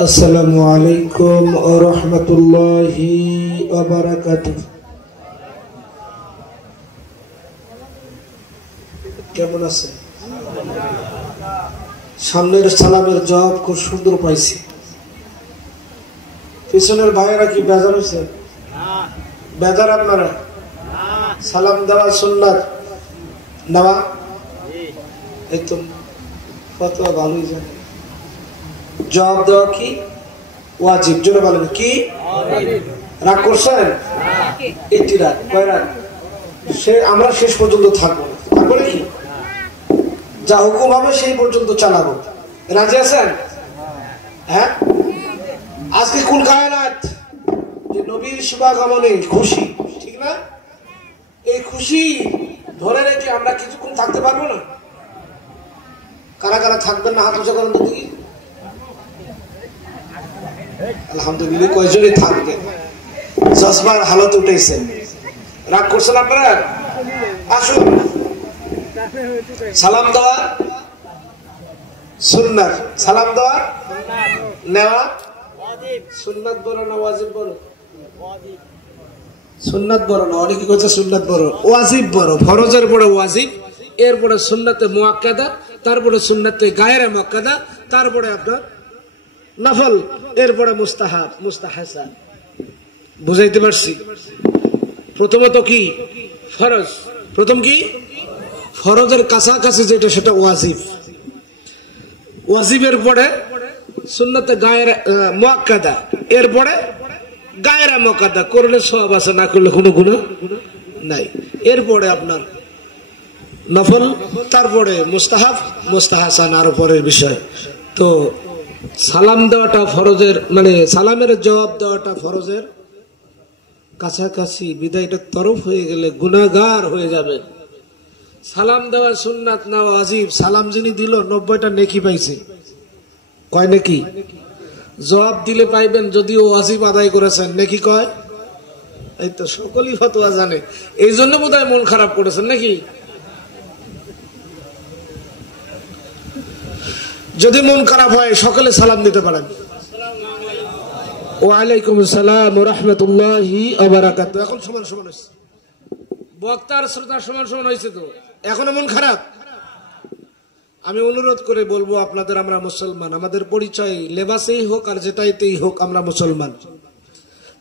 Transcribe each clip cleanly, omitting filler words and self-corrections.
আসসালামু আলাইকুম ওয়া রাহমাতুল্লাহি ওয়া বারাকাতুহু। কেমন আছেন? সামনের সালামের জবাব খুব সুন্দর পাইছি। পিছনের ভাইয়েরা কি বেজার হয়েছে? বেজার আপনারা? সালাম দেওয়া সুন্নাত নেওয়া এই তো ফতোয়া ভালোই জানে। জবাব দেওয়া কি ওয়াজিব? জোরে বলেন কি? রাগ করছেন? একটি রাগ, কয় রাগ? আমরা শেষ পর্যন্ত থাকবো নাকি? যা হুকুম হবে সেই পর্যন্ত চালাবো। রাজি আছেন? হ্যাঁ। আজকে কোন কায়নাত যে নবীর শুভাগমনে খুশি, ঠিক না? এই খুশি ধরে রেখে আমরা কিছুক্ষণ থাকতে পারবো না? কারা কারা থাকবেন না হাত উঁচা করেন তো দেখি। আলহামদুলিল্লাহ, কয়জনই থাকবে? জজবার হালত উঠেছেন। রাগ করছেন আপনারা? আসুন। সালাম দেওয়া সুন্নাত, সালাম দেওয়া নেওয়া সুন্নাত বড় না ওয়াজিব বড়? সুন্নাত বড় না, অনেকে কইছে সুন্নাত বড়, ওয়াজিব বড়। ফরজের পরে ওয়াজিব, এরপরে সুন্নাতে মুআক্কাদা, তারপরে সুন্নাতে গায়রে মুআক্কাদা, তারপরে আপনার নফল, এরপরে মুস্তাহাব, মুস্তাহাসান। বুঝাইতে পারছি? প্রথমত কি ফরজ, প্রথম কি ফরজের কাছাকাছি যেটা সেটা ওয়াজিব। ওয়াজিবের পরে সুন্নাতে গায়রে মুআক্কাদা, এরপরে গায়রে মুআক্কাদা। করলে সওয়াব আছে, না করলে কোনো গুনাহ নাই। এরপরে আপনার নফল, তারপরে মুস্তাহাব, মুস্তাহাসান, আর পরের বিষয়। তো সালাম দেওয়াটা ফরজের, মানে সালামের জবাব দেওয়াটা ফরজের কাছাকাছি, বিদায়টা তরফ হয়ে গেলে গুনাহগার হয়ে যাবে। সালাম দেওয়া সুন্নাত না ওয়াজিব? সালাম যিনি দিল 90টা নেকি পাইছে। কয় নেকি? জবাব দিলে পাইবেন যদিও ওয়াজিব আদায় করেছেন, নেকি কয়? এই তো সকলেই ফতোয়া জানে, এই জন্য বোধহয় মন খারাপ করেছেন নাকি? যদি মন খারাপ হয় সকলে সালাম দিতে পারেন। ওয়ালাইকুম আসসালাম ওয়া রাহমাতুল্লাহি ওয়া বারাকাতুহু। এখন সমান সমান হয়েছে, বক্তার শ্রোতা সমান সমান হয়েছে। তো এখনো মন খারাপ? আমি অনুরোধ করে বলবো আপনাদের, আমরা মুসলমান, আমাদের পরিচয় লেবাসেই হোক আর যেটাইতেই হোক আমরা মুসলমান।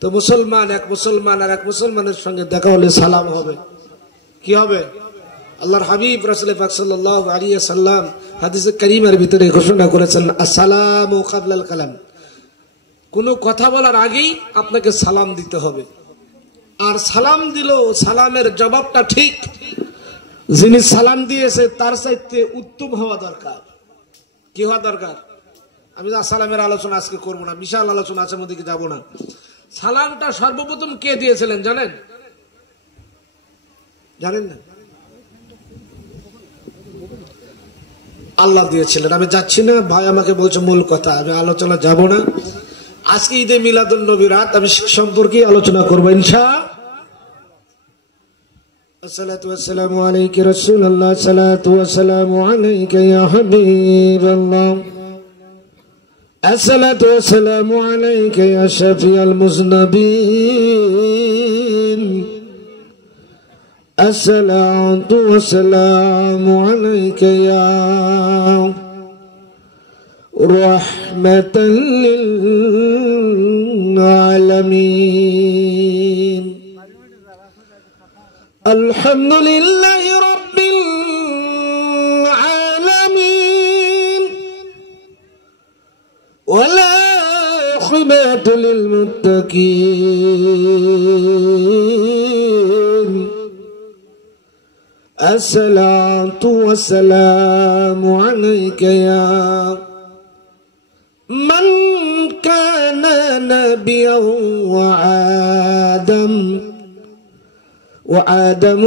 তো মুসলমান, এক মুসলমান আর এক মুসলমানের সঙ্গে দেখা হলে সালাম হবে। কি হবে? আল্লাহর হাবিব রাসূল পাক সাল্লাল্লাহু আলাইহি ওয়াসাল্লাম হাদিসে কারীমের ভিতরে ঘোষণা করেছেন, আসসালামু ক্বাবলাল কালাম। কোনো কথা বলার আগেই আপনাকে সালাম দিতে হবে। আর সালাম দিলেও সালামের জবাবটা ঠিক যিনি সালাম দিয়েছে তার চাইতে উত্তম হওয়া দরকার। কি হওয়া দরকার? আমি সালামের আলোচনা আজকে করবো না, বিশাল আলোচনা আছে, ওদিকে যাব না। সালামটা সর্বপ্রথম কে দিয়েছিলেন জানেন? জানেন না? আল্লাহ দিয়েছিলেন। আমি যাচ্ছি না, ভাই আমাকে বলছে মূল কথা, আমি আলোচনা যাব না। আজকে ঈদে মিলাদুন নবী রাত, আমি সে সম্পর্কে আলোচনা করবো ইনশাআল্লাহ। আসসালাতু ওয়াসসালামু আলাইকা রাসূলুল্লাহ, আসসালাতু ওয়াসসালামু আলাইকা ইয়া হাবিবাল্লাহ, আসসালাতু ওয়াসসালামু আলাইকা ইয়া শাফিয়াল মুযনিবিন, আসসালাতু ওয়াসসালামু আলাইকা ইয়া রাহমাতাল লিল আলামিন। আলহামদুলিল্লাহি রাব্বিল আলামিন ওয়ালা আখিবাতু লিল মুত্তাকিন। আসসালাতু ওয়াসসালামু আলাইকা ইয়া মান কানা নাবিয়্যান ওয়া আদম وآدم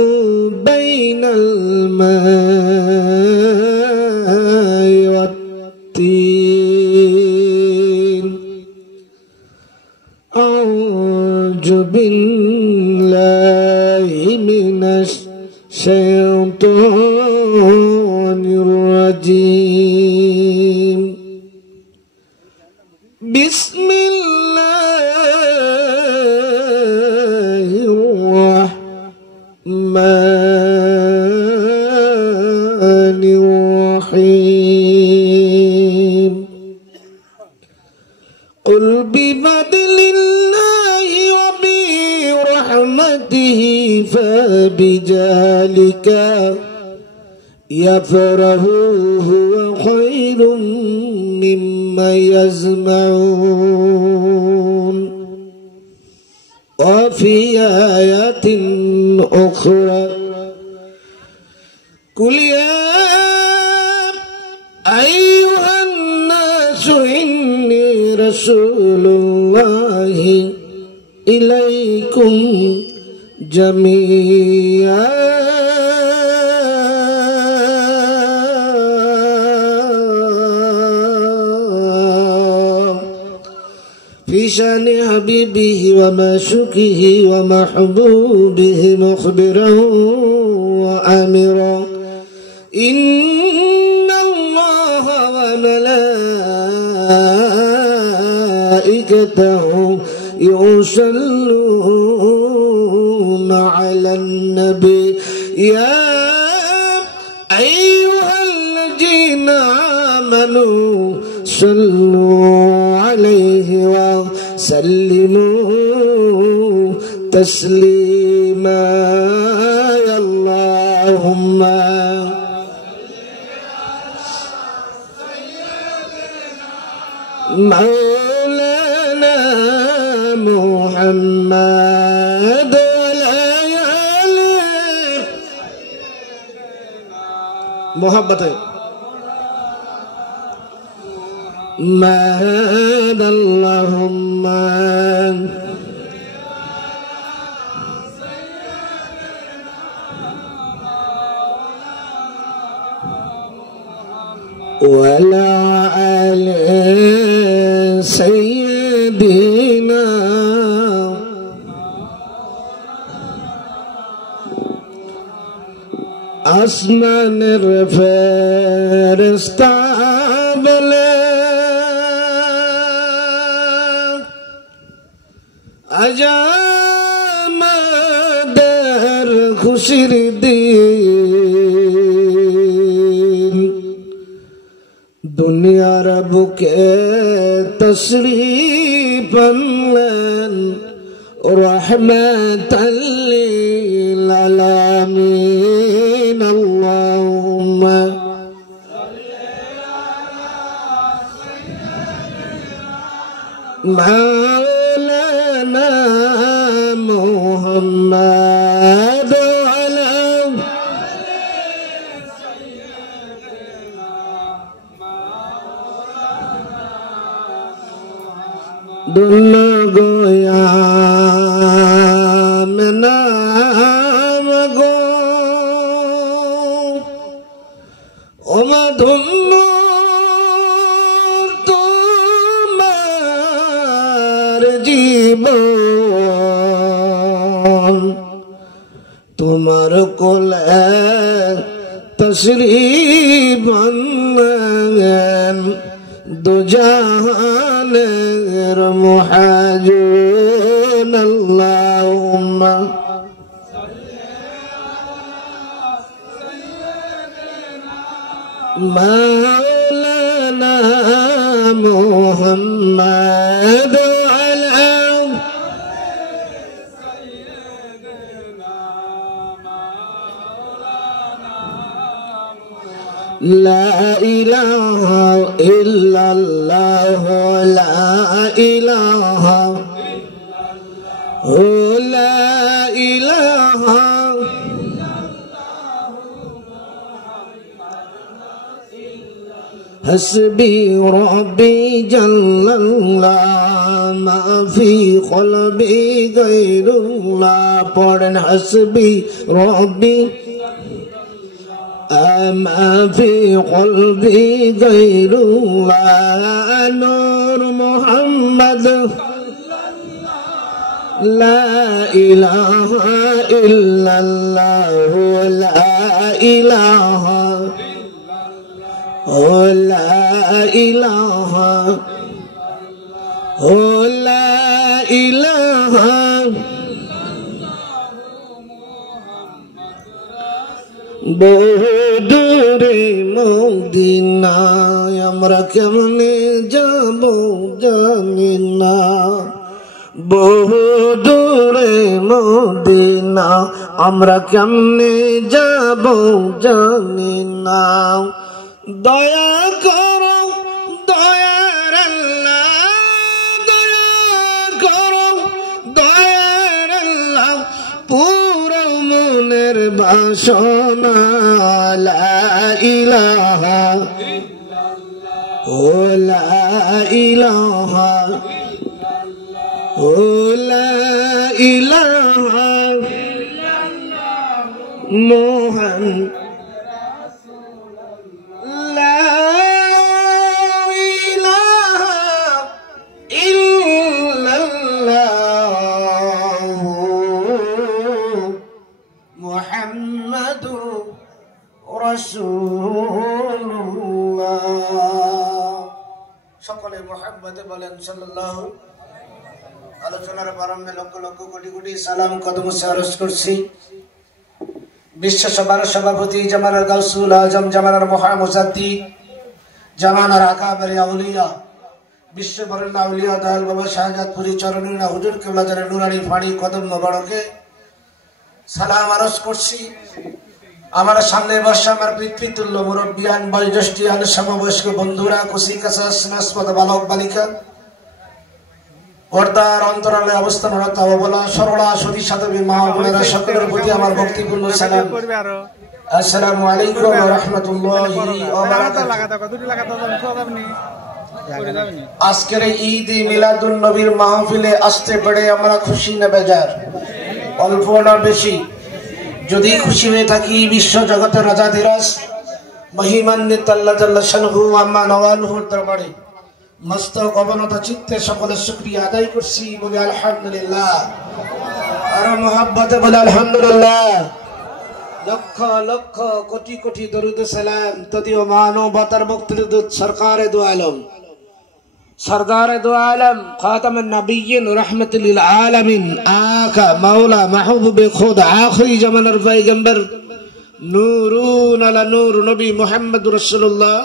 بين الماء والطين. أعوذ بالله من الشيطان الرجيم. بسم الله الرحمن الرحيم قل بفضل الله وبرحمته فبذلك يفرحوا هو خير مما يجمعون وفي آيات أخرى قل يا أيها الناس إني رسول الله إليكم جميعا في شأن حبيبه ومعشوقه ومحبوبه مخبرا وآمرا إن الله وملائكته يصلون على النبي يا أيها الذين آمنوا صلوا عليه وسلموا تسليما يا اللهم مولانا محمد محبت مهد اللهم ولا على سيدنا أسمان الفارس আজামাদের খুশির দিন দুনিয়ার বুকে তশরীফ আনলেন রাহমাতাল লিল আলামিন আল্লাহুম্মা مولانا محمد على دنا گویا منا مگو وما دنا জীবন তোমার কোলে তশরীফ আনলেন দুজাহানের মুহাজির আল্লাহুম্মা মাওলানা মুহাম্মদ لا إله إلا الله لا إله لا إله حسبي ربي جل الله ما في قلبي غير الله পড়েন حسبي ربي ما في قلبي غير الله نور محمد لا إله إلا الله لا إله لا إله ও লা ইলাহা বহুদূরে মদিনায় আমরা কেমনে যাব জানি না বহুদূরে মদিনা আমরা কেমনে যাব জানি না দয়া করো দয়ার আল্লাহ দয়া করো দয়ার আল্লাহ পুরো মনের বাসনা লা ইলাহা ও লা ইলাহা ও লা ইলাহা মোহাম্মদ লা ইলাহা ইল্লাল্লাহ মুহাম্মাদুর রাসূলুল্লাহ সকলে মুহাম্মদে বলেন সাল্লাল্লাহু আলোচনার প্রারম্ভে লক্ষ লক্ষ কোটি কোটি সালাম কদম আরজ করছি বিশ্ব সভার সভাপতি জামানার গাউসুল আজম জামানার মহামুজাদ্দি জামানার আকাবের আউলিয়া বিশ্ব বরেণ্য আউলিয়া দয়াল বাবা শাহজাদপুরি চরণীরা হুজুর কেবলা জানের নুরানি ফাঁড়ি কদম বড়কে সালাম আরজ করছি। আমার সামনে বসে আমার পিতৃতুল্য মুরব্বিয়ান বয়োজ্যেষ্ঠিয়ান সমবয়স্ক বন্ধুরা কুশি কাছা স্নাস্পদ বালক বালিকা পর্দার অন্তরালে অবস্থানরত অবলা সরলা সতী সাধবী মা বোনেরা সকলের প্রতি আমার ভক্তিপূর্ণ সালাম। আসসালামু আলাইকুম ওয়া রাহমাতুল্লাহি ওয়া বারাকাতুহু। আজকের ঈদ মিলাদুন নবীর মাহফিলে আসতে পেরে আমরা খুশি না বেজার? অল্প না বেশি? যদি খুশি হয়ে থাকি বিশ্ব জগতের রাজা ধীরাজ মহিমান্বিত আল্লাহ জাল্লা শানহু আম্মা নওয়ালুহুর দরবারে মস্তক অবনত চিত্তে সকলের শুকরিয়া আদায় করছি বলে আলহামদুলিল্লাহ। আর মোহাব্বতে বলে আলহামদুলিল্লাহ। লক্ষ লক্ষ কোটি কোটি দরুদ সালাম তদীয় মানবতার মুক্তির দূত সরকারে দু আলম सरदार दो आलम खातम नबीय्यिन रहमतुल लिल आलमीन आका मौला महबूब खुद आखिरी जमानार पैगंबर नूरुन अला नूर नबी मुहम्मद रसूलुल्लाह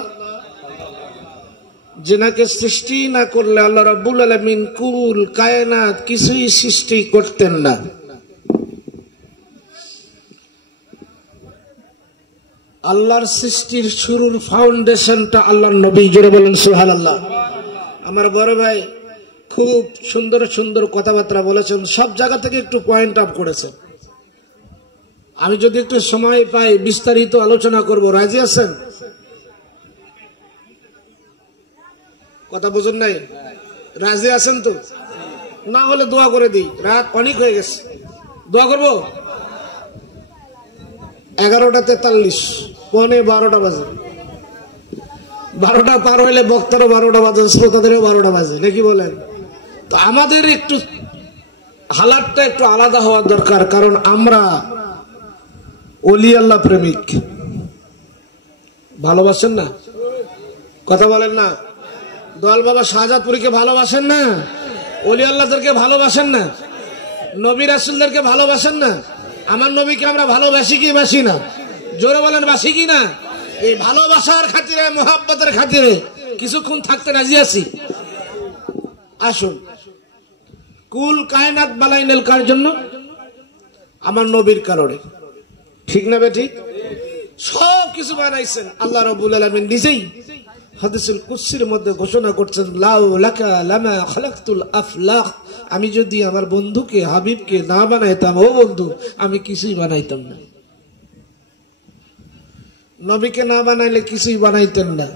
जिनके सृष्टि ना करले अल्लाह रब्बुल आलमीन कुल कायनात কিছুই সৃষ্টি করতেন না। আল্লাহর সৃষ্টির শুরুর ফাউন্ডেশনটা আল্লাহর নবী। জোরে বলেন সুবহানাল্লাহ। আমার বড় ভাই খুব সুন্দর সুন্দর কথাবার্তা বলেছেন, সব জায়গা থেকে একটু পয়েন্ট আপ করেছেন। আমি যদি একটু সময় পাই বিস্তারিত আলোচনা করব, রাজি আছেন? কথা বুঝুন নাই? রাজি আছেন তো? না হলে দোয়া করে দিই, রাত অনেক হয়ে গেছে। দোয়া করব। 11:43 পৌনে 12টা বাজে। 12টা পার হইলে বক্তারও 12টা বাজে, শ্রোতাদেরও 12টা বাজে, নাকি বলেন? তো আমাদের একটু হালাতটা একটু আলাদা হওয়ার দরকার, কারণ আমরা ওলি আল্লাহ প্রেমিক। ভালোবাসেন না? কথা বলেন না? দয়াল বাবা শাহজাদপুরীকে ভালোবাসেন না? ওলি আল্লাহদেরকে ভালোবাসেন না? নবী রাসূলদেরকে ভালোবাসেন না? আমার নবীকে আমরা ভালোবাসি কি বাসি না? জোরে বলেন, বাসি কি না? এই ভালোবাসার খাতিরে, মোহাব্বতের খাতিরে কিছুক্ষণ থাকতে রাজি আছি। আসুন, কুল কায়নাত বানাইলেন কার জন্য? আমার নবীর কারণে। ঠিক না বে ঠিক? সব কিছু বানাইছেন আল্লাহ রাব্বুল আলামিন নিজেই হাদিসুল কুদসির মধ্যে ঘোষণা করছেন, লাউ লাকা লামা খালাকতুল আফলাক। আমি যদি আমার বন্ধুকে, হাবিবকে না বানাইতাম, ও বন্ধু, আমি কিছুই বানাইতাম না। নবীকে না বানাইলে কিছুই বানাইতেন না।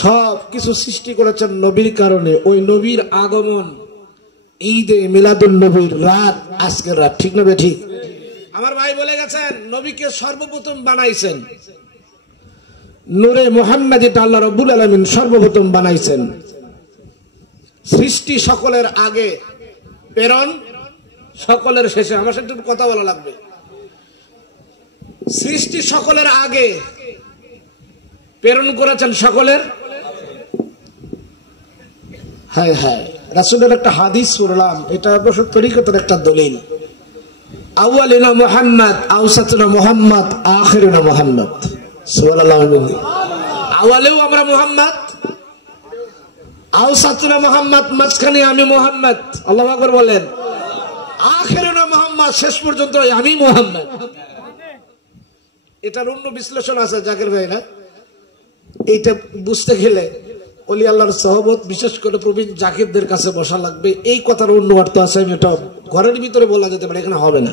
সব কিছু সৃষ্টি করেছেন নবীর কারণে। ওই নবীর আগমন ঈদে মিলাদুন নবীর রাত, আজকের রাত। ঠিক না বে ঠিক? আমার ভাই বলে গেছেন, নবীকে সর্বপ্রথম বানাইছেন নূরে মুহাম্মাদিতে আল্লাহ রাব্বুল আলামিন সর্বপ্রথম বানাইছেন। সৃষ্টি সকলের আগে, প্রেরণ সকলের শেষে। আমার সাথে কথা বলা লাগবে। সৃষ্টি সকলের আগে, প্রেরণ করেছেন সকলের হ্যাঁ হ্যাঁ, রাসূলের একটা হাদিস পড়লাম, এটা অবশ্য তরিকতের একটা দলিল। আউয়ালুনা মুহাম্মদ, আওসাতুনা মুহাম্মদ, আখিরুনা মুহাম্মদ। সুবহানাল্লাহ। আওয়ালেও আমরা মুহাম্মদ, আওসাতুনা মুহাম্মদ, মাঝখানে আমি মুহাম্মদ। আল্লাহু আকবার বলেন। আখিরুনা মুহাম্মদ, শেষ পর্যন্ত আমি মুহাম্মদ। এটার অন্য বিশ্লেষণ আছে জাকির ভাই, না? এইটা বুঝতে গেলে ওলি আল্লাহর সহবত, বিশেষ করে প্রবীণ জাকিরদের কাছে বসা লাগবে। এই কথার অন্য অর্থ আছে, আমি এটা ঘরের ভিতরে বলা যেতে পারে, এখানে হবে না।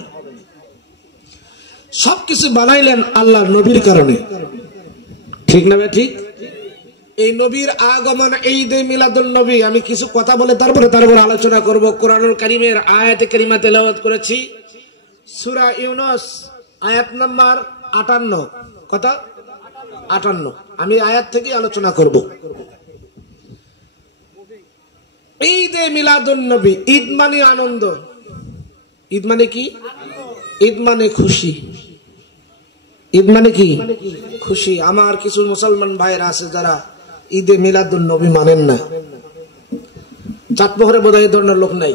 সবকিছু বানাইলেন আল্লাহর নবীর কারণে, ঠিক না? ঠিক। এই নবীর আগমন, ঈদে মিলাদুন নবী। আমি কিছু কথা বলে তারপরে আলোচনা করব। কোরআনুল কারীমের আয়াতে কারিমা তেলাওয়াত করেছি, সূরা ইউনূস আয়াত নাম্বার 58। কত? 58। আমি আয়াত থেকে আলোচনা করব। ঈদে মিলাদুন নবী, ঈদ মানে আনন্দ। ঈদ মানে কি? ঈদ মানে খুশি। ঈদ মানে কি? খুশি। আমার কিছু মুসলমান ভাইরা আছে যারা ঈদে মিলাদুন নবী মানেন না। চাঁদপুরে বোধহয় এই ধরনের লোক নাই।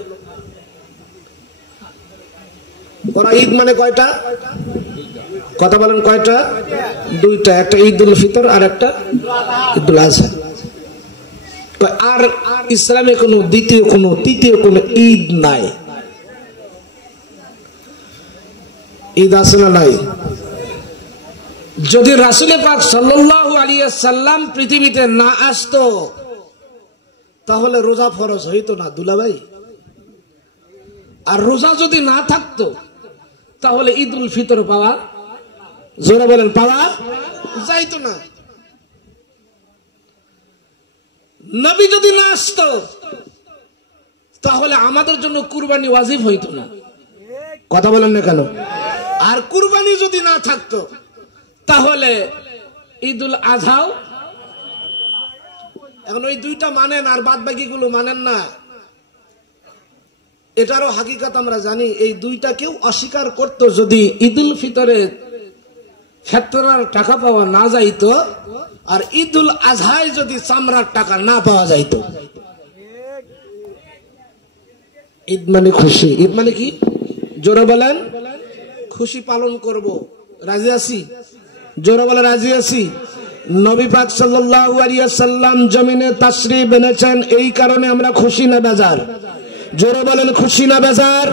ওরা ঈদ মানে কয়টা? কথা বলেন, কয়টা? দুইটা। একটা ঈদুল ফিতর আর একটা ঈদুল আজহা। আর ইসলামে কোনো দ্বিতীয় কোনো তৃতীয় কোনো ঈদ নাই। ঈদ আছে না নাই? যদি রাসূল পাক সাল্লাল্লাহু আলাইহি ওয়াসাল্লাম পৃথিবীতে না আসতো তাহলে রোজা ফরজ হইতো না দুলাভাই। আর রোজা যদি না থাকতো তাহলে ঈদুল ফিতর পাওয়া, জোরে বলেন, পাওয়া যাইতো না। নবী যদি না আসতো তাহলে আমাদের জন্য কুরবানি ওয়াজিব হইতো না। কথা বলেন না কেন? আর কুরবানি যদি না থাকতো তাহলে ঈদুল আজহাও। এখন ওই দুইটা মানেন আর বাদ বাকি গুলো মানেন না। এটারও হাকিকত আমরা জানি। এই দুইটা কেউ অস্বীকার করত যদি ঈদুল ফিতরে ফেতরার টাকা পাওয়া না যাইতো, আর ঈদুল আজহায় যদি চামড়ার টাকা না পাওয়া যাইতো। ঈদ মানে খুশি। ঈদ মানে কি? জোরে বলেন। খুশি পালন করব, রাজি আছি? জোরে বলে রাজি আছি। নবী পাক সাল্লাল্লাহু আলাইহি ওয়াসাল্লাম জমিনে তাশরীফ এনেছেন, এই কারণে আমরা খুশি না বেজার? জোরে বলেন, খুশি না বেজার?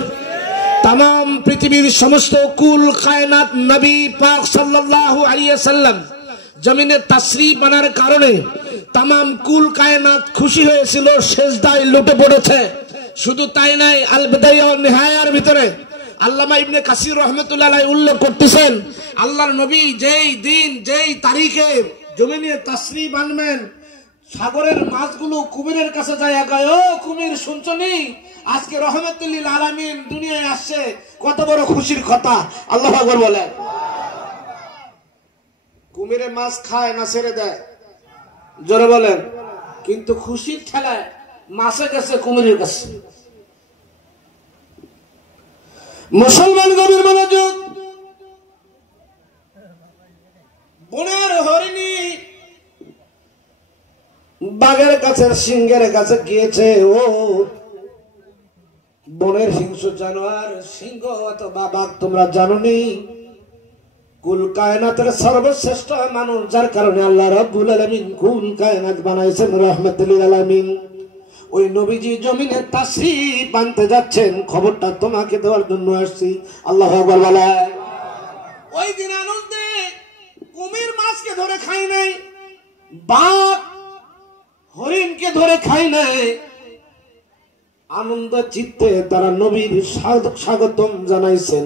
तमाम পৃথিবীর সমস্ত কুল কায়নাত নবী পাক সাল্লাল্লাহু আলাইহি ওয়াসাল্লাম জমিনে তাশরীফ আনার কারণে तमाम কুল কায়নাত খুশি হয়েছিল, সিজদায় লুটে পড়েছে। শুধু তাই নাই, আল বিদায়া ওয়ান নিহায়ার ভিতরে আল্লামা ইবনে কাসির রাহমাতুল্লাহ আলাইহি উল্লেখ করতেছেন, আল্লাহর নবী যেই দিন যেই তারিখে জমিনে তাশরীফ আনবেন, সাগরের মাছগুলো কুমিরের কাছে যায়, কয়, ও কুমির, শুনছনি আজকে রহমাতুল লিল আলামিন দুনিয়ায় আসছে, কত বড় খুশির কথা। আল্লাহু আকবার বলেন। কুমিরে মাছ খায় না ছেড়ে দেয়? জোরে বলেন। কিন্তু খুশির ঠেলায় মাছে গেছে কুমিরের কাছে। মুসলমান গভীর মনোযোগ। বনের হরিণী বাঘের কাছে, সিংহের কাছে গিয়েছে। ও বনের হিংস্র জানোয়ার, সিংহ অথবা বাঘ, তোমরা জানো নি কুল কায়নাতের সর্বশ্রেষ্ঠ মানুষ, যার কারণে আল্লাহ রাব্বুল আলামিন কুল কায়নাত বানাইছেন রাহমাতুল লিল আলামিন, ওই নবীজি জমিনে তাশরীফ আনতে যাচ্ছেন, খবরটা তোমাকে দেওয়ার জন্য আসছি। আল্লাহু আকবার বলেন। ওই দিন আনন্দে কুমির মাছকে ধরে খায় নাই, বাঘ হরিণকে ধরে খায় নাই। আনন্দ চিত্তে তারা নবীর স্বাগতম জানাইছেন।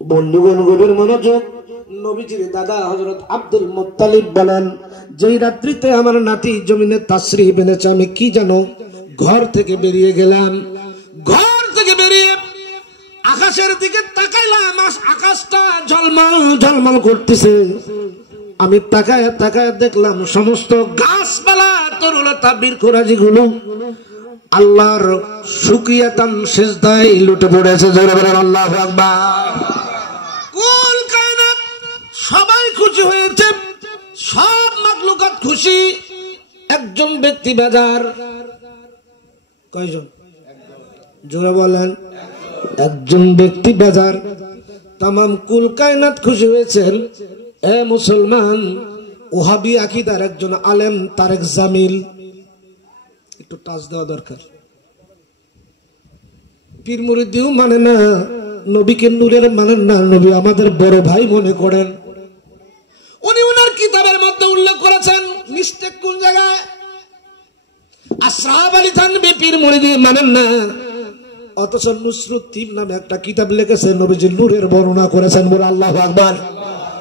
বন্ধুগণ গভীর মনোযোগ। নবীজির দাদা হযরত আব্দুল মুত্তালিব বলেন, যেই রাত্রিতে আমার নাতি জমিনে তাশরীফ এনেছে, আমি কি জানো ঘর থেকে বেরিয়ে গেলাম। ঘর থেকে বেরিয়ে আকাশের দিকে তাকাইলাম, আকাশটা ঝলমল ঝলমল করতেছে। আমি তাকায় তাকায় দেখলাম সমস্ত গাছপালা, তরুলতা, বৃক্ষরাজি গুলো আল্লাহর শুকরিয়াতান সিজদায় লুটে পড়েছে। জোরে বলেন আল্লাহু আকবার। কুল কায়নাত সবাই খুশি হয়েছে, সব মাখলুকাত খুশি। একজন ব্যক্তি বেজার, কয়জন? জোরে বলেন। একজন ব্যক্তি বাজার তামাম কুল কায়নাত খুশি হয়েছেন। এ মুসলমান, ওহাবি আকীদার একজন আলেম তারেক জামিল, একটু টাচ দেওয়া দরকার। পীর মুরিদিও মানে না, নবীকে নূরের মানেন না, নবী আমাদের বড় ভাই মনে করেন। উনি ওনার কিতাবের মধ্যে উল্লেখ করেছেন, মিস্টেক কোন জায়গায়? আশরাফ আলী থানভী পীর মুরিদি মানেন না, অথচ নুসরুদ্দিন নামে একটা কিতাব লিখেছেন, নবীজির নূরের বর্ণনা করেছেন। বলে আল্লাহু আকবার।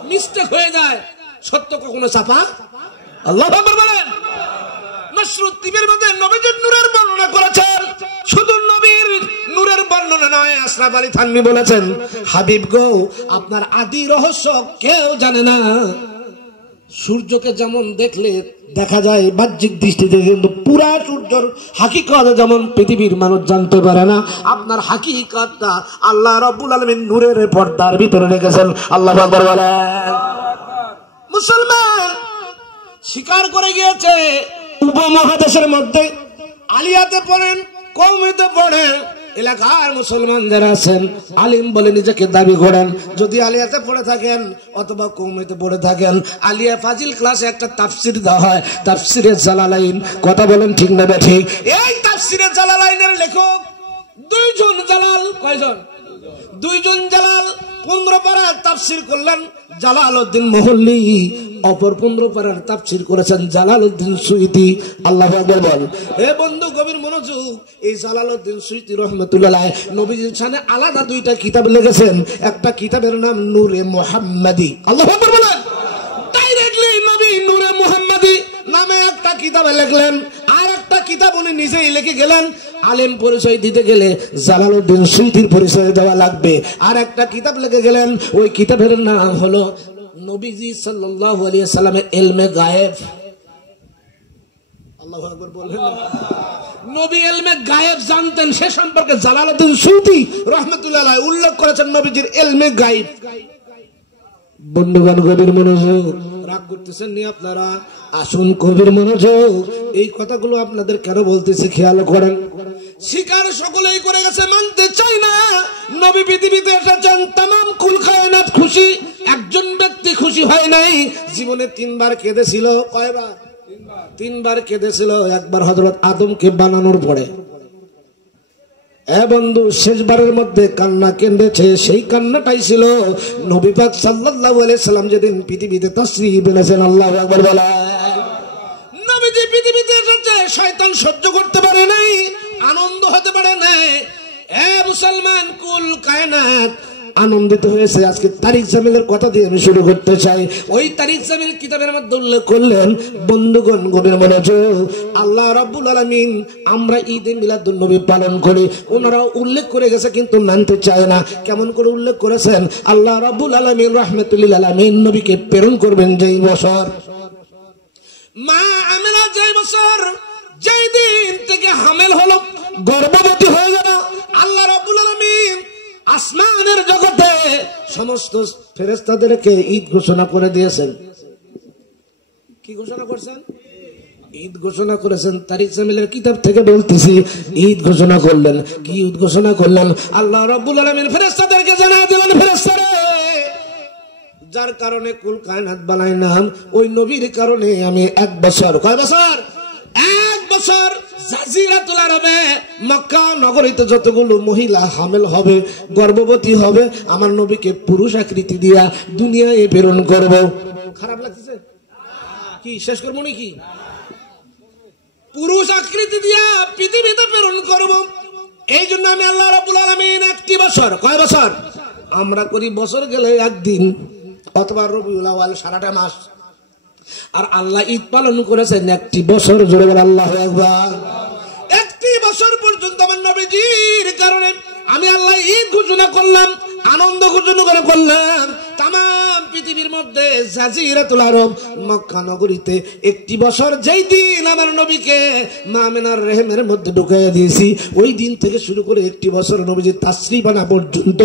মিস্টেক হয়ে যায়, সত্য কখনো চাপা। আল্লাহু আকবার বলেন। নুসরুদ্দিনের মধ্যে নবীজির নূরের বর্ণনা করেছেন, শুধু নবীর নূরের বর্ণনা নয়, আশরাফ আলী থানভী বলেছেন, হাবিব গো, আপনার আদি রহস্য কেউ জানে না। সূর্যকে যেমন দেখলে দেখা যায় বাহ্যিক দৃষ্টিতে, কিন্তু পুরা সূর্যের হাকিকত যেমন পৃথিবীর মানুষ জানতে পারে না, আপনার হাকিকতটা আল্লাহ রাব্বুল আলামিন নূরের পর্দার ভিতরে রেখেছেন। আল্লাহু আকবার বলেন। মুসলমান স্বীকার করে গিয়েছে, উপমহাদেশের মধ্যে আলিয়াতে পড়েন, কওমেতে পড়েন, এলাকার মুসলমান যারা আছেন আলিম বলে নিজেকে দাবি করেন, যদি আলিয়াতে পড়ে থাকেন অথবা কওমেতে পড়ে থাকেন, আলিয়া ফাজিল ক্লাসে একটা তাফসির দেওয়া হয়, তাফসিরে জালালাইন। কথা বলেন ঠিক না ঠিক? এই তাফসিরে জালালাইনের লেখক দুইজন জালাল। কয়জন? দুইজন জালাল 15 পারা তাফসির করলেন জালালউদ্দিন মুহল্লি, অপর 15 পারার তাফসির করেছেন জালালউদ্দিন সুয়ুতি। আল্লাহু আকবার বল। এ বন্ধু গভীর মনোযোগ, এই জালালউদ্দিন সুয়ুতি রাহমাতুল্লাহ আলাইহি নবীজির শানে আলাদা দুইটা কিতাব লিখেছেন। একটা কিতাবের নাম নূরে মুহাম্মাদি। আল্লাহু আকবার বলেন। ডাইরেক্টলি নবী নূরে মুহাম্মাদি নামে একটা কিতাবে লিখলেন, আর একটা কিতাব উনি নিজেই লিখে গেলেন। আলেম পরিচয় দিতে গেলে জালালউদ্দিন সুয়ুতির পরিচয় দেওয়া লাগবে। আর একটা কিতাব লিখে গেলেন, ওই কিতাবের নাম হলো নবীজি সাল্লাল্লাহু আলাইহি ওয়াসাল্লামের ইলমে গায়েব। আল্লাহু আকবার বলেন। নবী ইলমে গায়েব জানতেন, সে সম্পর্কে জালালউদ্দিন সুয়ুতি রাহমাতুল্লাহ আলাইহি উল্লেখ করেছেন নবীজির ইলমে গায়েব। বন্ধুগণ গভীর মনোযোগ, রাগ করতেছেন নি আপনারা? আসুন গভীর মনোযোগ, এই কথাগুলো আপনাদের কেন বলতেছি খেয়াল করেন। স্বীকার সকলেই করে গেছে, মানতে চাই না। নবী পৃথিবীতে এসেছেন, তামাম কুল কায়নাত খুশি, একজন ব্যক্তি খুশি হয় নাই। জীবনে 3 বার কেঁদেছিল। কয়বার? 3 বার কেঁদেছিল। একবার হযরত আদমকে বানানোর পরে। এ বন্ধু, শেষবারের মধ্যে কান্না কেঁদেছে, সেই কান্নাটাই ছিল নবী পাক সাল্লাল্লাহু আলাইহি সাল্লাম যেদিন পৃথিবীতে তাশরীফ এনেছেন। আল্লাহু আকবার বলা। নবীজি পৃথিবীতে এসেছে, শয়তান সহ্য করতে পারে নাই, আনন্দ হতে পারে নাই। এ মুসলমান, কুল কায়নাত আনন্দিত হয়েছে। আজকে তারিক জামিলের কথা দিয়ে আমি শুরু করতে চাই। ওই তারিক জামিল কিতাবের মধ্যে উল্লেখ করলেন, বন্ধুগণ গভীর মনোযোগ, আল্লাহ রাব্বুল আলামিন আমরা ঈদে মিলাদুন নবী পালন করি, ওনারা উল্লেখ করে গেছে কিন্তু মানতে চায় না। কেমন করে উল্লেখ করেছেন? আল্লাহ রাব্বুল আলামিন রাহমাতুল লিল আলামিন নবীকে প্রেরণ করবেন যেই বছর, মা আমেনা যেই বছর, যেই দিন থেকে হামেল হলো, গর্ভবতী হয়ে গেল, আল্লাহ রাব্বুল আলামিন আসমানের জগতে সমস্ত ফেরেশতাদেরকে ঈদ ঘোষণা করে দিয়েছেন। কি ঘোষণা করেছেন? ঈদ ঘোষণা করেছেন। তারিক জামিলের কিতাব থেকে বলতেছি, ঈদ ঘোষণা করলেন। কি ঈদ ঘোষণা করলেন? আল্লাহ রাব্বুল আলামিন ফেরেশতাদেরকে জানিয়ে দিলেন, ফেরেশতারা, যার কারণে কুল কায়নাত বানাইলাম, ওই নবীর কারণে আমি 1 বছর, কয় বছর? 1 বছর জাজিরাতুল আরবে মক্কা নগরীতে যতগুলো মহিলা হামেল হবে, গর্ভবতী হবে, আমার নবীকে পুরুষ আকৃতি দিয়া দুনিয়ায় প্রেরণ করব। খারাপ লাগতেছে? কি শেষ করবো নাকি? পুরুষ আকৃতি দিয়া পৃথিবীতে প্রেরণ করব। এই জন্য আমি আল্লাহ রাব্বুল আলামিন 1টি বছর, কয় বছর? আমরা করি বছর গেলে 1 দিন অথবা রবিউল আউয়াল সারাটা মাস, আর আল্লাহ ঈদ পালন করেছেন 1টি বছর। জোরে বলে আল্লাহু আকবার। 1টি বছর পর্যন্ত আমার নবীজির কারণে আমি আল্লাহ ঈদ ঘোষণা করলাম, আনন্দ ঘোষণা করে করলাম। তাম পৃথিবীর মধ্যে জাজিরাতুল আরব মক্কা নগরীতে একটি বছর যেই দিন আমার নবীকে মা আমিনার রেহেমের মধ্যে ঢুকাইয়া দিয়েছি, ওই দিন থেকে শুরু করে একটি বছর নবীজি তাসরিফ আনা পর্যন্ত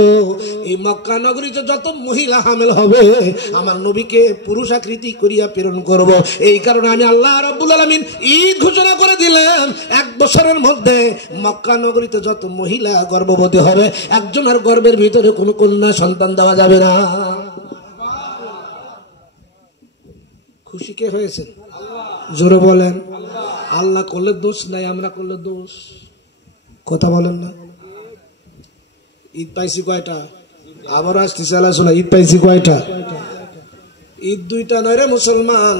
এই মক্কা নগরীতে যত মহিলা হামেল হবে আমার নবীকে পুরুষ আকৃতি করিয়া প্রেরণ করব। এই কারণে আমি আল্লাহ রাব্বুল আলামিন ঈদ ঘোষণা করে দিলাম, এক বছরের মধ্যে মক্কা নগরীতে যত মহিলা গর্ভবতী হবে একজনের গর্ভের ভিতরে কোনো কন্যা সন্তান দেওয়া যাবে না। খুশি কে হয়েছে? জোরে বলেন। আল্লাহ করলে দোষ নাই, আমরা করলে দোষ। কথা বলেন না। ঈদ পাইছি কয়টা? আবার আসতেছে আলোচনা। ঈদ পাইছি কয়টা? ঈদ দুইটা নয় রে মুসলমান,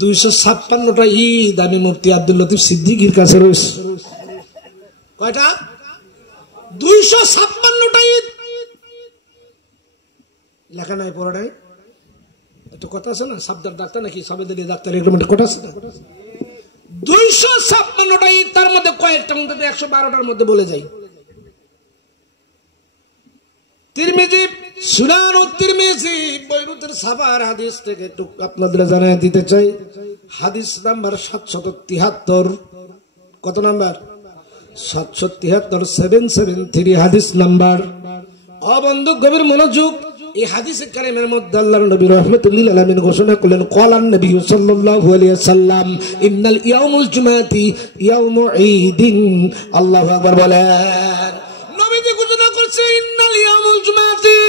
256টা ঈদ আমি মুফতি আব্দুল লতিফ সিদ্দিকীর কাছে রয়েছি। কয়টা? 256টা ঈদ। লেখা নাই, পড়া নাই। একটু কথা আছে না, সাবদার ডাক্তার নাকি সাবেদের ডাক্তার, এরকম একটা কথা আছে না। 256টা ঈদ, তার মধ্যে কয়েকটা মধ্যে 112টার মধ্যে বলে যাই। তিরমিজি, সুনান তিরমিজি, বৈরুতের সাফার হাদিস থেকে একটু আপনাদের জানাই দিতে চাই। হাদিস নাম্বার 773। কত নাম্বার? 773, 773 হাদিস নাম্বার। অবন্ধু গভীর মনোযোগ। এই হাদিসে কারিমের মধ্যে আল্লাহর নবী রাহমাতুল লিল আলামিন ঘোষণা করলেন, ক্বালান নবী সাল্লাল্লাহু আলাইহি ওয়াসাল্লাম, ইন্নাল ইয়াউমুল জুমাতি ইয়াউমু ঈদিন। আল্লাহু আকবার বলেন। নবীজি ঘোষণা করছে, ইন্নাল ইয়াউমুল জুমাতি।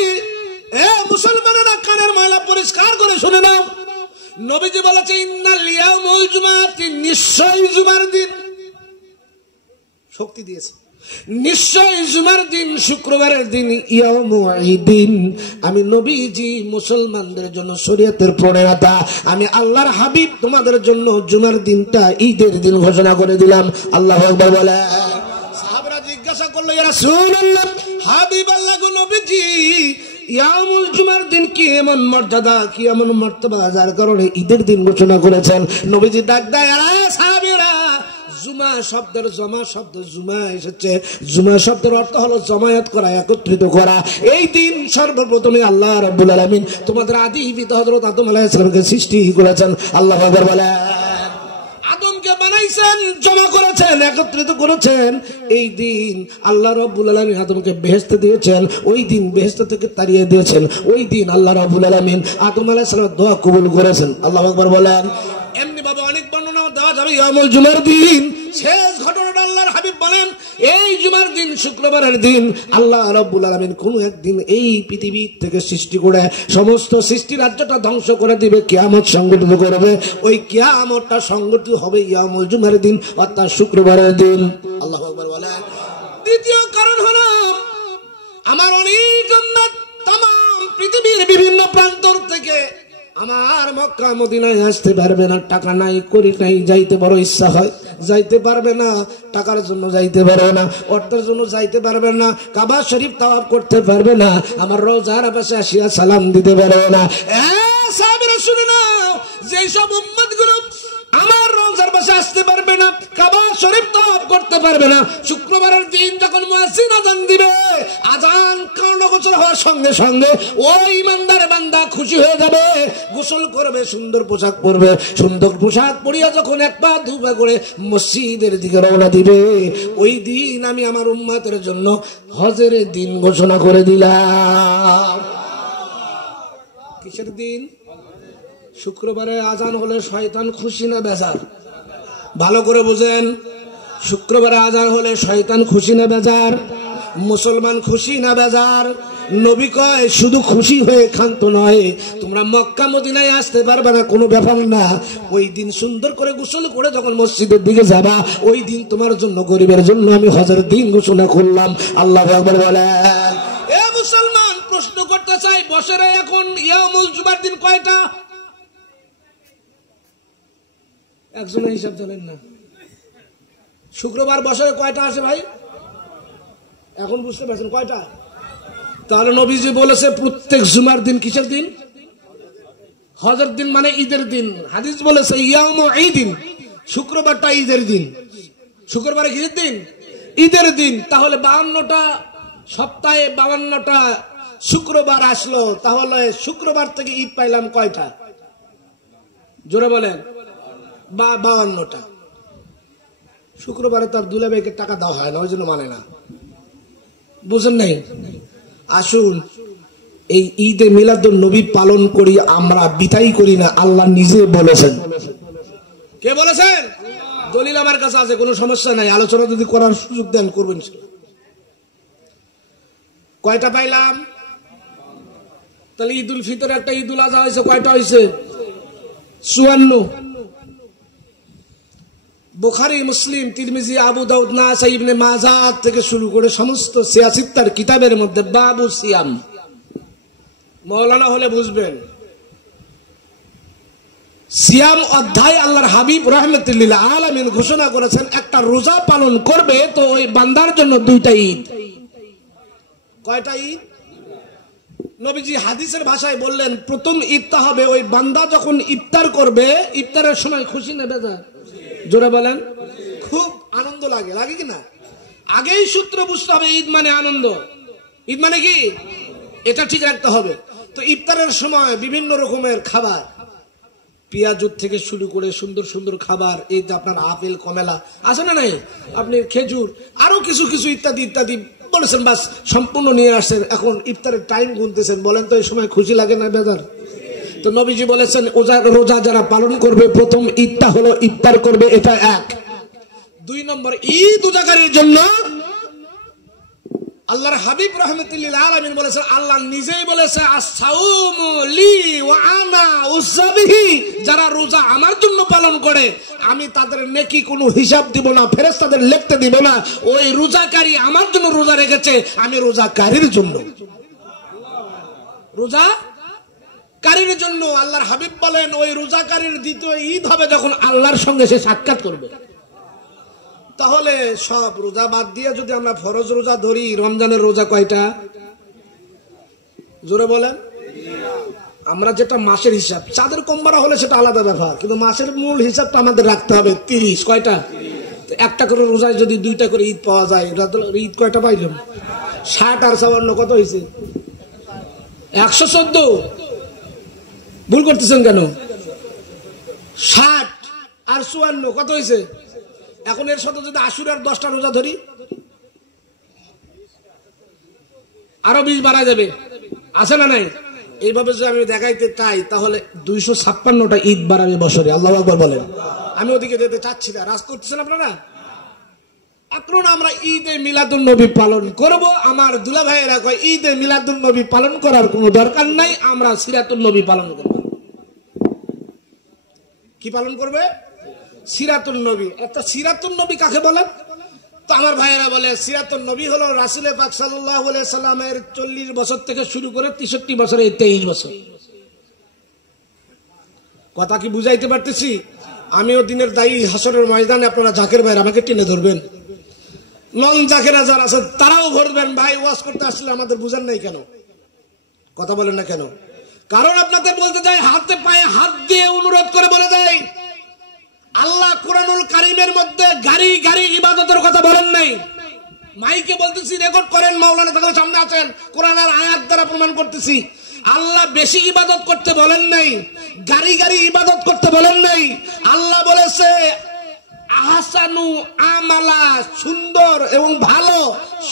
এ মুসলমানেরা কানের ময়লা পরিষ্কার করে শুনে নাও। নবীজি বলেছে, ইন্নাল ইয়াউমুল জুমাতি, নিশ্চয় জুমার দিন। শক্তি দিয়েছে, নিশ্চয় জুমার দিন, শুক্রবারের দিন, ইয়াউমু ঈদিন। আমি নবীজি মুসলমানদের জন্য শরীয়তের প্রণেতা, আমি আল্লাহর হাবিব তোমাদের জন্য জুমার দিনটা ঈদের দিন ঘোষণা করে দিলাম। আল্লাহু আকবার বলে। সাহাবারা জিজ্ঞাসা করলো, ইয়া রাসূলুল্লাহ, হাবিব আল্লাহ গো নবীজি, ইয়াউমুল জুমার দিন কি এমন মর্যাদা, কি এমন মর্তবা যার কারণে ঈদের দিন ঘোষণা করেছেন? নবীজি ডাক দেয়, আরে সাহাবীরা, জুমা শব্দের জমা শব্দ জুমা এসেছে। জুমা শব্দের অর্থ হলো জমায়েত করা, একত্রিত করা। এই দিন সর্বপ্রথমে আল্লাহ রাব্বুল আলামিন তোমাদের আদি পিতা হযরত আদম আলাইহিস সালামকে সৃষ্টি করেছেন। আল্লাহু আকবার বলেন। আদমকে বানাইছেন, জমা করেছেন, একত্রিত করেছেন। এই দিন আল্লাহ রাব্বুল আলামিন আদমকে বেহেশতে দিয়েছেন। ওই দিন বেহেশত থেকে তাড়িয়ে দিয়েছেন। ওই দিন আল্লাহ রাব্বুল আলামিন আদম আলাইহিস সালামের দোয়া কবুল করেছেন। আল্লাহু আকবার বলেন। এমনি ভাবে অনেক বর্ণনা দেওয়া যাবে ইয়ামুল জুমার দিন। শেষ ঘটনাটা আল্লাহর হাবিব বলেন, এই জুমার দিন, শুক্রবারের দিন, আল্লাহ রাব্বুল আলামিন কোন একদিন এই পৃথিবী থেকে সৃষ্টি করে সমস্ত সৃষ্টি রাজ্যটা ধ্বংস করে দিবে, কিয়ামত সংগঠিত করবে। ওই কিয়ামতটা সংগঠিত হবে ইয়ামুল জুমার দিন, অর্থাৎ শুক্রবারের দিন। আল্লাহু আকবার বলেন। দ্বিতীয় কারণ হলো, আমার অনেক উম্মত तमाम পৃথিবীর বিভিন্ন প্রান্তর থেকে আমার মক্কা মদিনায় আসতে পারবে না, টাকা নাই, করি নাই, যাইতে বড় ইচ্ছা হয়, যাইতে পারবে না। টাকার জন্য যাইতে পারবে না, অর্থের জন্য যাইতে পারবে না, কাবা শরীফ তাওয়াফ করতে পারবে না, আমার রওজার পাশে আসিয়া সালাম দিতে পারবে না। সাহাবীরা শুনে নাও, যেই সব উম্মতগুলো আমার রওজার পাশে আসতে পারবে না, কাবা শরীফ তাওয়াফ করতে পারবে না, শুক্রবারের দিন যখন মুয়াজ্জিন আযান দিবে, আযান কর্ণগোচর হওয়ার সঙ্গে সঙ্গে ওই ইমানদার বান্দা খুশি হয়ে যাবে, গোসল করবে, সুন্দর পোশাক পরবে, সুন্দর পোশাক পরিয়া যখন এক পা দু পা করে মসজিদের দিকে রওনা দিবে, ওই দিন আমি আমার উম্মতের জন্য হজের দিন ঘোষণা করে দিলাম। কিসের দিন? শুক্রবারে আজান হলে শয়তান খুশি না বেজার? ভালো করে বুঝেন। শুক্রবারে আজান হলে শয়তান খুশি না বেজার? মুসলমান খুশি না বেজার? নবী কয় শুধু খুশি হয়ে ক্ষান্ত নয়, তোমরা মক্কা মদিনায় আসতে পারবে না, কোনো ব্যাপার না। ওই দিন সুন্দর করে গোসল করে যখন মসজিদের দিকে যাবা, ওই দিন তোমার জন্য, গরিবের জন্য আমি হজের দিন ঘোষণা করলাম। আল্লাহু আকবার বলেন। এ মুসলমান, প্রশ্ন করতে চাই, বছরে এখন ইয়ামুল জুমার দিন কয়টা? একজনের হিসাব জানেন না। শুক্রবার বছরে কয়টা আসে ভাই? এখন বুঝতে পারছেন কয়টা? তাহলে নবীজি বলেছে প্রত্যেক জুমার দিন কিসের দিন? হজের দিন, মানে ঈদের দিন। হাদিস বলেছে ইয়াউমু ঈদিন, শুক্রবারটা ঈদের দিন। শুক্রবারে কিসের দিন? ঈদের দিন। তাহলে 52টা সপ্তাহে 52টা শুক্রবার আসলো, তাহলে শুক্রবার থেকে ঈদ পাইলাম কয়টা? জোরে বলেন। 52টা। শুক্রবারে তার দুলাভাইকে টাকা দেওয়া হয় না, ওই জন্য মানে না, বুঝেন নাই? আসুন এই ঈদে মিলাদুন নবী পালন করি আমরা, বিতাই করি না। আল্লাহ নিজে বলেছেন। কে বলেছেন? দলিল আমার কাছে আছে, কোনো সমস্যা নাই। আলোচনা যদি করার সুযোগ দেন করবেন। কয়টা পাইলাম? তাহলে ঈদুল ফিতর একটা, ঈদুল আজহা হয়েছে কয়টা হয়েছে? 54। বুখারী, মুসলিম, তিরমিজি, আবু দাউদ, নাসাই, ইবনে মাজাহ থেকে শুরু করে সমস্ত 76 কিতাবের মধ্যে বাবু সিয়াম। মাওলানা হলে বুঝবেন, সিয়াম অধ্যায় আল্লাহর হাবিব রাহমাতুল লিল আলামিন ঘোষণা করেছেন, একটা রোজা পালন করবে তো ওই বান্দার জন্য 2টা ঈদ। কয়টা ঈদ? নবীজি হাদিসের ভাষায় বললেন, প্রথম ঈদটা হবে ওই বান্দা যখন ইফতার করবে, ইফতারের সময় খুশি নেবে যা, জোরে বলেন। খুব আনন্দ লাগে, লাগে কিনা? আগেই সূত্র বুঝতে হবে, ঈদ মানে আনন্দ। ঈদ মানে কি? এটা ঠিক রাখতে হবে। তো ইফতারের সময় বিভিন্ন রকমের খাবার, পেঁয়াজুর থেকে শুরু করে সুন্দর সুন্দর খাবার, এই যে আপনার আপেল, কমলা আছে না নাই, আপনি খেজুর, আরো কিছু কিছু ইত্যাদি ইত্যাদি বলেছেন, বাস সম্পূর্ণ নিয়ে আসছেন। এখন ইফতারের টাইম গুনতেছেন, বলেন তো এই সময় খুশি লাগে না বেজার? তো নবীজি বলেছেন, রোজা যারা পালন করবে প্রথম ঈদটা হলো ইফতার করবে, এটা 1। 2 নম্বর ঈদ উজাগারের জন্য আল্লাহর হাবিব রাহমাতুল লিল আলামিন বলেছেন, আল্লাহ নিজেই বলেছে, আস-সাওমু লি ওয়া আনা উযবিহি, যারা রোজা আমার জন্য পালন করে আমি তাদের নেকি কোনো হিসাব দিব না, ফেরেশতাদের লিখতে দিব না। ওই রোজাকারী আমার জন্য রোজা রেখেছে, আমি রোজাকারীর জন্য, রোজাকারীর জন্য। আল্লাহর হাবিব বলেন, ওই রোজাকারীর দ্বিতীয় ঈদ হবে যখন আল্লাহর সঙ্গে সে সাক্ষাৎ করবে। তাহলে সব রোজা বাদ দিয়ে যদি আমরা ফরজ রোজা ধরি, রমজানের রোজা কয়টা? জোরে বলেন। আমরা যেটা মাসের হিসাব, চাঁদের কম্বারা হলে সেটা আলাদা ব্যাপার, কিন্তু মাসের মূল হিসাবটা আমাদের রাখতে হবে 30। কয়টা? একটা করে রোজায় যদি 2টা করে ঈদ পাওয়া যায়, ঈদ কয়টা পাইলাম? 60 আর 54 কত হয়েছে? 114। ভুল করতেছেন কেন? 60 আর 54 কত হয়েছে? এখন এর সাথে যদি আশুরার 10টা রোজা ধরি, আরো 20 বাড়া যাবে, আছে না নাই? এইভাবে যদি আমি দেখাইতে চাই তাহলে 256টা ঈদ বাড়াবে বছরে। আল্লাহু আকবার বলেন। আমি ওদিকে যেতে চাচ্ছি না, রাজ করতেছেন আপনারা। এখন আমরা ঈদে মিলাদুন নবী পালন করব। আমার দুলা ভাইয়েরা কয় ঈদে মিলাদুন নবী পালন করার কোনো দরকার নাই, আমরা সিরাতুন নবী পালন করব। কি পালন করবে? সিরাতুন নবী। একটা সিরাতুন নবী কাকে বলে? তো আমার ভাইয়েরা বলে, সিরাতুন নবী হলো রাসূল পাক সাল্লাল্লাহু আলাইহি সাল্লামের 40 বছর থেকে শুরু করে 63 বছরে 23 বছর। কথা কি বুঝাইতে পারতেছি? আমিও দিনের দায়ী, হাসরের ময়দানে আপনারা জাকের ভাইরা আমাকে টেনে ধরবেন, নন জাকেরা যারা আছে তারাও ধরবেন। ভাই ওয়াজ করতে আসলে আমাদের বুঝেন নাই কেন? কথা বলেন না কেন? কারণ আপনাদের বলতে যাই, হাতে পায়ে হাত দিয়ে অনুরোধ করে বলে দেয়, আল্লাহ কোরআনুল কারীমের মধ্যে গাড়ি গাড়ি ইবাদতের কথা বলেন নাই। মাইকে বলতেছি, রেকর্ড করেন, মাওলানা থাকলে সামনে আছেন, কোরআনের আয়াত দ্বারা প্রমাণ করতেছি। আল্লাহ বেশি ইবাদত করতে বলেন নাই, গাড়ি গাড়ি ইবাদত করতে বলেন নাই। আল্লাহ বলেছে আহসানু আমালা, সুন্দর এবং ভালো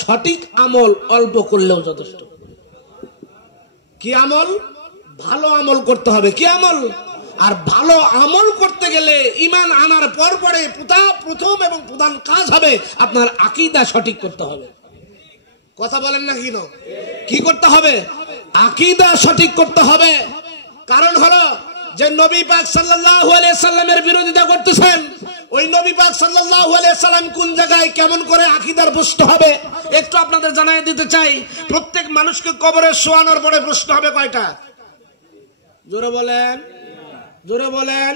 সঠিক আমল অল্প করলেও যথেষ্ট। কি আমল? ভালো আমল করতে হবে। কি আমল? আর ভালো আমল করতে গেলে ঈমান আনার পর পরে প্রথম এবং প্রধান কাজ হবে আপনার আকীদা সঠিক করতে হবে। কথা বলেন না কেন? কি করতে হবে? আকীদা সঠিক করতে হবে। কারণ হলো যে নবী পাক সাল্লাল্লাহু আলাইহি সাল্লামের বিরোধিতা করতেছেন, ওই নবী পাক সাল্লাল্লাহু আলাইহি সাল্লাম কোন জায়গায় কেমন করে আকীদার প্রশ্ন হবে একটু আপনাদের জানাই দিতে চাই। প্রত্যেক মানুষকে কবরে শোয়ানোর পরে প্রশ্ন হবে কয়টা? জোরে বলেন, জোরে বলেন।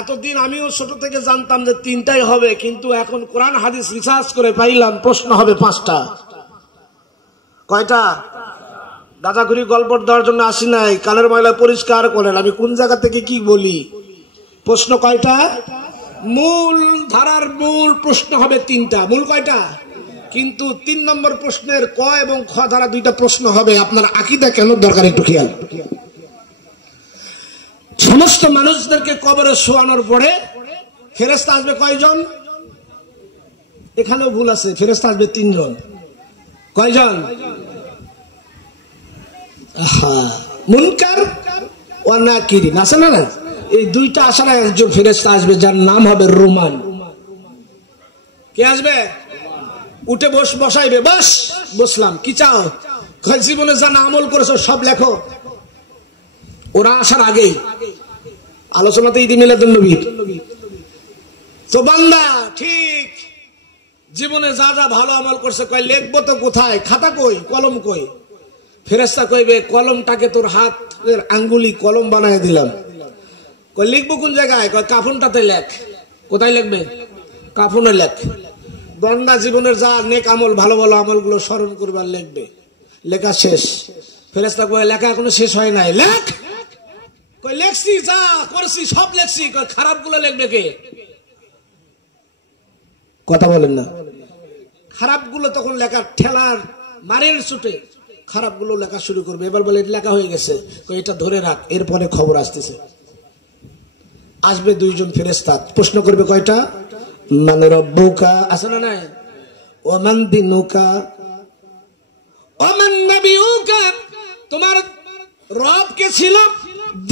এতদিন আমিও ছোট থেকে জানতাম যে 3টাই হবে, কিন্তু এখন কোরআন হাদিস রিসার্চ করে পাইলাম প্রশ্ন হবে 5টা। কয়টা? গাঁজাখুরি গল্প দেওয়ার জন্য আসি নাই, কানের ময়লা পরিষ্কার করেন। আমি কোন জায়গা থেকে কি বলি? প্রশ্ন কয়টা? মূল ধারার মূল প্রশ্ন হবে 3টা। মূল কয়টা? কিন্তু 3 নম্বর প্রশ্নের ক এবং খ দ্বারা 2টা প্রশ্ন হবে। আপনার আকীদা কেন দরকার একটু খেয়াল। সমস্ত মানুষদেরকে কবরে শোয়ানোর পরে ফেরেশতা আসবে কয়জন? এখানেও ভুল আছে, ফেরেশতা আসবে 3 জন। কয়জন? মুনকার ও নাকিরিন আছে না? এই 2টা আসার একজন ফেরেশতা আসবে যার নাম হবে রুমান। কে আসবে? উঠে বসাইবে, বসলাম, কি চাও? জীবনে যা আমল করেছো সব লেখো। ওরা আসার আগেই আলোচনাতে ঈদ মিলাদুন নবী তো বান্দা ঠিক জীবনে যা যা ভালো আমল করছে কয় লিখবো তো কোথায়? খাতা কই, কলম কই? ফেরেশতা কইবে কলমটাকে তোর হাতের আঙ্গুলি কলম বানায় দিলাম। কই লিখবো কোন জায়গায়? কয় কাফনটাতে লেখ। কোথায় লিখবে? কাফনে লেখ। বান্দা জীবনের যা নেক আমল ভালো ভালো আমলগুলো স্মরণ করবার লিখবে। লেখা শেষ। ফেরেশতা কয় লেখা এখনো শেষ হয় নাই, লেখ। কই লেখছি, যা করেছি সব লেখছি। কই খারাপ গুলো লিখবে কে? কথা বলেন না। খারাপ গুলো তখন লেখার ঠেলার মারের ছুটে খারাপ গুলো লেখা শুরু করবে। এবার বলে লেখা হয়ে গেছে, কই এটা ধরে রাখ, এরপরে খবর আসতেছে। আসবে 2 জন ফেরেশতা, প্রশ্ন করবে কয়টা? মান রব্বুকা আছে না নাই? ও মান দিনুকা ও মান নবিয়ুকা, তোমার রব কে ছিল?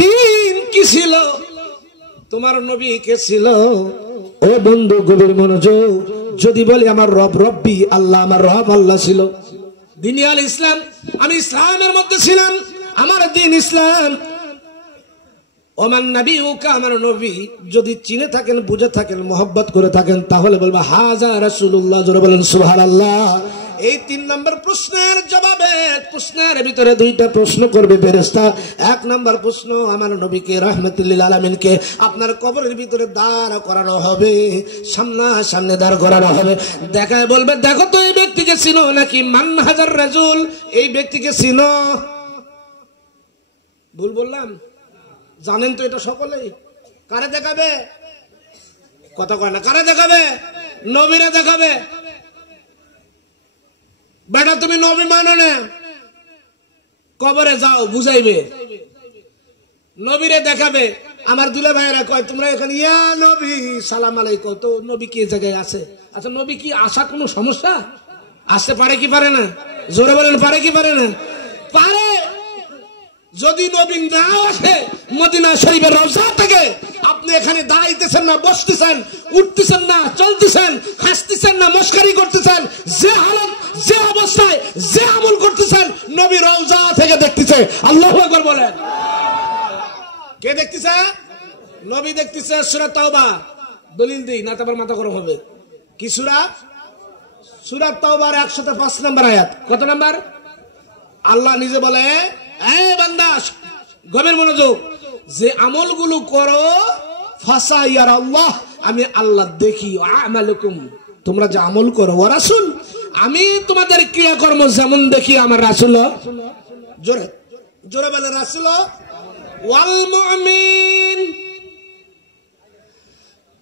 দিন কি ছিল? তোমার নবী কে ছিল? ও বন্ধু গভীর মনোযোগ, যদি বলি আমার রব রব্বি আল্লাহ, আমার রব আল্লাহ ছিল। দিনই আল ইসলাম, আমি ইসলামের মধ্যে ছিলাম, আমার দিন ইসলাম। ওমান নবিয়ুকা, আমার নবী যদি চিনে থাকেন, বুঝে থাকেন, মহব্বত করে থাকেন, তাহলে বলবা হাজা রাসূলুল্লাহ। জোরে বলেন সুবহানাল্লাহ। এই 3 নম্বর প্রশ্নের জবাবে প্রশ্নের ভিতরে 2টা প্রশ্ন করবে ফেরেশতা। 1 নম্বর প্রশ্ন, আমার নবীকে রাহমাতুল লিল আলামিনকে আপনার কবরের ভিতরে দাঁড় করানো হবে, সামনে দাঁড় করানো হবে। দেখায় বলবে দেখো তো এই ব্যক্তিকে চিনো নাকি? মান হাজার রাজুল, এই ব্যক্তিকে চিনো? ভুল বললাম? জানেন তো এটা সকলেই। কারে দেখাবে? কথা কয় না। কারে দেখাবে? নবীরে দেখাবে। বেটা তুমি নবী মানো না, কবরে যাও, বুঝাইবে। নবীরে দেখাবে। আমার দুলা ভাইয়েরা কয় তোমরা এখানে ইয়া নবী সালাম আলাইকুম, তো নবী কি জায়গায় আছে? আচ্ছা নবী কি আসা কোনো সমস্যা? আসতে পারে কি পারে না? জোরে বলেন পারে কি পারে না? পারে। যদি নবী না আসে মদিনা শরীফের রওজা থেকে, আপনি এখানে দাঁড়াইতেছেন না, বসতেছেন, উঠতেছেন না, চলতেছেন, হাসতেছেন না, মস্কারি করতেছেন, যে হালত, যে অবস্থায়, যে আমল করতেছেন, নবী রওজা থেকে দেখতেছে। আল্লাহু আকবার বলেন। কে দেখতেছে? নবী দেখতেছে। সূরা তাওবা, দলিল দেই না তারপর মাথা গরম হবে। কি সূরা? সূরা তাওবার 105 নম্বর আয়াত। কত নম্বর? আল্লাহ নিজে বলে, এই বান্দা গভীর মনোযোগ, যে আমলগুলো করো ফাসা ইয়ার আল্লাহ, আমি আল্লাহ দেখি। আমালুকুম, তোমরা যে আমল করো, ওয়া রাসূল, আমি তোমাদের ক্রিয়াকর্ম যেমন দেখি আমার রাসূল। জোরে জোরে বলে রাসূল। ওয়াল মুমিন,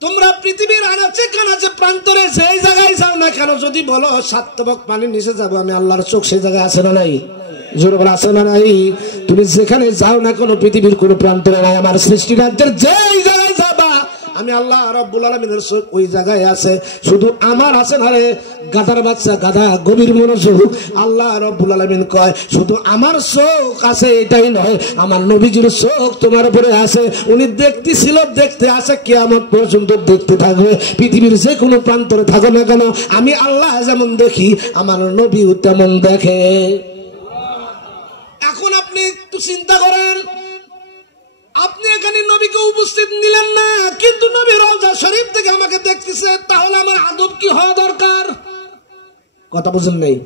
তোমরা পৃথিবীর আনাচে কানাচে প্রান্তরে যেই জায়গায় যাও না কেন, যদি বলো 7 তবক পানির নিচে যাবো, আমি আল্লাহর চোখ সেই জায়গায় আছে না নাই? জোরে বলে আছে না নাই? তুমি যেখানে যাও না কোনো পৃথিবীর কোনো প্রান্তরে নাই, আমার সৃষ্টি রাজ্যের যেই জায়গায় যাবা আমি আল্লাহ রাব্বুল আলামিনের চোখ ওই জায়গায় আছে। শুধু আমার আছে না রে গাধার বাচ্চা, গাধা, গভীর মনোযোগ। আল্লাহ রাব্বুল আলামিন কয় শুধু আমার চোখ আছে এটাই নয়, আমার নবীজির চোখ তোমার উপরে আছে। উনি দেখতেছিল, দেখতে আছে, কিয়ামত পর্যন্ত দেখতে থাকবে। পৃথিবীর যে কোনো প্রান্তরে থাকো না কেন, আমি আল্লাহ যেমন দেখি আমার নবীও তেমন দেখে। এখন আপনি একটু চিন্তা করেন, আপনি এখানে নবীকে উপস্থিত নিলেন না, কিন্তু নবী রওজা শরীফ থেকে আমাকে দেখতেছে, তাহলে আমার আদব কি হওয়া দরকার? কথা বুঝেন নাই?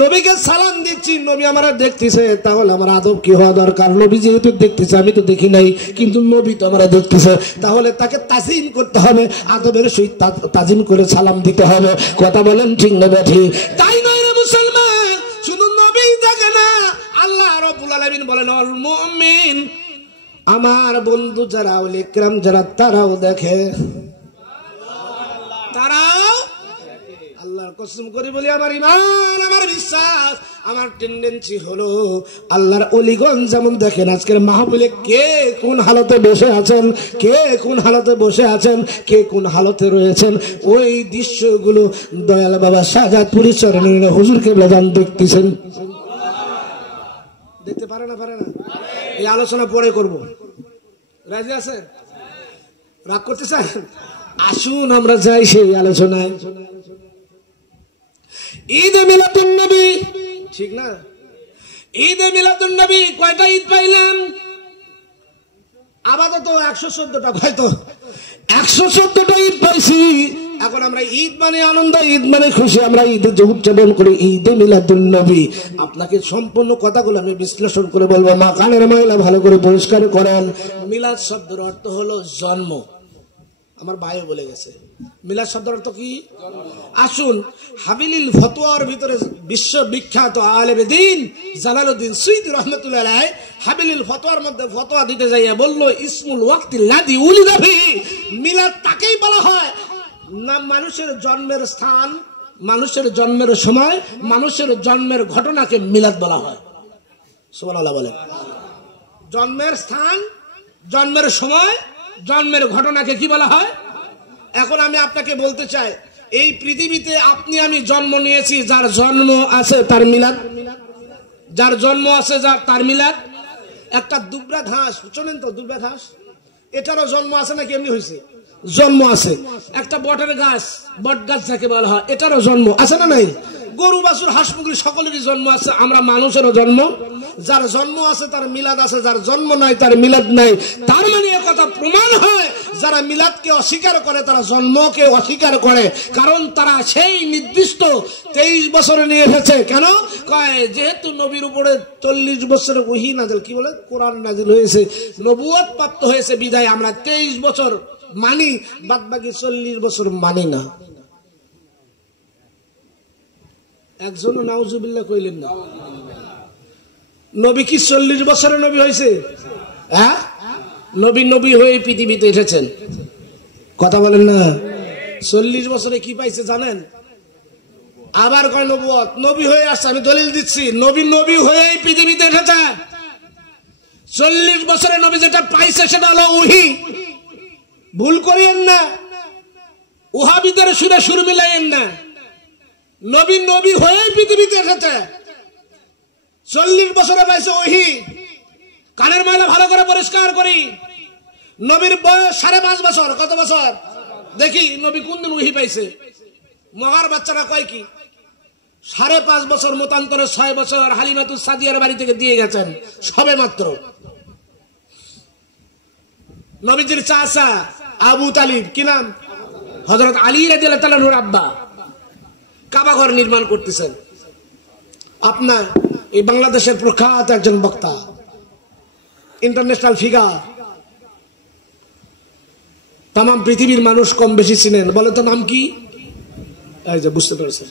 নবীকে সালাম দিচ্ছি, নবী আমার দেখতেছে, তাহলে আমার আদব কি হওয়া দরকার? নবী যেহেতু দেখতেছে, আমি তো দেখি নাই, কিন্তু নবী তো আমার দেখতেছে, তাহলে তাকে তাজিম করতে হবে, আদবের সহিত তাজিম করে সালাম দিতে হবে। কথা বলেন ঠিক না ঠিক? তাই নয় রে মুসলমান, শুধু নবী দেখে না, আল্লাহ রাব্বুল আলামিন বলেন আল মুমিন, আমার বন্ধু যারা ওলি ইকরাম যারা, তারাও দেখে, তারাও। আল্লাহর আল্লাহর কসম করে বলি, আমার ঈমান, আমার বিশ্বাস, আমার টেন্ডেন্সি হলো আল্লাহর ওলিগণ যেমন দেখেন আজকের মাহফিলে কে কোন হালতে বসে আছেন, কে কোন হালতে বসে আছেন, কে কোন হালতে রয়েছেন, ওই দৃশ্যগুলো দয়াল বাবা শাহজাদপুরী চরণে হুজুর কেবলা জান দেখতেছেন। দেখতে পারে না? পারে না? এই আলোচনা পরে করব। রাজি আছেন? রাগ করতে চান? আসুন আমরা যাই সেই আলোচনায়। ঈদে মিলাদুন নবী, ঠিক না? ঈদে মিলাদুন নবী কয়টা ঈদ পাইলাম? আপাতত 114টা, হয়তো 114টা ঈদ পাইছি। এখন আমরা ঈদ মানে আনন্দ, ঈদ মানে খুশি, আমরা ঈদ উদযাপন করি ঈদে মিলাদুন নবী। আপনাকে সম্পূর্ণ কথাগুলো আমি বিশ্লেষণ করে বলবো, মা কানের ময়লা ভালো করে পরিষ্কার করেন। মিলাদ শব্দের অর্থ হলো জন্ম। আমার ভাইও বলে গেছে মিলাদ শব্দের অর্থ কি? আসুন, হাবিলিল ফতোয়ার ভিতরে বিশ্ববিখ্যাত আলেমে দ্বীন জালালউদ্দিন সুয়ুতী রাহমাতুল্লাহ আলাইহি হাবিলিল ফতোয়ার মধ্যে ফতোয়া দিতে যাইয়া বলল, ইসমুল ওয়াক্তিল লাযী উলিদা ফিহি, মিলাদ তাকেই বলা হয় না মানুষের জন্মের স্থান, মানুষের জন্মের সময়, মানুষের জন্মের ঘটনাকে মিলাদ বলা হয়। সুবহানাল্লাহ বলেন। জন্মের স্থান, জন্মের সময়, জন্মের ঘটনাকে কি বলা হয়? এখন আমি আপনাকে বলতে চাই, এই পৃথিবীতে আপনি আমি জন্ম নিয়েছি, যার জন্ম আছে তার মিলাদ, যার জন্ম আছে তার মিলাদ। একটা দুবরা ঘাস, শোনেন তো, দুবরা ঘাস, এটারও জন্ম আছে নাকি এমনি হয়েছে? জন্ম আছে। একটা বটের গাছ, বট গাছ যাকে বলা হয়, এটারও জন্ম আছে না নাই? গরু বাছুর হাঁস মুরগি সকলেরই জন্ম আছে, আমরা মানুষেরও জন্ম। যার জন্ম আছে তার মিলাদ আছে, যার জন্ম নাই তার মিলাদ নাই। তার মানে কথা প্রমাণ হয়, যারা মিলাদকে অস্বীকার করে তারা জন্মকে অস্বীকার করে, কারণ তারা সেই নির্দিষ্ট 23 বছরে নিয়ে এসেছে। কেন কয়? যেহেতু নবীর উপরে 40 বছরের ওহী নাজিল, কি বলে, কোরআন নাজিল হয়েছে, নবুয়ত প্রাপ্ত হয়েছে, বিধায় আমরা 23 বছর মানি, বাদ বাকি 40 বছর মানি না। একজনও নাউজুবিল্লাহ কইলেন না। নবী কি 40 বছরে নবী হয়েছে? হ্যাঁ, নবী হয়ে পৃথিবীতে এসেছেন। কথা বলেন না? 40 বছরে কি পাইছে জানেন? আবার কয় নবুয়ত, নবী হয়ে আসছে। আমি দলিল দিচ্ছি, নবী হয়ে পৃথিবীতে এসেছে। 40 বছরে নবী যেটা পাইছে সেটা হলো ওহী। ভুল করিয়েন না, ওহাবিদের সুরে সুর মিলাইয়েন না। নবী হয়ে পৃথিবীতে এসেছে, 40 বছরে পাইছে ওহী। কানের ময়লা ভালো করে পরিষ্কার করি। নবীর বয়স 5.5 বছর। কত বছর? দেখি নবী কোন দিন ওহী পাইছে। মগার বাচ্চারা কয় কি 5.5 বছর, মতান্তরে 6 বছর হালিমাতুস সাদিয়ার বাড়ি থেকে দিয়ে গেছেন সবে মাত্র। নবীজির চাচা আবু তালিব, কি নাম? হযরত আলী রাদিয়াল্লাহু তাআলার আব্বা কাবা ঘর নির্মাণ করতেছেন। আপনার এই বাংলাদেশের প্রখ্যাত একজন বক্তা, ইন্টারন্যাশনাল ফিগার, তাম পৃথিবীর মানুষ কম বেশি চিনেন। বলে তো নাম কি? এই যে বুঝতে পেরেছেন,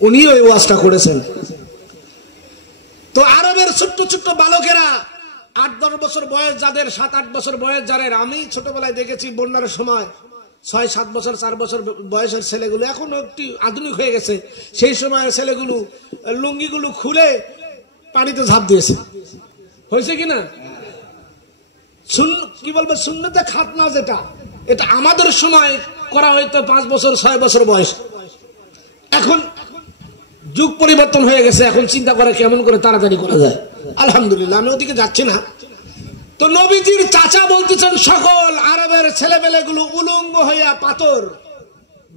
উনি ওই ওয়াজটা করেছেন। তো আরবের ছোট্ট ছোট্ট বালকেরা 8-10 বছর বয়স, যাদের 7-8 বছর বয়স, যাদের আমি ছোটবেলায় দেখেছি বন্যার সময় 6-7 বছর 4 বছর বয়সের ছেলেগুলো, এখন একটু আধুনিক হয়ে গেছে, সেই সময়ের ছেলেগুলো লুঙ্গিগুলো খুলে পানিতে ঝাঁপ দিয়েছে। হয়েছে কিনা? কি বলবে, সুন্নতে খাতনা যেটা, এটা আমাদের সময় করা হয়তো 5 বছর 6 বছর বয়স। এখন যুগ পরিবর্তন হয়ে গেছে, এখন চিন্তা করে কেমন করে তাড়াতাড়ি করা যায়। আলহামদুলিল্লাহ, আমি ওদিকে যাচ্ছি না। তো নবীজির চাচা বলতেছেন, সকল আরবের ছেলেবেলেগুলো উলঙ্গ হইয়া পাথর,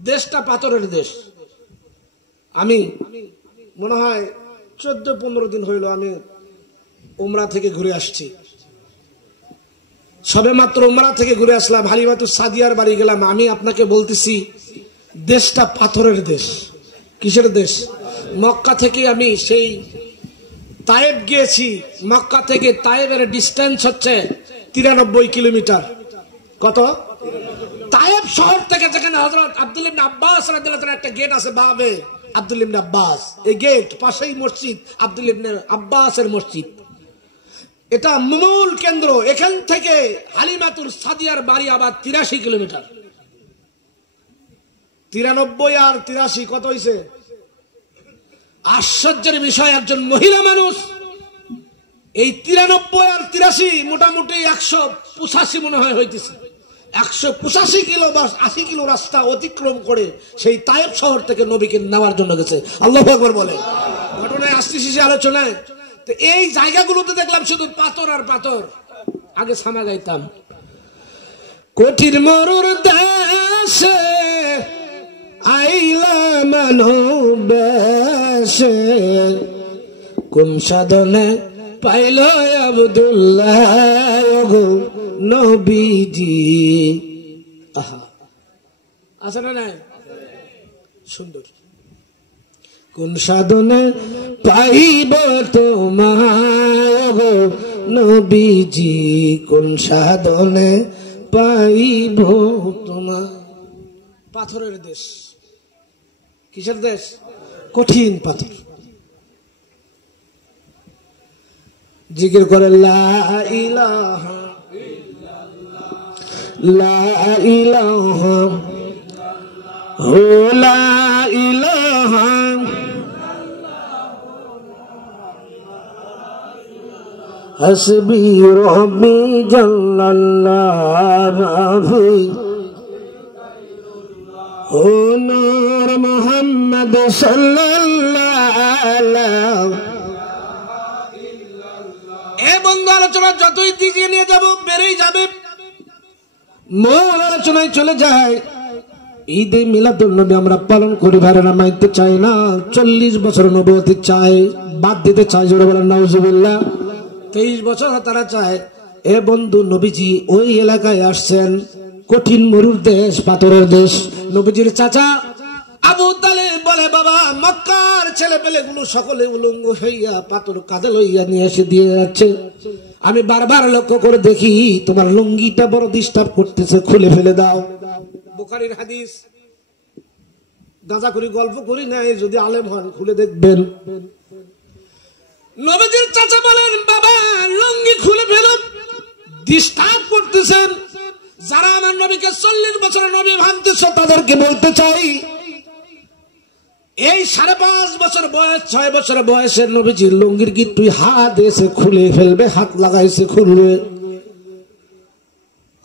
দেশটা পাথরের দেশ। আমি মনে হয় 14-15 দিন হইল আমি উমরা থেকে ঘুরে আসছি। সবে মাত্র উমরা থেকে ঘুরে আসলাম, হালিমাতুস সাদিয়ার বাড়ি গেলাম। আমি আপনাকে বলতেছি, দেশটা পাথরের দেশ। কিসের দেশ? মক্কা থেকে আমি সেই তায়েব গিয়েছি। মক্কা থেকে তায়েবের ডিস্টেন্স হচ্ছে 93 কিলোমিটার। কত? তায়েব শহর থেকে, যেখানে হযরত আব্দুল ইবনে আব্বাস রাদিয়াল্লাহু তাআলা একটা গেট আছে, বাবে আব্দুল ইবনে আব্বাস, এই গেট পাশেই মসজিদ আব্দুল ইবনে আব্বাসের মসজিদ। এটা মূল কেন্দ্র। এখান থেকে হালিমাতুর সাদিয়ার বাড়ি আবার 83 কিলোমিটার। 93 আর 83 কত হয়েছে? আশ্চর্যের বিষয়, একজন মহিলা মানুষ এই 93 আর 83 মোটামুটি 185 মনে হয় হইতেছে, 185 কিলো বা 80 কিলো রাস্তা অতিক্রম করে সেই তায়েব শহর থেকে নবীকে নেওয়ার জন্য গেছে। আল্লাহু আকবার বলে। ঘটনায় আসতেছি আলোচনায়। তো এই জায়গাগুলোতে দেখলাম শুধু পাথর আর পাথর। আগে সামা গাইতাম, কঠিন মরুর দেশে আইলা মানবেশে, কোন সাধনে পাইল আব্দুল্লাহ নবীজি। আহা, আছে না নাই? সুন্দর। কোন সাধনে পাইব তোমায় নবীজি, কোন সাধনে পাইব তোমার। পাথরের দেশ, কিসের দেশ? কঠিন পাথর। জিকির করে লা ইলাহা লা ইলাহা লা ইলাহা হাসবি রব্বি জাল্লাল্লাহু ও নূর মুহাম্মদ সাল্লাল্লাহু। এ বন্ধু, আলোচনা যতই দিকে নিয়ে যাব বেড়েই যাবে। মূল আলোচনায় চলে যায়। ঈদে মিলাদুন নবী আমরা পালন করি, ভাইরা মাইতে চাই না। 40 বছর নবুয়তি চাই, বাদ দিতে চাই। জোরে বলেন নাউজুবিল্লাহ। 23 বছর তারা চায়। এ বন্ধু, নবীজি ওই এলাকায় আসছেন, কঠিন মরুর দেশ, পাথরের দেশ। নবীজির চাচা আবু তালেব বলে, বাবা, মক্কার ছেলে পেলে গুলো সকলে উলঙ্গ হইয়া পাথর কাঁধে লইয়া নিয়ে এসে দিয়ে যাচ্ছে। আমি বারবার লক্ষ্য করে দেখি তোমার লুঙ্গিটা বড় ডিস্টার্ব করতেছে, খুলে ফেলে দাও। বুখারীর হাদিস। গাঁজা করি গল্প করি না, যদি আলেম হন খুলে দেখবেন। নবীজির চাচা বলেন, বাবা লুঙ্গি খুলে ফেলো, ডিস্টার্ব করতেছেন। যারা আমার নবীকে 40 বছরের নবী ভাবতেছ তাদেরকে বলতে চাই, এই 5.5 বছর বয়স, 6 বছরের বয়সের নবীজির লুঙ্গির কি তুই হাত এসে খুলে ফেলবে? হাত লাগাইছে খুলবে।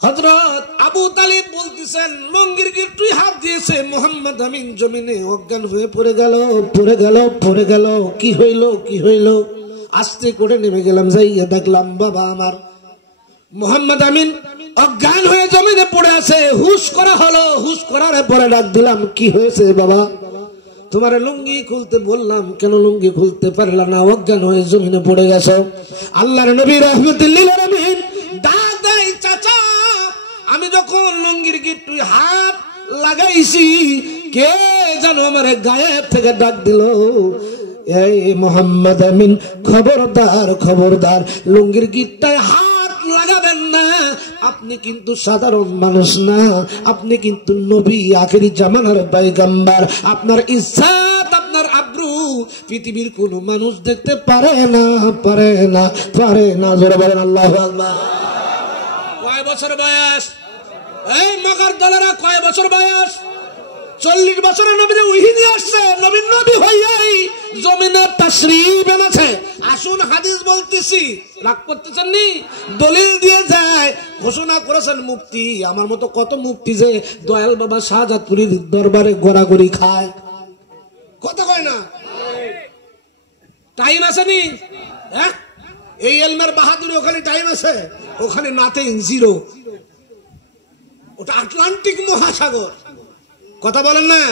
হযরত আবু তালিব বলতেছেন, লুঙ্গির কি তুই হাত দিয়েছে? মুহাম্মদ আমিন জমিনে অজ্ঞান হয়ে পড়ে গেল, পড়ে গেল, পড়ে গেল। কি হইল, কি হইল? আস্তে করে নেমে গেলাম, যাইয়া দেখলাম বাবা আমার মুহাম্মদ আমিন অজ্ঞান হয়ে জমিনে পড়ে আছে। হুশ করা হলো, হুশ করার পরে ডাক দিলাম, কি হয়েছে বাবা? তোমার লুঙ্গি খুলতে বললাম, কেন লুঙ্গি খুলতে পারলা না? অজ্ঞান হয়ে জমিনে পড়ে গেছো। আল্লাহর নবী রাহমাতুল লিল আলামিন ডাক দেয়, চাচা আমি যখন লুঙ্গির গিট্টু হাত লাগাইছি, কে জানো আমার গায়েব থেকে ডাক দিল, এই মুহাম্মদ আমিন খবরদার, খবরদার, লুঙ্গির গিট্টায় হাত লাগাবেন না। আপনি কিন্তু সাধারণ মানুষ না, আপনি কিন্তু নবী, আখেরি জামানার পয়গম্বর। আপনার ইজ্জত, আপনার আব্রু পৃথিবীর কোন মানুষ দেখতে পারে না, পারে না, পারে না। জোরে বলেন আল্লাহু আকবার। কয় বছর বয়স? এই মগার দলেরা, কয় বছর বয়স? 40 বছরের নবীরে উহি নিয়ে আসছে। নবী নবী হইয়াই জমিনে তাশরীফ এনেছে। আসুন হাদিস বলতেছি, রাগ করতেছেন নি? দলিল দিয়ে যায়, ঘোষণা করেছেন মুফতি। আমার মতো কত মুফতি যে দয়াল বাবা শাহজাদপুরীর দরবারে গড়াগড়ি খায়, কথা কয় না? টাইম আছে নি? এই এলমের বাহাদুরি ওখানে টাইম আছে, ওখানে নাথিং, জিরো। ওটা আটলান্টিক মহাসাগর, কথা বলেন না?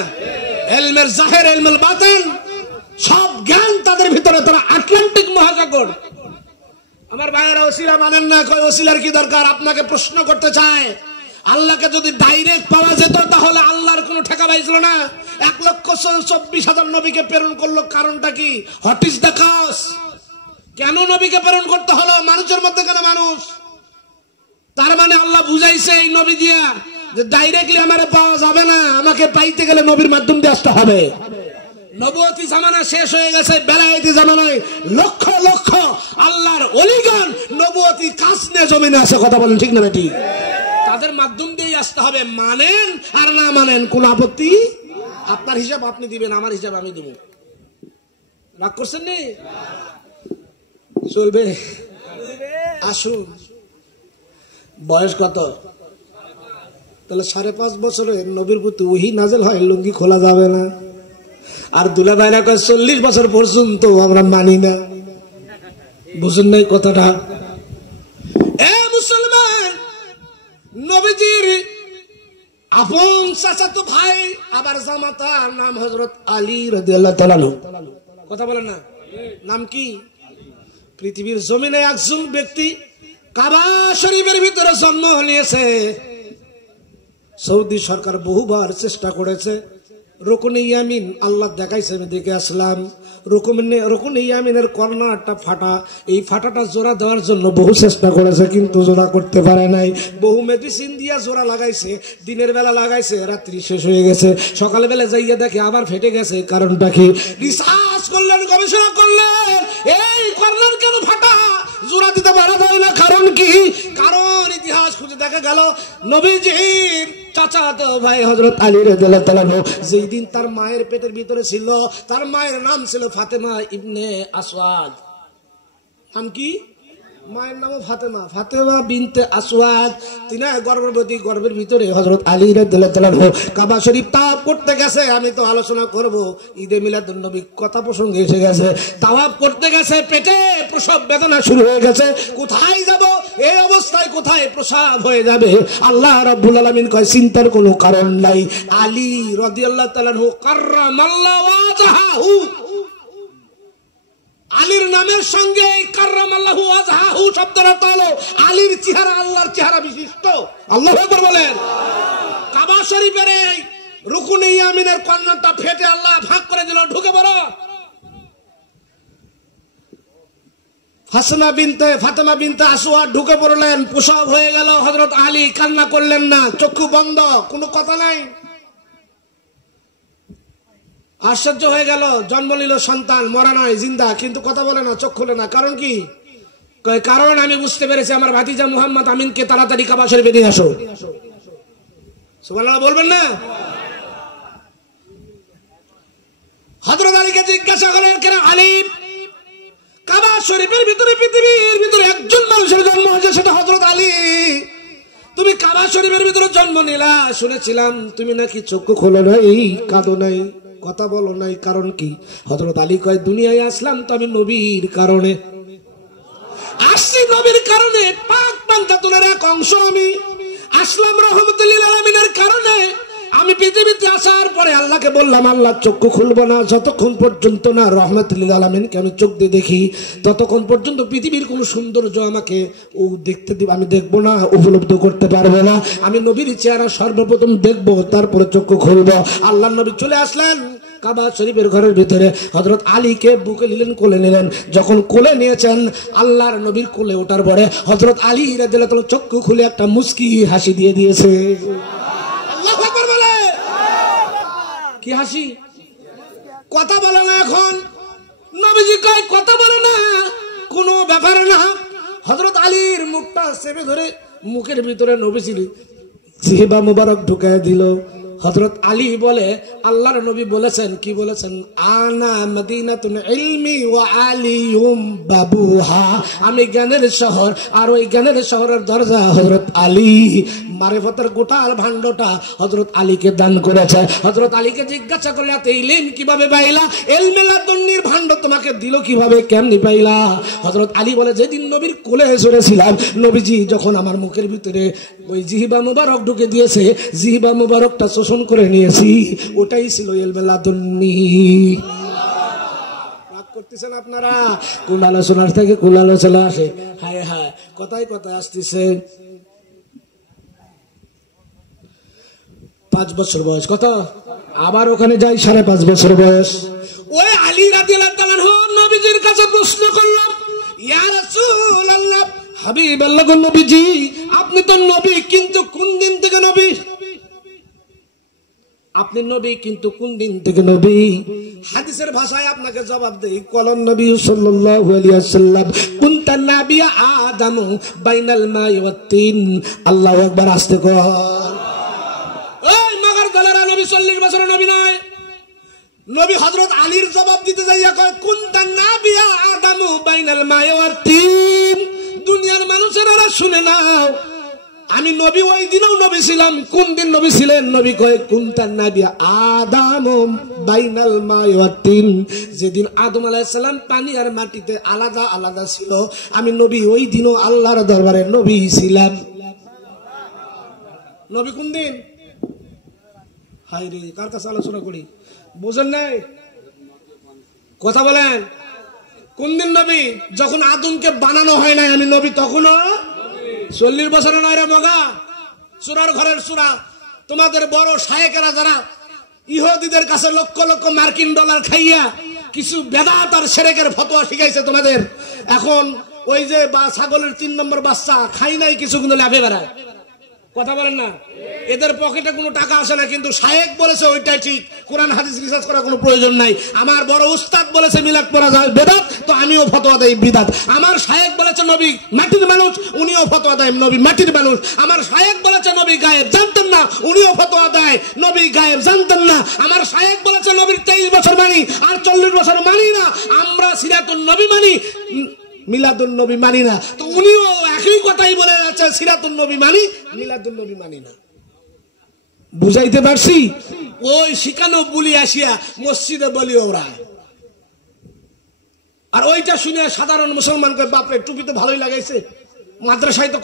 এলমের জাহের, এলমের বাতিন, সব জ্ঞান তাদের ভিতরে, তারা আটলান্টিক মহাসাগর। আমার ভাইয়েরা ওসিলা মানেন না, কয় ওসিলার কি দরকার? আপনাকে প্রশ্ন করতে চায়, আল্লাহকে যদি ডাইরেক্ট পাওয়া যেত তাহলে আল্লাহর কোনো ঠেকা পাইছিল না। 1,24,000 নবীকে প্রেরণ করলো, কারণটা কি? What is the cause? কেন নবীকে প্রেরণ করতে হলো? মানুষের মধ্যে কেন মানুষ? তার মানে আল্লাহ বুঝাইছে এই নবী দিয়া যে ডাইরেক্টলি আমারে পাওয়া যাবে না, আমাকে পাইতে গেলে নবীর মাধ্যম দিয়ে আসতে হবে। নবুয়তি জামানা শেষ হয়ে গেছে, বেলায়েতি জামানায় লক্ষ লক্ষ আল্লাহর ওলিগান নবুয়তি কাজ নিয়ে জমিনে আছে, কথা বলেন ঠিক না ঠিক? তাদের মাধ্যম দিয়ে আসতে হবে। মানেন আর না মানেন, কোন আপত্তি আপনার হিসাব আপনি দিবেন, আমার হিসাব আমি দেব। রাগ করছেন নি? চলবে? আসুন। বয়স কত? তাহলে 5.5 বছরে নবীর প্রতি ওহী নাযিল হয়, লুঙ্গি খোলা যাবে না। আর দুলা ভাইরা কয় 40 বছর পর্যন্ত আমরা মানি না। বুঝুন নাই কথাটা? এ মুসলমান, নবীজির আপন চাচাতো ভাই আবার জামাতার নাম হযরত আলী রাদিয়াল্লাহু তাআলা। কথা বলেন না? নাম কি? পৃথিবীর জমিনে একজন ব্যক্তি কাবা শরীফের ভিতরে জন্ম নিয়েছে। সৌদি সরকার বহুবার চেষ্টা করেছে, রুকনে ইয়ামিন আল্লাহ দেখাইছে, আমি দেখে আসলাম। রুকনে ইয়ামিনের কর্নারটা ফাটা, এই ফাটাটা জোড়া দেওয়ার জন্য বহু চেষ্টা করেছে, কিন্তু জোড়া করতে পারে নাই। বহু মেডিসিন দিয়া জোড়া লাগাইছে, দিনের বেলা লাগাইছে, রাত্রি শেষ হয়ে গেছে, সকালবেলা যাইয়া দেখে আবার ফেটে গেছে। কারণটা কি? রিসার্চ করলেন, গবেষণা করলেন, এই কর্নার কেন ফাটা, জোড়া দিতে পারা যায় না। কারণ কি? কারণ ইতিহাস খুঁজে দেখা গেল নবীজির চাচাতো ভাই হযরত আলী রাদিয়াল্লাহু তাআলা যেই দিন তার মায়ের পেটের ভিতরে ছিল, তার মায়ের নাম ছিল ফাতেমা ইবনে আসওয়াদ। নাম কি? মায়ের নামও ফাতেমা, ফাতেমা বিনতে আসওয়াদ। তিনি গর্ভবতী, গর্ভের ভিতরে হযরত আলী রাদিয়াল্লাহু তাআলা কাবা শরীফ তাওয়াফ করতে গেছে। আমি তো আলোচনা করব, ঈদে মিলাদুন নবী কথা প্রসঙ্গে এসে গেছে। তাওয়াফ করতে গেছে, পেটে প্রসব বেদনা শুরু হয়ে গেছে। কোথায় যাব? এই অবস্থায় কোথায় প্রসব হয়ে যাবে? আল্লাহ রাব্বুল আলামিন কয় চিন্তার কোনো কারণ নাই। আলী রাদিয়াল্লাহু তাআলা কাররামাল্লাহু ওয়াজহাহু, আলীর নামের সঙ্গে কাররামাল্লাহু ওয়াজহাহু শব্দটা তালো, আলীর চেহারা আল্লাহর চেহারা বিশিষ্ট। আল্লাহু আকবার বলেন। কাবা শরীফের এই রুকনে ইয়ামিনের কর্নারটা ফেটে আল্লাহ ভাগ করে দিল, ঢুকে পড়ো। ফাতেমা বিনতে আসওয়াদ ঢুকে পড়লেন, প্রসব হয়ে গেল। হযরত আলী কান্না করলেন না, চক্ষু বন্ধ, কোনো কথা নাই। আশ্চর্য হয়ে গেল, জন্ম নিল সন্তান, মরা নয়, জিন্দা, কিন্তু কথা বলে না, চোখ খুলে না। কারণ কি? কারণ আমি বুঝতে পেরেছি আমার ভাতিজা মুহাম্মদ আমিনকে তাড়াতাড়ি কাবা শরীফে নিয়ে আসো। সুবহানাল্লাহ বলবেন না? হযরত আলীকে জিজ্ঞাসা করলেন, কেন আলী, কাবা শরীফের ভিতরে পৃথিবীর ভিতরে একজন মানুষের জন্ম হয়েছে, সেটা হযরত আলী। তুমি কাবা শরীফের ভিতরে জন্ম নিলা, শুনেছিলাম তুমি নাকি চক্ষু খোলো নাই, কাঁদো নাই, কথা বলো নাই। কারণ কি? হযরত আলী কয়, দুনিয়ায় আসলাম তো আমি নবীর কারণে আসছি, নবীর কারণে, পাক পাঞ্জাতুলের এক অংশ আমি আসলাম রহমতুল লিল আলামিনের কারণে। আমি পৃথিবীতে আসার পরে আল্লাহকে বললাম, আল্লাহ চক্ষু খুলবো না যতক্ষণ পর্যন্ত না রহমতুল লিল আলামিনকে আমি চোখ দিয়ে দেখি, ততক্ষণ পর্যন্ত পৃথিবীর কোনো সৌন্দর্য আমাকে দেখতে দিব, আমি দেখবো না, উপলব্ধ করতে পারবো না। আমি নবীর চেহারা সর্বপ্রথম দেখবো, তারপরে চক্ষু খুলবো। আল্লাহ নবী চলে আসলেন কাবা শরীফের ঘরের ভিতরে, হযরত আলীকে বুকে নিলেন, কোলে নিলেন। যখন কোলে নিয়েছেন, আল্লাহর নবীর কোলে ওঠার পরে হযরত আলী রাদিয়াল্লাহু তাআলা চক্ষু খুলে একটা মুস্কি হাসি দিয়ে দিয়েছে। আল্লাহু আকবার বলে। কি হাসি? কথা বলে না। এখন নবীজি কয় কথা বলে না, কোনো ব্যাপার না। হযরত আলীর মুখটা চেপে ধরে মুখের ভিতরে নবীজি জিহবা মুবারক ঢুকায় দিল। হযরত আলী বলে, আল্লাহর নবী বলেছেন, কি বলেছেন? আনা মদিনাতুল ইলমি ওয়া আলিয়ুম বাবুহা, আমি জ্ঞানের শহর, আর ওই জ্ঞানের শহরের দরজা হযরত আলী। মারিফতের গোটাল ভান্ডটা হযরত আলীকে দান করেছে। হযরত আলীকে জিজ্ঞাসা করলে, এত ইলম কিভাবে পাইলা? ইলমে লাদুন্নির ভান্ড তোমাকে দিল কিভাবে, কেমনি পাইলা? হযরত আলী বলে, যেদিন নবীর কোলে চড়েছিলাম, নবীজি যখন আমার মুখের ভিতরে ওই জিহবা মুবারক ঢুকে দিয়েছে, জিহবা মুবারকটা শোষণ করে নিয়েছি, ওটাই ছিল ইলমে লাদুন্নি। রাগ করতেছেন আপনারা? কোন আলোচনার থেকে কোন আলোচনা আসে? হায় হায়, কথায় কথায় আসতেছে। 5 বছর বয়স, কত? আবার ওখানে যাই, 5.5 বছর বয়স। ওই আলী রাদিয়াল্লাহু তাআলা নবীজির কাছে প্রশ্ন করলাম, ইয়া রাসূলুল্লাহ, হাবিবাল্লাহ, নবীজি আপনি তো নবী, কিন্তু কোন দিন থেকে নবী? আপনি নবী, কিন্তু কোন দিন থেকে নবী? হাদিসের ভাষায় আপনাকে জবাব দেই, কলান নবী সাল্লাল্লাহু আলাইহি ওয়াসাল্লাম, কুনতা নাবিয়া আদম বাইনাল মাই ওয়াত তিন। আল্লাহু আকবার, আস্তে কর। এই মগর দলেরা, নবী 40 বছরের নবী নয়। নবী হযরত আলীর জবাব দিতে যাইয়া কয় কুনতা নাবিয়া আদামু বাইনাল মাই ওয়াত তিন। দুনিয়ার মানুষেরা শুনে নাও, আমি নবী ওই দিনও নবী ছিলাম। কোন দিন নবী ছিলেন? নবী কয় কুনতা নাবিয়া আদামু বাইনাল মাই ওয়াত তিন। যেদিন আদম আলাইহিস সালাম পানি আর মাটিতে আলাদা আলাদা ছিল, আমি নবী ওই দিনও আল্লাহর দরবারে নবী ছিলাম। নবী কোন দিন? হায় রে, কার কাছে আলোচনা করি? বুঝেন নাই? কথা বলেন, কোন দিন নবী? যখন আদমকে বানানো হয় নাই আমি নবী তখনও। 40 বছর নয় রে মগা, চূড়ার ঘরের চূড়া। তোমাদের বড় শায়েকেরা যারা ইহুদিদের কাছে লক্ষ লক্ষ মার্কিন ডলার খাইয়া কিছু বেদাত আর শিরকের ফতোয়া শিখাইছে তোমাদের, এখন ওই যে ছাগলের 3 নম্বর বাচ্চা খাই নাই কিছু, কিন্তু লাভে বেড়ায়। কথা বলেন না? এদের পকেটে কোনো টাকা আসে না, কিন্তু শায়েক বলেছে ওইটাই ঠিক, কোরআন হাদিস রিসার্চ করার কোনো প্রয়োজন নাই। আমার বড় উস্তাদ বলেছে মিলাদ পড়া যায় বেদাত, তো আমিও ফতোয়া দেই বিদাত। আমার শায়েক বলেছে নবী মাটির মানুষ, উনিও ফতোয়া দেয় নবী মাটির মানুষ। আমার শায়েক বলেছে নবী গায়েব জানতেন না, উনিও ফতোয়া দেয় নবী গায়েব জানতেন না। আমার শায়েক বলেছে নবীর 23 বছর মানি আর 40 বছর মানি না, আমরা সিরাতুন নবী মানি, মিলাদুন নবী মানি না। তো উনিও একই কথাই বলে যাচ্ছে, সিরাতুন নবী মানি, মিলাদুন নবী মানি না। বুঝাইতে পারছি? ওই শিখানো বলি আসিয়া মসজিদে বলি ওরা, আর ওইটা শুনে সাধারণ মুসলমান কয় বাপরে টুপি তো ভালোই লাগাইছে, মাদ্রাসায় তো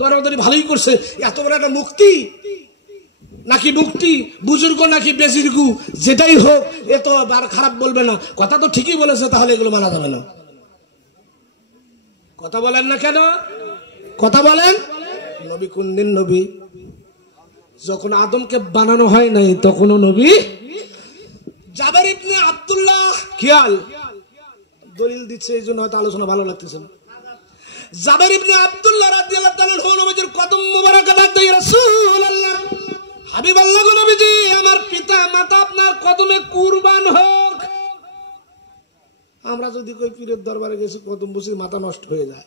দরাদরি ভালোই করছে, এত বড় একটা মুক্তি নাকি মুক্তি, বুজুর্গ নাকি বেজির্গু, যেটাই হোক এ তো আর খারাপ বলবে না। কথা তো ঠিকই বলেছে, তাহলে এগুলো মানা যাবে না। কথা বলেন না কেন? কথা বলেন। নবী কোন দিন নবী? যখন আদমকে বানানো হয় নাই তখনও নবী। জাবের ইবনে আব্দুল্লাহ, খেয়াল দলিল দিচ্ছে এই জন্য হয়তো আলোচনা ভালো লাগতেছে। জাবের ইবনে আব্দুল্লাহ রাদিয়াল্লাহু তাআলা নবীজির কদম মোবারকে ডাক দেয়, রাসূলুল্লাহ হাবিবাল্লাহ গো নবীজি, আমার পিতা মাতা আপনার কদমে কুরবান হোক। আমরা যদি কই পীরের দরবারে গেছি কদম বসে মাথা নষ্ট হয়ে যায়,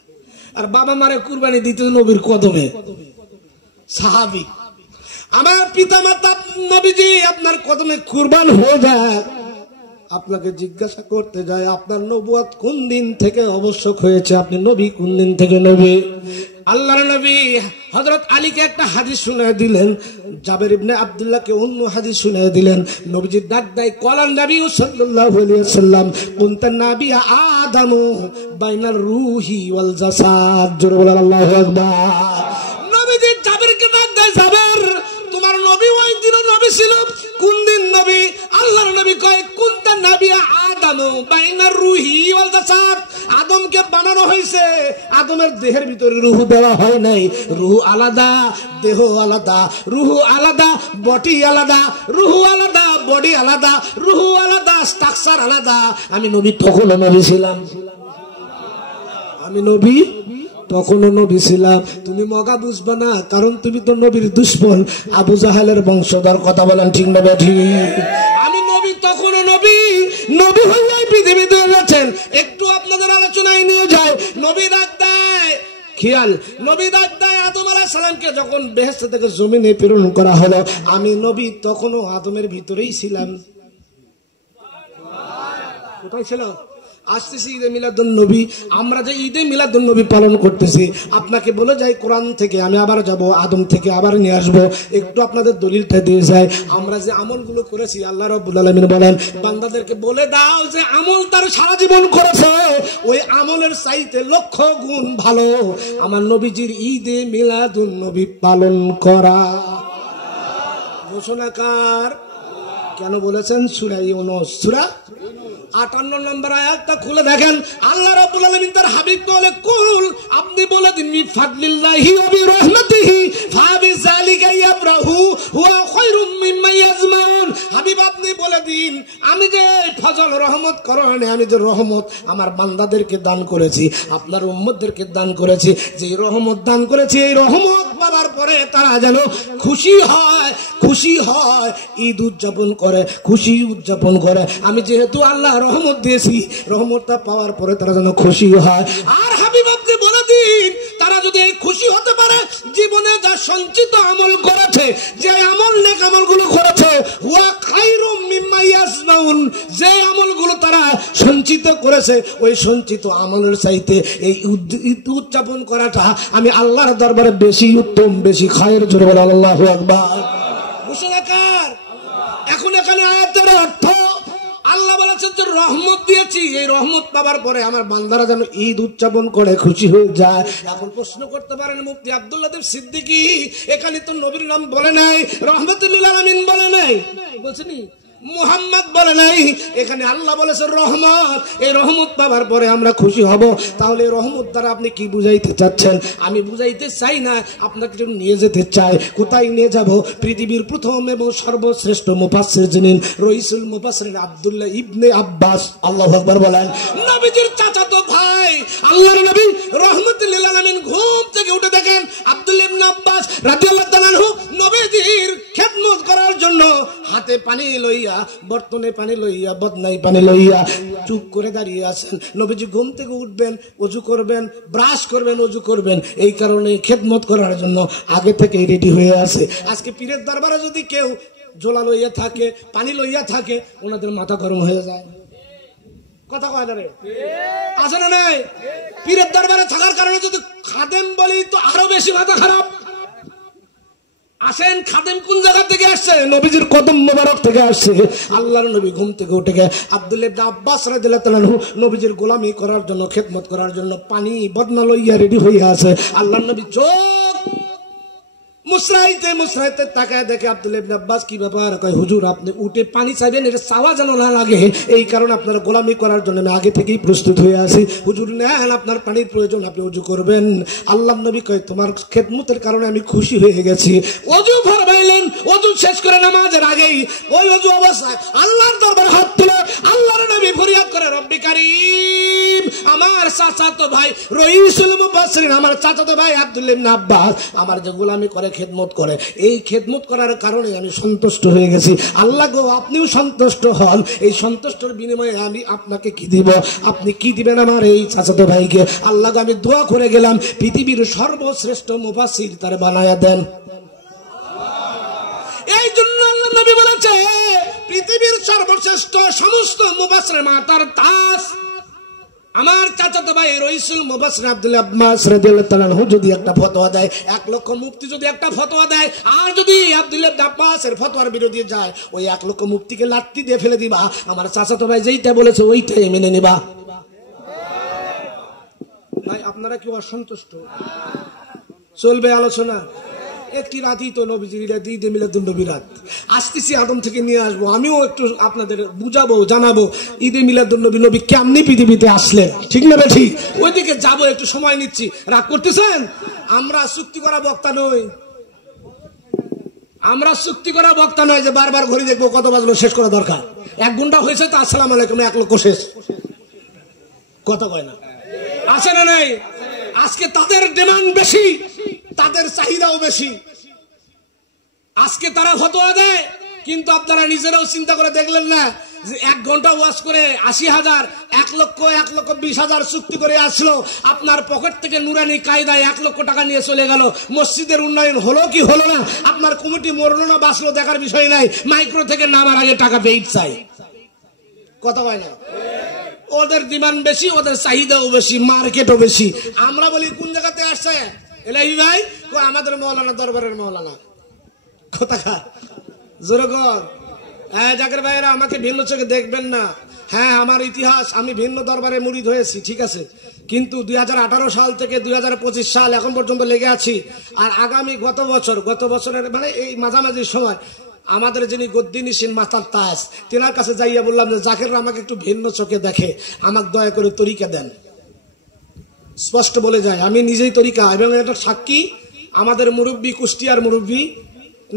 আর বাবা মারে কুরবানি দিতে নবীর কদমে। সাহাবী, আমার পিতা মাতা নবীজি আপনার কদমে কুরবান হয়ে যায়। আপনাকে জিজ্ঞাসা করতে যায় আপনার নবুয়ত কোন দিন থেকে আবশ্যক হয়েছে, আপনি নবী কোন দিন থেকে নবী? আল্লাহর নবী হযরত আলীকে একটা হাদিস শুনিয়ে দিলেন, জাবের ইবনে আব্দুল্লাহকে অন্য হাদিস শুনিয়ে দিলেন। নবীজি ডাক দেয়, ক্বালান নবী সাল্লাল্লাহু আলাইহি ওয়াসাল্লাম কুনতা নাবিয়া আদামু বাইনার রূহি ওয়াল জাসাদ। জোরে বলেন আল্লাহু আকবার। নবীজি জাবেরকে ডাক দেয়, জাবের তোমার নবী ওই দিনও নবী ছিল। কোন দিন নবী? আল্লাহর নবী কয় কুনতা নাবিয়া আদামু বাইনার রূহি ওয়াল জাসাদ। আদমকে বানানো হয়েছে, আদমের দেহের ভিতরে রূহ দেওয়া হয় নাই। রূহ আলাদা, দেহ আলাদা, রূহ আলাদা, বডি আলাদা, রূহ আলাদা, বডি আলাদা, রূহ আলাদা, স্ট্রাকচার আলাদা। আমি নবী তখনও নবী ছিলাম, আমি নবী তখনও নবী ছিলাম। তুমি মগা বুঝবা না, কারণ তুমি তো নবীর দুশমন, আবু জাহেলের বংশধর। কথা বলেন ঠিক না ঠিক? আমি নবী তখনও নবী, নবী হইয়াই পৃথিবীতে গেছেন। একটু আপনাদের আলোচনায় নিয়ে যায়, নবী ডাক দেয়, খেয়াল, নবী ডাক দেয় আদম আলাইহিস সালামকে যখন বেহেশত থেকে জমিনে প্রেরণ করা হলো, আমি নবী তখনও আদমের ভিতরেই ছিলাম। কোথায় ছিল? আসতেছি ঈদে মিলাদুন নবী। আমরা যে ঈদে মিলাদুন নবী পালন করতেছি, আপনাকে বলে যাই কোরআন থেকে আমি আবার যাব, আদম থেকে আবার নিয়ে আসবো। একটু আপনাদের দলিলটা দিয়ে যায়। আমরা যে আমলগুলো করেছি, আল্লাহ রাব্বুল আলামিন বলেন বান্দাদেরকে বলে দাও যে আমল তার সারা জীবন করেছে, ওই আমলের চাইতে লক্ষ গুণ ভালো আমার নবীজির ঈদে মিলাদুন নবী পালন করা। ঘোষণাকার কেন বলেছেন? সূরা ইউনূস সূরা 58 নম্বর আয়াতটা খুলে দেখেন। আল্লাহ রাব্বুল আলামিন তার হাবিব বলে, কুল আপনি বলে দিন বিফাদলিল্লাহি ওয়া বিরহমাতিহি ফাবিযালিকা ইয়াফরাহু হুয়া খায়রুম মিম্মা ইয়াজমাউন। হাবিব আপনি বলে দিন, আমি যে ফজল রহমত করণে, আমি যে রহমত আমার বান্দাদেরকে দান করেছি, আপনার উম্মতদেরকে দান করেছি, যে রহমত দান করেছি, এই রহমত পাওয়ার পরে তারা যেন খুশি হয়, খুশি হয়, ঈদ উদযাপন করে, খুশি উদযাপন করে। আমি যেহেতু আল্লাহ রহমত দিয়েছি, রহমতটা পাওয়ার পরে তারা যেন খুশি হয়। আর হাবিব আপনি বলে দিন, তারা যদি খুশি হতে পারে, জীবনে যা সঞ্চিত আমল করেছে, যে আমল নেক আমলগুলো করেছে, হুয়া খায়রুম মিম্মা ইয়াজমাউন, ইয়াজমাউন, যে আমলগুলো তারা সঞ্চিত করেছে ওই সঞ্চিত আমলের চাইতে এই ঈদ উদযাপন করাটা আমি আল্লাহর দরবারে বেশি উত্তম, বেশি খায়ের। জোরে বলে আল্লাহু আকবার। ঘোষণাকার। এখন এখানে আয়াতের অর্থ আল্লাহ বলেছেন যে রহমত দিয়েছি, এই রহমত পাবার পরে আমার বান্দারা যেন ঈদ উদযাপন করে খুশি হয়ে যায়। এখন প্রশ্ন করতে পারেন মুফতি আব্দুল লতিফ সিদ্দিকী, এখানে তো নবীর নাম বলে নাই, রহমতুল লিল আলামিন বলে নাই, বলছেনি মুহাম্মদ বলে নাই, এখানে আল্লাহ বলেছে রহমত। এই রহমত পাবার পরে আমরা খুশি হব। তাহলে রহমত দ্বারা আপনি কি বুঝাইতে চাচ্ছেন? আমি বুঝাইতে চাই না, আপনাকে নিয়ে যেতে চাই। কোথায় নিয়ে যাব? পৃথিবীর প্রথম এবং সর্বশ্রেষ্ঠ মুফাসসির যিনি রইসুল মুফাসসিরিন আব্দুল্লাহ ইবনে আব্বাস, আল্লাহু আকবার বলেন, নবীজির চাচাতো ভাই আল্লাহর নবী রহমতুল লিল আলামিন ঘুম থেকে উঠে দেখেন আব্দুল্লাহ ইবনে আব্বাস রাদিয়াল্লাহু তাআলা আনহু নবীজির খেদমত করার জন্য হাতে পানি লইয়া, বর্তনে পানি লইয়া, বদনাই পানি লইয়া চুপ করে দাঁড়িয়ে আছেন। নবীজি ঘুম থেকে উঠবেন, ওযু করবেন, ব্রাশ করবেন, ওযু করবেন, এই কারণে খেদমত করার জন্য আগে থেকেই রেডি হয়ে আছে। আজকে পীরের দরবারে যদি কেউ জোলা লইয়া থাকে, পানি লইয়া থাকে, ওনাদের মাথা গরম হয়ে যায়। কথা কয় না রে? আছে না নাই? পীরের দরবারে থাকার কারণে যদি খাদেম বলি তো আরো বেশি মাথা খারাপ। আসেন, খাদেম কোন জায়গা থেকে আসছে? নবীজির কদম মোবারক থেকে আসছে। আল্লাহর নবী ঘুম থেকে উঠে গিয়ে আব্দুল্লাহ ইবনে আব্বাস রাদিয়াল্লাহু তাআলা আনহু নবীজির গোলামি করার জন্য, খেদমত করার জন্য পানি বদনা লইয়া রেডি হয়ে আছে। আল্লাহর নবী চোখ মুসরাইতে মুসরাইতে তাকায় দেখে আব্দুল্লাহ ইবনে আব্বাস, কি ব্যাপার? কয় হুজুর আপনি উঠে পানি চাইবেন, এটা চাওয়া যেন না লাগে, এই কারণে আপনার গোলামি করার জন্য আমি আগে থেকেই প্রস্তুত হয়ে আছি। হুজুর নেন, আপনার পানির প্রয়োজন, আপনি ওযু করবেন। আল্লাহর নবী কয় তোমার খেদমতের কারণে আমি খুশি হয়ে গেছি। ওযু ফরমাইলেন, ওযু শেষ করে নামাজের আগেই ওই ওযু অবস্থায় আল্লাহর দরবারে হাত তুলে আল্লাহর নবী ফরিয়াদ করে, রব্বি কারীম, আমার চাচাতো ভাই রইসুল মুফাসসিরিন, আমার চাচাতো ভাই আব্দুল্লাহ ইবনে আব্বাস আমার যে গোলামি করে, খেদমত করে, এই খেদমত করার কারণে আমি সন্তুষ্ট হয়ে গেছি। আল্লাহ গো আপনিও সন্তুষ্ট হন, এই সন্তুষ্টর বিনিময়ে আমি আপনাকে কি দিব? আপনি কি দিবেন আমার এই চাচাতো ভাইকে? আল্লাহ গো আমি দোয়া করে গেলাম, পৃথিবীর সর্বশ্রেষ্ঠ মুফাসসির তারে বানায়া দেন। এই জন্য আল্লাহ নবী বলেছে পৃথিবীর সর্বশ্রেষ্ঠ সমস্ত মুফাসসিরের মাতার তাজ আমার চাচাতো ভাই রইসুল মুফাসসির আব্দুল্লাহ আব্বাস রাদিয়াল্লাহু তাআলা আনহু যদি একটা ফতোয়া দেয়, 1 লক্ষ মুফতি যদি একটা ফতোয়া দেয়, আর যদি আব্দুল্লাহ ইবনে আব্বাসের ফতোয়ার বিরোধী যায়, ওই 1 লক্ষ মুফতিকে লাত্তি দিয়ে ফেলে দিবা। আমার চাচাতো ভাই যেইটা বলেছে ওইটাই মেনে নিবা। ভাই আপনারা কি অসন্তুষ্ট? চলবে আলোচনা? একটি রাতই তো নবীজির ঈদে মিলাদুন নবী রাত। আসতেছি আদম থেকে নিয়ে আসবো, আমিও একটু আপনাদের বুঝাবো, জানাবো ঈদে মিলাদুন নবী, নবী কেমনি পৃথিবীতে আসলেন, ঠিক না বে ঠিক? ওইদিকে যাবো, একটু সময় নিচ্ছি। রাগ করতেছেন? আমরা চুক্তি করা বক্তা নই, আমরা চুক্তি করা বক্তা নয় যে বারবার ঘড়ি দেখবো কত বাজলো, শেষ করা দরকার। 1 ঘন্টা হয়েছে তো আসসালামু আলাইকুম, 1 লক্ষ শেষ। কথা কয় না? আছে না নাই? আজকে তাদের ডিমান্ড বেশি, তাদের চাহিদাও বেশি। আজকে তারা ফতোয়া দেয়, কিন্তু আপনারা নিজেরাও চিন্তা করে দেখলেন না যে 1 ঘন্টা ওয়াজ করে 80,000, 1 লক্ষ 20,000 চুক্তি করে আসলো, আপনার পকেট থেকে নুরানি কায়দায় 1 লক্ষ টাকা নিয়ে চলে গেল। মসজিদের উন্নয়ন হলো কি হলো না, আপনার কমিটি মরলো না বাঁচলো দেখার বিষয় নাই, মাইক্রো থেকে নামার আগে টাকা পেইড চাই। কথা হয় না? ওদের ডিমান্ড বেশি, ওদের চাহিদাও বেশি, মার্কেটও বেশি। আমরা বলি কোন জায়গাতে আসছে এলাহি ভাই? আমাদের মৌলানা দরবারের মৌলানা। কথা খা জোরে কর। হ্যাঁ জাকের ভাইয়েরা, আমাকে ভিন্ন চোখে দেখবেন না। হ্যাঁ আমার ইতিহাস, আমি ভিন্ন দরবারে মুরিদ হয়েছি, ঠিক আছে, কিন্তু 2018 সাল থেকে 2025 সাল এখন পর্যন্ত লেগে আছি। আর আগামী গত বছরের মানে এই মাঝামাঝি সময় আমাদের যিনি গদ্দিনিসীন মাস্টার তাজ, তেনার কাছে যাইয়া বললাম যে জাকেররা আমাকে একটু ভিন্ন চোখে দেখে, আমাকে দয়া করে তরিকা দেন। স্পষ্ট বলে যায় আমি নিজেই তরিকা, এবং এটা সাক্ষী আমাদের মুরব্বী, কুষ্টিয়ার মুরব্বী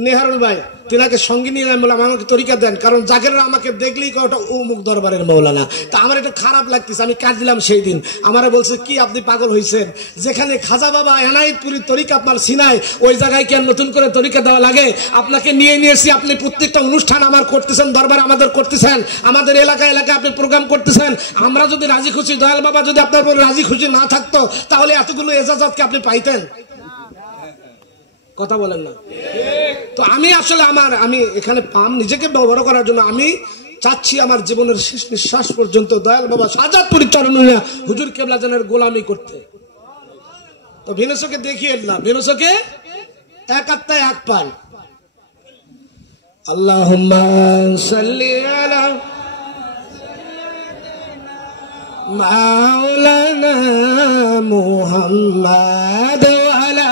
নেহারুল ভাই, তেনাকে সঙ্গে নিয়ে আমি বললাম আমাকে তরিকা দেন, কারণ জাকেররা আমাকে দেখলেই ওটা অমুক দরবারের মৌলানা। তা আমার এটা খারাপ লাগতেছে, আমি কাজ দিলাম সেই দিন। আমারা বলছে কি আপনি পাগল হয়েছেন? যেখানে খাজা বাবা এনায়েতপুরীর তরিকা আপনার সিনায়, ওই জায়গায় কি আর নতুন করে তরিকা দেওয়া লাগে? আপনাকে নিয়ে নিয়েছি, আপনি প্রত্যেকটা অনুষ্ঠান আমার করতেছেন, দরবার আমাদের করতেছেন, আমাদের এলাকায় আপনি প্রোগ্রাম করতেছেন। আমরা যদি রাজি খুশি, দয়াল বাবা যদি আপনার উপর রাজি খুশি না থাকতো, তাহলে এতগুলো এজাজতকে আপনি পাইতেন? কথা বলেন না? তো আমি আসলে আমি এখানে পাম নিজেকে বড় করার জন্য আমি চাচ্ছি আমার জীবনের শেষ নিঃশ্বাস পর্যন্ত দয়াল বাবা শাহজাদপুরি চরণে হুজুর কেবলা জানের গোলামি করতে। তো ভিনসকে দেখিয়ে না, ভিনসকে এক আত্মায় এক পান। আল্লাহুম্মা সাল্লি আলা মাওলানা মুহাম্মাদ ওয়া আলা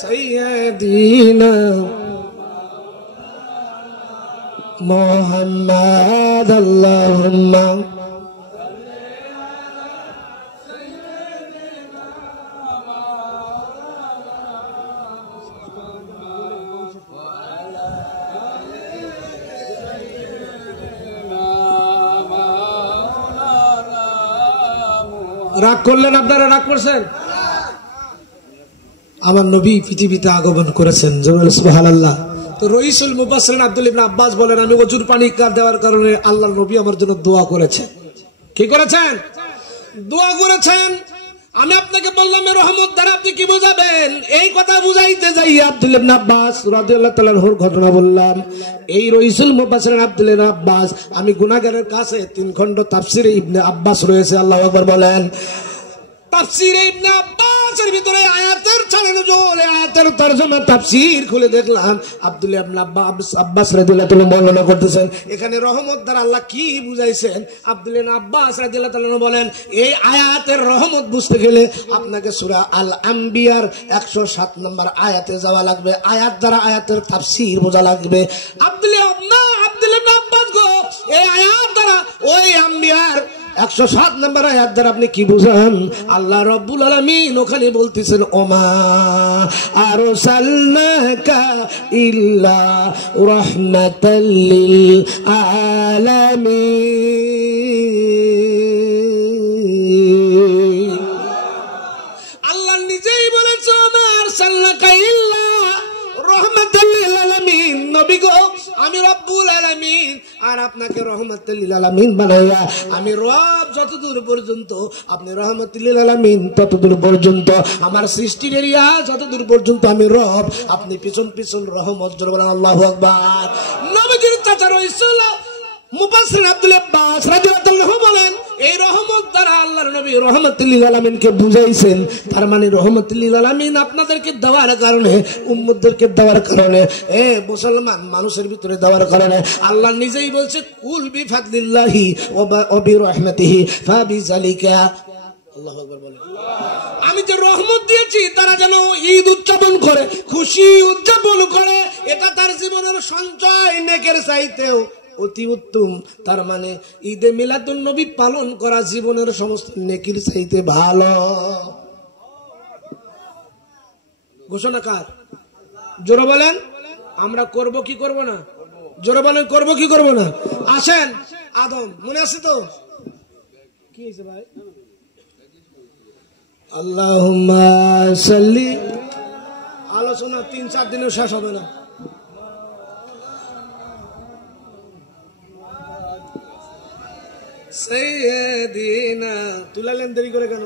সাইয়্যিদিনা মুহাম্মাদ। আল্লাহুম্মা রাগ করলেন আপনারা, রাগ করছেন? আমার নবী পৃথিবীতে আগমন করেছেন, সুবহানাল্লাহ। তো রইসুল মুফাসসিরিন আব্দুল ইবনে আব্বাস বলেন, আমি ওযুর পানি দেওয়ার কারণে আল্লাহর নবী আমার জন্য দোয়া করেছেন। কি করেছেন? দোয়া করেছেন। আমি আপনাকে বললাম এর রহমত দ্বারা আপনি কি বুঝাবেন? এই কথা বুঝাইতে যাই আব্দুল ইবনে আব্বাস রাদিয়াল্লাহু তাআলার ঘটনা বললাম। এই রইসুল মুফাসসিরিন আব্দুল ইবনে আব্বাস, আমি গুনাহগারের কাছে 3 খণ্ড তাফসীরে ইবনে আব্বাস রয়েছে, আল্লাহু আকবার বলেন। তাফসীরে ইবনে আব্বাসের ভিতরে আয়াতের ছাড়ে নজুল, আয়াতের তরজমা তাফসীর খুলে দেখলাম আব্দুল্লাহ ইবনে আব্বাস রাদিয়াল্লাহু তাআলা বর্ণনা করতেছেন এখানে রহমত দ্বারা আল্লাহ কি বুঝাইছেন। আব্দুল্লাহ ইবনে আব্বাস রাদিয়াল্লাহু তাআলা বলেন, এই আয়াতের রহমত বুঝতে গেলে আপনাকে সূরা আল আম্বিয়ার 107 নম্বর আয়াতে যাওয়া লাগবে। আয়াত দ্বারা আয়াতের তাফসীর বোঝা লাগবে। আব্দুল্লাহ ইবনে আব্বাস গো, এই আয়াত দ্বারা ওই আম্বিয়ার 107 নম্বর আয়াত দ্বারা আপনি কি বুঝান? আল্লাহ রাব্বুল আলামিন ওখানে বলতেছেন, ওমা আরসালনাকা ইল্লা রাহমাতাল লিল আলামিন। আল্লাহ নিজেই বলেছে, ওমা আরসালনাকা ইল্লা রাহমাতাল লিল আলামিন। নবী গো, আমি রব্বুল আলামিন আর আপনাকে রহমাতুল লিল আলামিন বানাইয়া আমি রব যতদূর পর্যন্ত, আপনি রহমাতুল লিল আলামিন ততদূর পর্যন্ত, আমার সৃষ্টির এরিয়া যতদূর পর্যন্ত আমি রব, আপনি পিছন পিছন রহমত। জোরে বলেন আল্লাহু আকবার। নবীজির চাচা রাসূল মুফাসসির আব্দুল আব্বাস রাদিয়াল্লাহু বলেন, এই রহমত দ্বারা আল্লাহর নবী রহমাতুল লিল আলামিনকে বুঝাইছেন। তার মানে রহমাতুল লিল আলামিন আপনাদেরকে দেওয়ার কারণে, উম্মতদেরকে দেওয়ার কারণে, মুসলমান মানুষের ভিতরে দেওয়ার কারণে আল্লাহ নিজেই বলছে, কুল বিফাদলিল্লাহি ওয়া বিরহমাতিহি ফাবিযালিকা। আল্লাহু আকবার বলেন। আমি যে রহমত দিয়েছি তারা যেন ঈদ উদযাপন করে, খুশি উদযাপন করে, এটা তার জীবনের সঞ্চয় নেকের চাইতেও অতি উত্তম। তার মানে ঈদে মিলাদুন নবী পালন করা জীবনের সমস্ত নেকির চাইতে ভালো। ঘোষণা কার? জোরে বলেন। আমরা করব কি করব না? জোরে বলেন, করব কি করব না? আসেন, আদম মনে আছে তো? কি হয়েছে ভাই? আল্লাহুম্মা সাল্লি, আলোচনা 3-4 দিনেও শেষ হবে না। সাইয়্যিদিনা, তুলালেন দেরি করে কেন?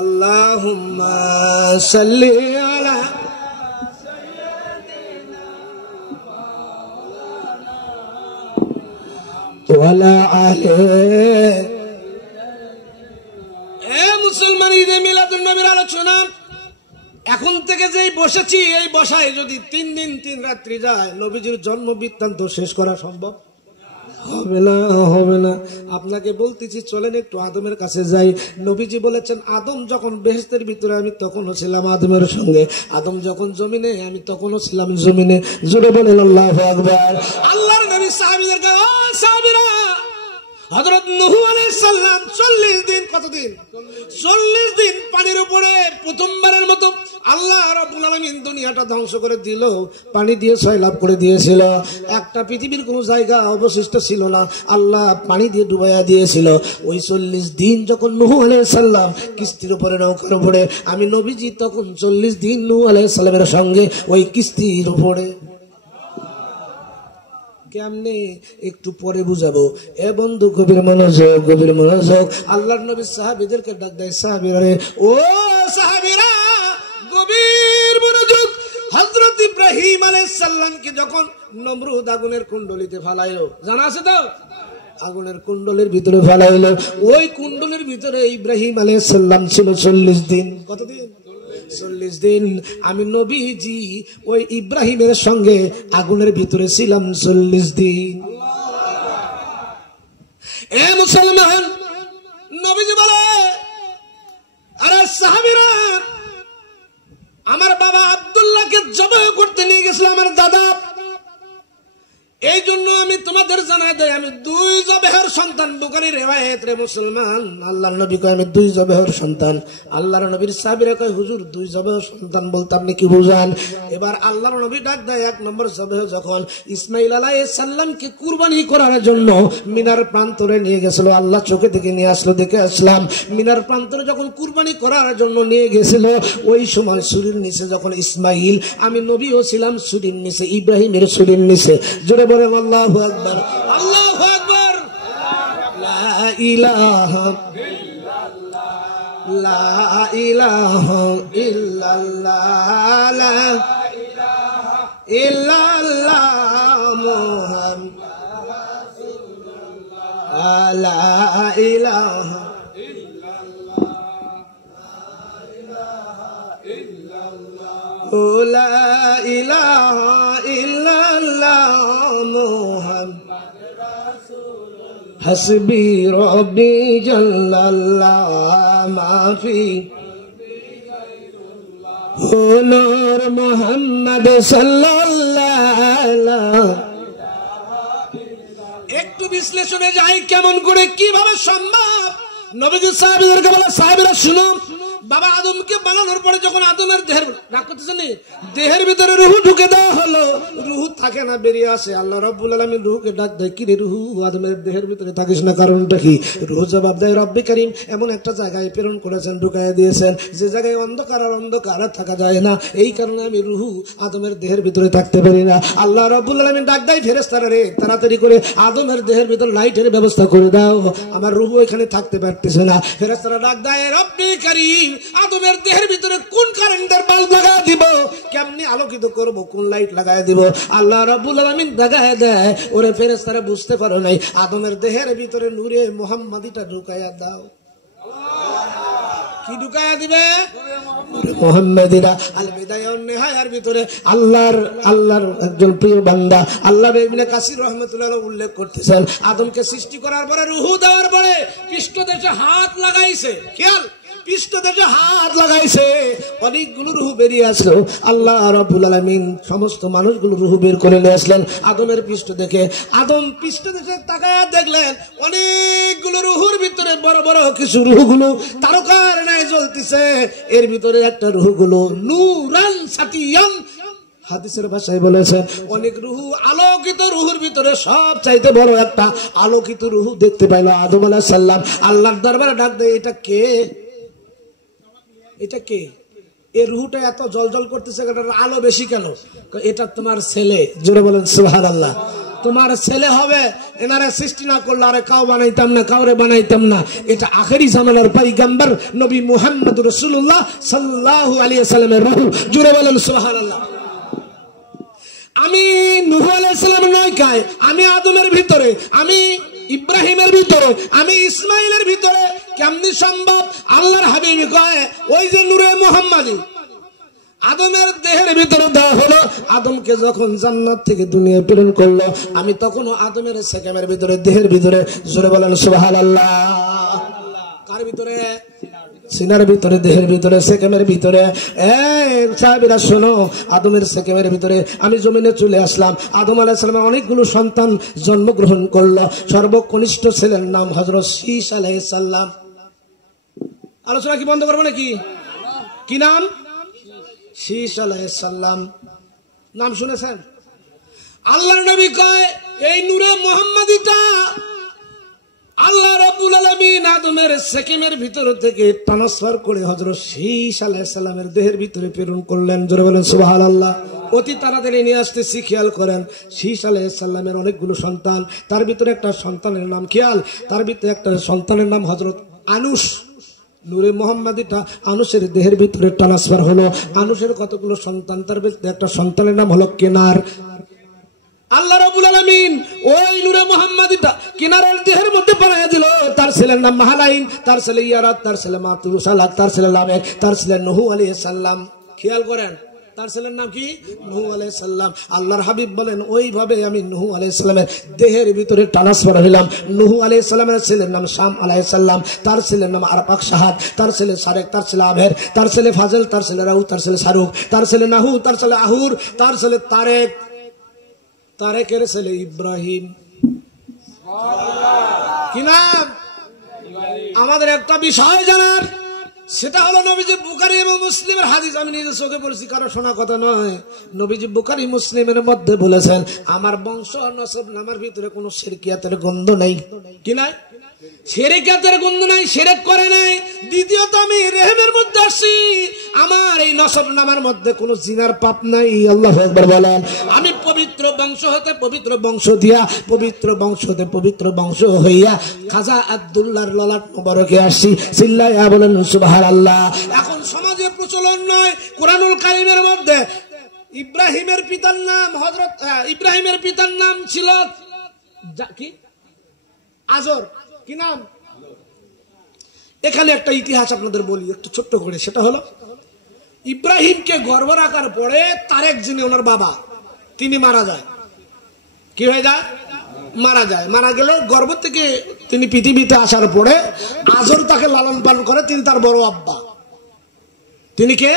আল্লাহুম্মা সাল্লি আলা ওয়ালা আলে। মুসলমান, ঈদে মিলাদুন নবীর আলোচনা এখন থেকে যেই বসেছি, এই বসায় যদি 3 দিন 3 রাত্রি যায়, নবীজির জন্ম বৃত্তান্ত শেষ করা সম্ভব হবে না, হবে না। আপনাকে বলতেছি, চলেন একটু আদমের কাছে যাই। নবীজি বলেছেন, আদম যখন বেহেশতের ভিতরে, আমি তখনও ছিলাম আদমের সঙ্গে। আদম যখন জমিনে, আমি তখনও ছিলাম জমিনে। জোরে বলেন আল্লাহু আকবার। আল্লাহর নবী সাহাবীদেরকে, ও সাহাবীরা, হযরত নূহ আলাইহিস সালাম 40 দিন, কতদিন? 40 দিন পানির উপরে প্রথমবারের মতো আল্লাহ রাব্বুল আলামিন দুনিয়াটা ধ্বংস করে দিল, পানি দিয়ে সয়লাব করে দিয়েছিল। একটা পৃথিবীর কোনো জায়গা অবশিষ্ট ছিল না, আল্লাহ পানি দিয়ে ডুবাইয়া দিয়েছিল। ওই 40 দিন যখন নূহ আলাইহিস সালাম কিস্তির উপরে, নৌকার উপরে, আমি নবীজি তখন 40 দিন নূহ আলাইহিস সালামের সঙ্গে ওই কিস্তির উপরে। কেমনে একটু পরে বুঝাবো। এ বন্ধু, গভীর মনোযোগ, গভীর মনোযোগ। আল্লাহর নবী সাহাবীদেরকে ডাক দেয়, সাহাবীরা রে, ও সাহাবীরা, গভীর মনোযোগ। হযরত ইব্রাহিম আলাইহিস সালামকে যখন নমরুদ আগুনের কুণ্ডলিতে ফালাইলো, জানা আছে তো, আগুনের কুণ্ডলের ভিতরে ফালাইলো, ওই কুণ্ডলের ভিতরে ইব্রাহিম আলাইহিস সালাম ছিল 40 দিন। কতদিন? 40 দিন। আমি নবীজি ওই ইব্রাহিমের সঙ্গে আগুনের ভিতরে ছিলাম 40 দিন। এ মুসলমান, নবীজি বলে, আরে সাহাবীরা, আমার বাবা আব্দুল্লাহকে জবাই করতে নিয়ে গেছিল আমার দাদা, এই জন্য আমি তোমাদের জানাই দেই আমি 2 জবেহের সন্তান। বুখারীর রিওয়ায়াত রে মুসলমান, আল্লাহর নবী কয় আমি 2 জবেহের সন্তান। আল্লাহর নবীর সাহাবীরা কয় হুজুর 2 জবেহের সন্তান বলতে আপনি কি বুঝান? এবার আল্লাহর নবী ডাক দেয় 1 নম্বর জবেহ যখন ইসমাঈল আলাইহিস সালামকে কুরবানি করার জন্য মিনার প্রান্তরে নিয়ে গেছিল, আল্লাহ চোখে থেকে নিয়ে আসলো, দেখে আসলাম। মিনার প্রান্তরে যখন কুরবানি করার জন্য নিয়ে গেছিল, ওই সময় ছুরির নিচে যখন ইসমাঈল, আমি নবীও ছিলাম ছুরির নিচে, ইব্রাহিমের ছুরির নিচে। জোরে বলেন আল্লাহু আকবার, আল্লাহু আকবার। লা ইলাহা ইল্লাল্লাহ, লা ইলাহা ইল্লাল্লাহ, লা ইলাহা ইল্লাল্লাহ, মুহাম্মাদুর রাসূলুল্লাহ, লা ইলাহা লা ইলাহা ইল্লাল্লাহ, মুহাম্মাদুর রাসূলুল্লাহ, হাসবি রব্বি জাল্লাল্লাহ, মাফি নূর মুহাম্মদ সাল্লাল্লাহু। একটু বিশ্লেষণে যাই, কেমন করে কিভাবে সম্ভব? নবীজি সাহাবীদেরকে বলে, সাহাবীরা শুনো, বাবা আদমকে বানানোর পরে যখন আদমের দেহের রাগ করতেছেন, দেহের ভিতরে রুহু ঢুকে দেওয়া হলো, রুহু থাকে না, বেরিয়ে আসে। আল্লাহ রাব্বুল আলামিন রুহুকে ডাক দেয়, কি রে রুহু, আদমের দেহের ভিতরে থাকিস না, কারণটা কি? রুহু জবাব দেয়, রব্বে কারীম এমন একটা জায়গায় প্রেরণ করেছেন, ঢুকাইয়া দিয়েছেন, যে জায়গায় অন্ধকার আর অন্ধকার থাকা যায় না, এই কারণে আমি রুহু আদমের দেহের ভিতরে থাকতে পারি না। আল্লাহ রাব্বুল আলামিন ডাক দেয়, ফেরেশতারা রে, তাড়াতাড়ি করে আদমের দেহের ভিতর লাইটের ব্যবস্থা করে দাও, আমার রুহু এখানে থাকতে পারতেছে না। ফেরেশতারা ডাক দেয়, রব্বে কারীম আদমের দেহের ভিতরে কোন কারেন্টের বাল্ব লাগায় দিব, কেমনি আলোকিত করব, কোন লাইট লাগায় দিব? আল্লাহ রাব্বুল আলামিন লাগায় দেয়, ওরে ফেরেশতারা বুঝতে পারো নাই, আদমের দেহের ভিতরে নূরে মুহাম্মাদিটা ঢুকাইয়া দাও। কি ঢুকাইয়া দিবে? নূরে মুহাম্মাদিরা। আল বিদায়া ওয়ান নিহায়ার ভিতরে আল্লাহর একজন প্রিয় বান্দা আল্লাহ ইবনে কাসির রাহমাতুল্লাহ আলাইহি উল্লেখ করতেছেন, আদমকে সৃষ্টি করার পরে, রূহ দেওয়ার পরে পৃষ্ঠদেশে হাত লাগাইছে, খেয়াল, পৃষ্ঠদেশে হাত লাগাইছে, অনেকগুলো রূহ বেরিয়ে আসলো। আল্লাহ রাব্বুল আলামিন সমস্ত মানুষগুলো রূহ বের করে নিয়ে আসলেন আদমের পৃষ্ঠ দেখে। আদম পৃষ্ঠদেশে তাকায়া দেখলেন অনেকগুলো রূহের ভিতরে বড় বড় কিছু রূহগুলো তারকার ন্যায় জ্বলতেছে, এর ভিতরে একটা রূহগুলো নূরান সাতিয়ান, হাদিসের ভাষায় বলেছেন অনেক রূহ, আলোকিত রূহের ভিতরে সব চাইতে বড় একটা আলোকিত রূহ দেখতে পাইল আদম আলাইহিস সালাম। আল্লাহর দরবারে ডাক দেয়, এটা কে? এটা কে? এই রূহটা এত জলজল করতেছে, এটার আলো বেশি কেন? এটা তোমার ছেলে। জোরে বলেন সুবহানাল্লাহ। তোমার ছেলে হবে, এনারে সৃষ্টি না করলে আরে কাউ বানাইতাম না, কাউরে বানাইতাম না। এটা আখেরি জামানার পয়গম্বর নবী মুহাম্মদুর রাসূলুল্লাহ সাল্লাল্লাহু আলাইহি ওয়াসাল্লামের রূহ। জোরে বলেন সুবহানাল্লাহ। আমি নূহ আলাইহিস সালাম নয় কায়, আমি আদমের ভিতরে, আমি ইব্রাহিমের ভিতরে, আমি ইসমাইলের ভিতরে, কেমনি সম্ভব? আল্লাহর হাবিব কয়, ওই যে নূরে মুহাম্মাদি আদমের দেহের ভিতরে দেওয়া হলো, আদমকে যখন জান্নাত থেকে দুনিয়ায় প্রেরণ করলো, আমি তখনও আদমের সেকেমের ভিতরে, দেহের ভিতরে। জোরে বলেন সুবহানাল্লাহ। কার ভিতরে? সিনার ভিতরে, দেহের ভিতরে, সেকেমের ভিতরে। সাহাবীরা শোনো, আদমের সেকেমের ভিতরে আমি জমিনে চলে আসলাম। আদম আলাইহিস সালামের অনেকগুলো সন্তান জন্মগ্রহণ করলো। সর্বকনিষ্ঠ ছেলের নাম হযরত শীস আলাইহিস সালাম। আলোচনা কি বন্ধ করবো নাকি? কি নাম? শীস আলাইহিস সালাম। নাম শুনেছেন? আল্লাহর নবী কয়, এই নূরে মুহাম্মাদিটা আল্লাহ রাব্বুল আলামিন আদমের সেকেমের ভিতর থেকে ট্রান্সফার করে হযরত শীস আলাইহিস সালামের দেহের ভিতরে প্রেরণ করলেন। জোরে বলেন সুবহানাল্লাহ। অতি তাড়াতাড়ি নিয়ে আসতেছি, খেয়াল করেন। শীস আলাইহিস সালামের অনেকগুলো সন্তান, তার ভিতরে একটা সন্তানের নাম, খেয়াল, তার ভিতরে একটা সন্তানের নাম হযরত আনুস। নূরে মুহাম্মাদিটা আনুষের দেহের ভিতরে ট্রান্সফার হলো। আনুষের কতগুলো সন্তান, তার ভিতরে একটা সন্তানের নাম হলো কেনার। আল্লাহ রাব্বুল আলামিন ওই নূরে মুহাম্মাদিটা কিনারের দেহের মধ্যে পাঠাইয়া দিল। তার ছেলের নাম মাহালাইন, তার ছেলে ইয়ারাত, তার ছেলে মাতুসালাক, তার ছেলে লামেক, তার ছেলে নূহ আলাইহিস সালাম। খেয়াল করেন, তার ছেলের নাম কি? নূহ আলাইহিস সালাম। আল্লাহর হাবিব বলেন ওইভাবে আমি নূহ আলাইহিস সালামের দেহের ভিতরে ট্রান্সফার হইলাম। নূহ আলাইহিস সালামের ছেলের নাম শাম আলাইহিস সালাম, তার ছেলের নাম আরফাক শাহাদ, তার ছেলে সারেক, তার ছেলে আবের, তার ছেলে ফাজল, তার ছেলে রাউ, তার ছেলে শাহরুখ, তার ছেলে নাহু, তার ছেলে আহুর, তার ছেলে তারেক, তারেকের ছেলে ইব্রাহিম। কি নাম? আমাদের একটা বিষয় জানার, সেটা হলো নবীজি বুখারী এবং মুসলিমের হাদিস। আমি নিজে চোখে পড়েছি, কারো শোনা কথা নয়। নবীজি বুখারী মুসলিমের মধ্যে বলেছেন আমার বংশ নসব নামার ভিতরে কোনো শিরকিয়াতের গন্ধ নাই। কি নাই? শিরকিয়াতের গন্ধ নাই, শিরক করে নাই। দ্বিতীয়ত আমি রেহেমের মধ্যে আসি, আমার এই নসব নামার মধ্যে কোনো জিনার পাপ নাই। আল্লাহু আকবার বলেন। আমি পবিত্র বংশ হতে পবিত্র বংশ দিয়া, পবিত্র বংশ হতে পবিত্র বংশ হইয়া খাজা আব্দুল্লাহর ললাট মোবারকে আসি। চিল্লাইয়া বলেন সুবহানাল্লাহ। এখন সমাজে প্রচলন নয়, কোরআনুল কারীমের মধ্যে ইব্রাহিমের পিতার নাম হযরত ইব্রাহিমের পিতার নাম ছিল কি? আজর। কি নাম? এখানে একটা ইতিহাস আপনাদের বলি একটু ছোট্ট করে। সেটা হলো ইব্রাহিমকে গর্ভ রাখার পরে তারেক যিনি ওনার বাবা, তিনি মারা যায়। কি হয়ে যায়? মারা যায়। মারা গেলে গর্ভ থেকে তিনি পৃথিবীতে আসার পরে আজর তাকে লালন পালন করে। তিনি তার বড় আব্বা। তিনি কে?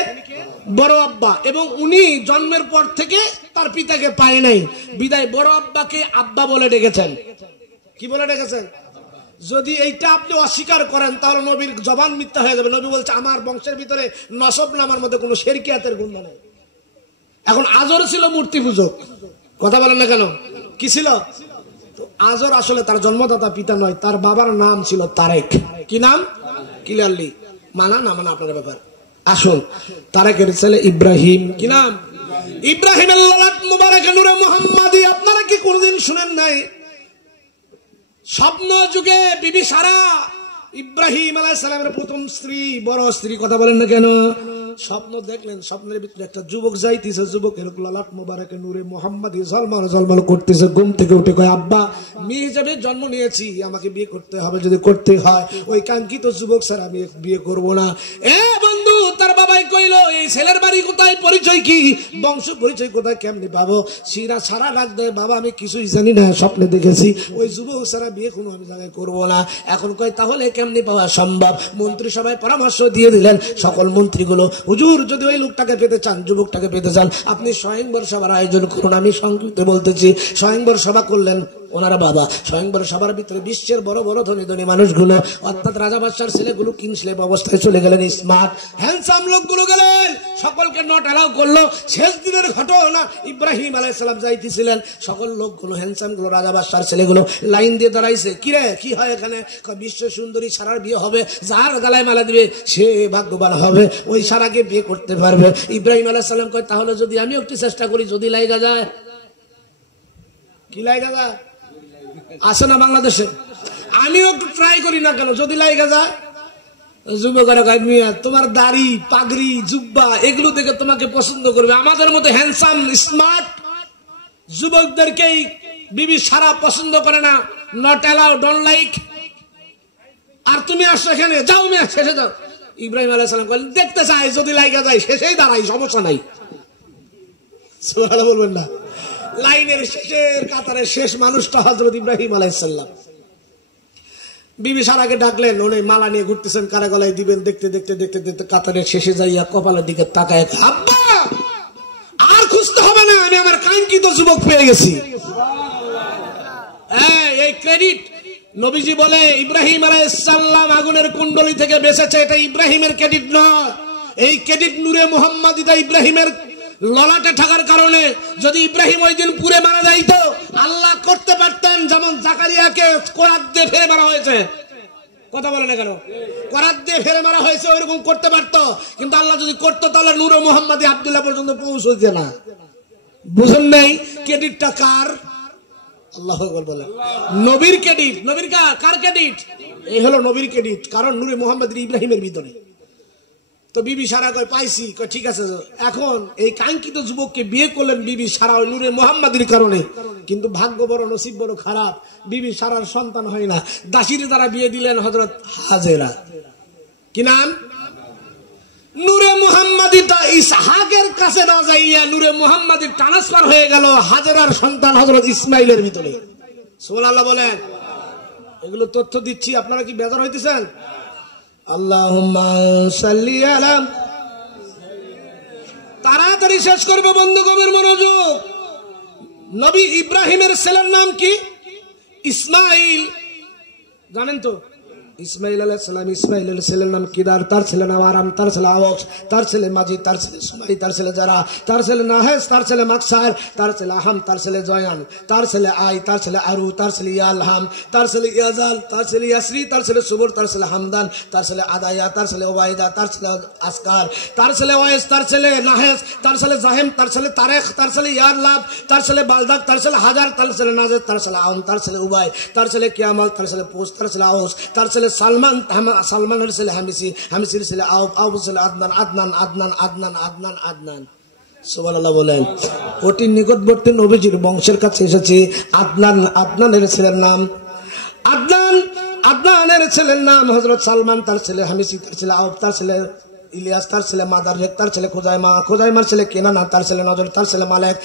বড় আব্বা। এবং উনি জন্মের পর থেকে তার পিতাকে পায় নাই, বিদায় বড় আব্বাকে আব্বা বলে ডেকেছেন। কি বলে ডেকেছেন? যদি এইটা আপনি অস্বীকার করেন তাহলে নবীর জবান মিথ্যা হয়ে যাবে। নবী বলছে আমার বংশের ভিতরে নসব নামার মধ্যে কোনো শিরকিয়াতের গন্ধ নেই। এখন আজর ছিল মূর্তি পূজক। কথা বলেন না কেন? কি ছিল? তো আজর আসলে তার জন্মদাতা পিতা নয়, তার বাবার নাম ছিল তারেক। কি নাম? ক্লিয়ারলি মানা না মানা আপনার ব্যাপার। আসুন, তারেকের ছেলে ইব্রাহিম। কি নাম? ইব্রাহিমের লালাত মুবারক নূরে মুহাম্মাদি। আপনারা কি কোনদিন শুনেন নাই? স্বপ্ন যুগে বিবি সারা ইব্রাহিম আলাইহিস সালামের প্রথম স্ত্রী, বড় স্ত্রী। কথা বলেন না কেন? স্বপ্ন দেখলেন, স্বপ্নের ভিতরে একটা যুবক যাইতেছে, যুবকের লালাত মোবারকে নূরে মুহাম্মাদি ঝলমল ঝলমল করতেছে। ঘুম থেকে উঠে কয় আব্বা, মেয়ে হিসেবে জন্ম নিয়েছি, আমাকে বিয়ে করতে হবে। যদি করতে হয় ওই কাঙ্ক্ষিত যুবক ছাড়া আমি বিয়ে করব না। এ বন্ধু, তার বাবাই কইলো এই ছেলের বাড়ি কোথায়, পরিচয় কি, বংশ পরিচয় কোথায়, কেমনি পাবো? সিরা সারা রাখ দেয়, বাবা আমি কিছুই জানি না, স্বপ্নে দেখেছি ওই যুবক ছাড়া বিয়ে কোনো আমি জায়গায় করবো না। এখন কয় তাহলে কেমনি পাওয়া সম্ভব? মন্ত্রী সবাই পরামর্শ দিয়ে দিলেন। সকল মন্ত্রীগুলো, হুজুর যদি ওই লোকটাকে পেতে চান, যুবকটাকে পেতে চান, আপনি স্বয়ংবর সভার আয়োজন করুন। আমি সংক্ষিপ্তে বলতেছি, স্বয়ংবর সভা করলেন ওনারা বাবা। স্বয়ংবর সভার ভিতরে বিশ্বের বড় বড় ধনী ধনী মানুষগুলো, অর্থাৎ রাজা বাদশার ছেলেগুলো কিনস্লেভ অবস্থায় চলে গেলেন, স্মার্ট হ্যান্ডসাম লোকগুলো গেলেন, সকলকে নট অ্যালাউ করলো। শেষ দিনের ঘটনা, ইব্রাহিম আলাইহিস সালাম যাইতেছিলেন, সকল লোকগুলো হ্যান্ডসাম গুলো রাজা বাদশার ছেলেগুলো লাইন দিয়ে দাঁড়াইছে। কিরে কি হয় এখানে? বিশ্ব সুন্দরী সারার বিয়ে হবে, যার গালায় মালা দিবে সে ভাগ্যবান হবে, ওই সারাকে বিয়ে করতে পারবে। ইব্রাহিম আলাইহিস সালাম কয় তাহলে যদি আমি একটু চেষ্টা করি, যদি লাইগা যায়। কি লাইগা যায়? আসে না বাংলাদেশে? আমিও একটু ট্রাই করি না কেন, যদি লাইগা যায়। যুবকেরা কয় মিয়া তোমার দাড়ি, পাগড়ি, জুব্বা এগুলো দেখে তোমাকে পছন্দ করবে। আমাদের মতো হ্যান্ডসাম স্মার্ট যুবকদেরকেই বিবি সারা পছন্দ করে না, নট অ্যালাউ, ডোন্ট লাইক। আর তুমি আসো এখানে, যাও মিয়া শেষে যাও। ইব্রাহিম আলাইহিস সালাম বলেন দেখতে চাই, যদি লাইগা যায় শেষেই দাঁড়াই, সমস্যা নাই। সুবহানাল্লাহ বলবেন না? লাইনের শেষের কাতারের শেষ মানুষটা হযরত ইব্রাহিম আলাইহিস সালাম। বিবি সারাকে ডাকলেন, উনি মালা নিয়ে ঘুরতেছেন, কারা গলায় দিবেন। দেখতে দেখতে দেখতে দেখতে কাতারের শেষে যাইয়া কপালের দিকে তাকায়, আব্বা আর খুঁজতে হবে না, আমি আমার কাঙ্ক্ষিত যুবক পেয়ে গেছি। এই ক্রেডিট নবীজি বলে ইব্রাহিম আলাইহিস সালাম আগুনের কুণ্ডলী থেকে বেঁচেছে, এটা ইব্রাহিমের ক্রেডিট নয়। এই ক্রেডিট নূরে মুহাম্মাদিটা ইব্রাহিমের ললাটে থাকার কারণে। যদি ইব্রাহিম ওই দিন পুড়ে মারা যাইতো, আল্লাহ করতে পারতেন যেমন জাকারিয়াকে কোরাত দিয়ে ফেলে মারা হয়েছে। কথা বলে না কেন? কোরাত দিয়ে ফেলে মারা হয়েছে, ওইরকম করতে পারতো। কিন্তু আল্লাহ যদি করতো তাহলে নূরে মুহাম্মাদি আব্দুল্লাহ পর্যন্ত পৌঁছতে না। বুঝেন নাই? ক্রেডিটটা কার? আল্লাহু আকবার বলেন। নবীর ক্রেডিট, নবীর কার ক্রেডিট? এই হলো নবীর ক্রেডিট, কারণ নূরে মুহাম্মদের ইব্রাহিমের ভিতরে। তো বিবি সারা কয় পাইছি, কয় ঠিক আছে। এখন এই কাঙ্ক্ষিত যুবককে বিয়ে করলেন বিবি সারা ওই নূরে মুহাম্মাদের কারণে, কিন্তু ভাগ্য বড়, নসিব বড় খারাপ, বিবি সারার সন্তান হয় না। দাসীর দ্বারা বিয়ে দিলেন হযরত হাজেরা। কি নাম? নূরে মুহাম্মাদিটা ইসহাকের কাছে না যাইয়া নূরে মুহাম্মাদি ট্রান্সফার হয়ে গেল হাজেরার সন্তান হযরত ইসমাইলের ভিতরে। সুবহানাল্লাহ বলেন। এগুলো তথ্য দিচ্ছি, আপনারা কি বেজার হইতেছেন? আল্লাহুম্মা সাল্লি আলা, তাড়াতাড়ি শেষ করবে বন্ধু, গভীর মনোযোগ। নবী ইব্রাহিমের ছেলের নাম কি? ইসমাইল। জানেন তো ইসমাইল আলাইহিস সালাম, ইসমাইলের ছেলের নাম কিদার, তার ছেলে নাম আরাম, তার ছেলে আওয়াস, তার ছেলে মাজিদ, তার ছেলে সুমাই, তার ছেলে জারা, তার ছেলে নাহেস, তার ছেলে মাকসার, তার ছেলে আহাম, তার ছেলে জয়ান, তার ছেলে আই, তার ছেলে আরু, তার ছেলে ইয়ালহাম, তার ছেলে ইয়াজাল, তার ছেলে ইয়াসরি, তার ছেলে সুবর, তার ছেলে হামদান, তার ছেলে আদায়া, তার ছেলে ওবাইদা, তার ছেলে আসকার, তার ছেলে ওয়েস, তার ছেলে নাহেস, তার ছেলে জাহেম, তার ছেলে তারেখ, তার ছেলে ইয়ারলাব, তার ছেলে বালদাক, তার ছেলে হাজার, তার ছেলে নাজেদ, তার ছেলে আউন, তার ছেলে উবাই, তার ছেলে কিয়ামাল, তার ছেলে পোস, তার ছেলে আউস, তার ছেলে সালমান, সালমানের ছেলে হামিসি, হামিসির ছেলে আউব, আউবের ছেলে আদনান, আদনান, আদনান, আদনান, আদনান, আদনান। সুবহানাল্লাহ বলেন। ওটি নিকটবর্তী নবীজির বংশের কাছে এসেছে। আদনান, আদনানের ছেলের নাম আদনান, আদনানের ছেলের নাম হযরত সালমান, তার ছেলে হামিসি, তার ছেলে আউব, তার ছেলে ইলিয়াস, তার ছেলে মাদারেক, তার ছেলে খুজাইমা, খুজাইমার ছেলে কেনানা, তার ছেলে নজর, তার ছেলে মালেক,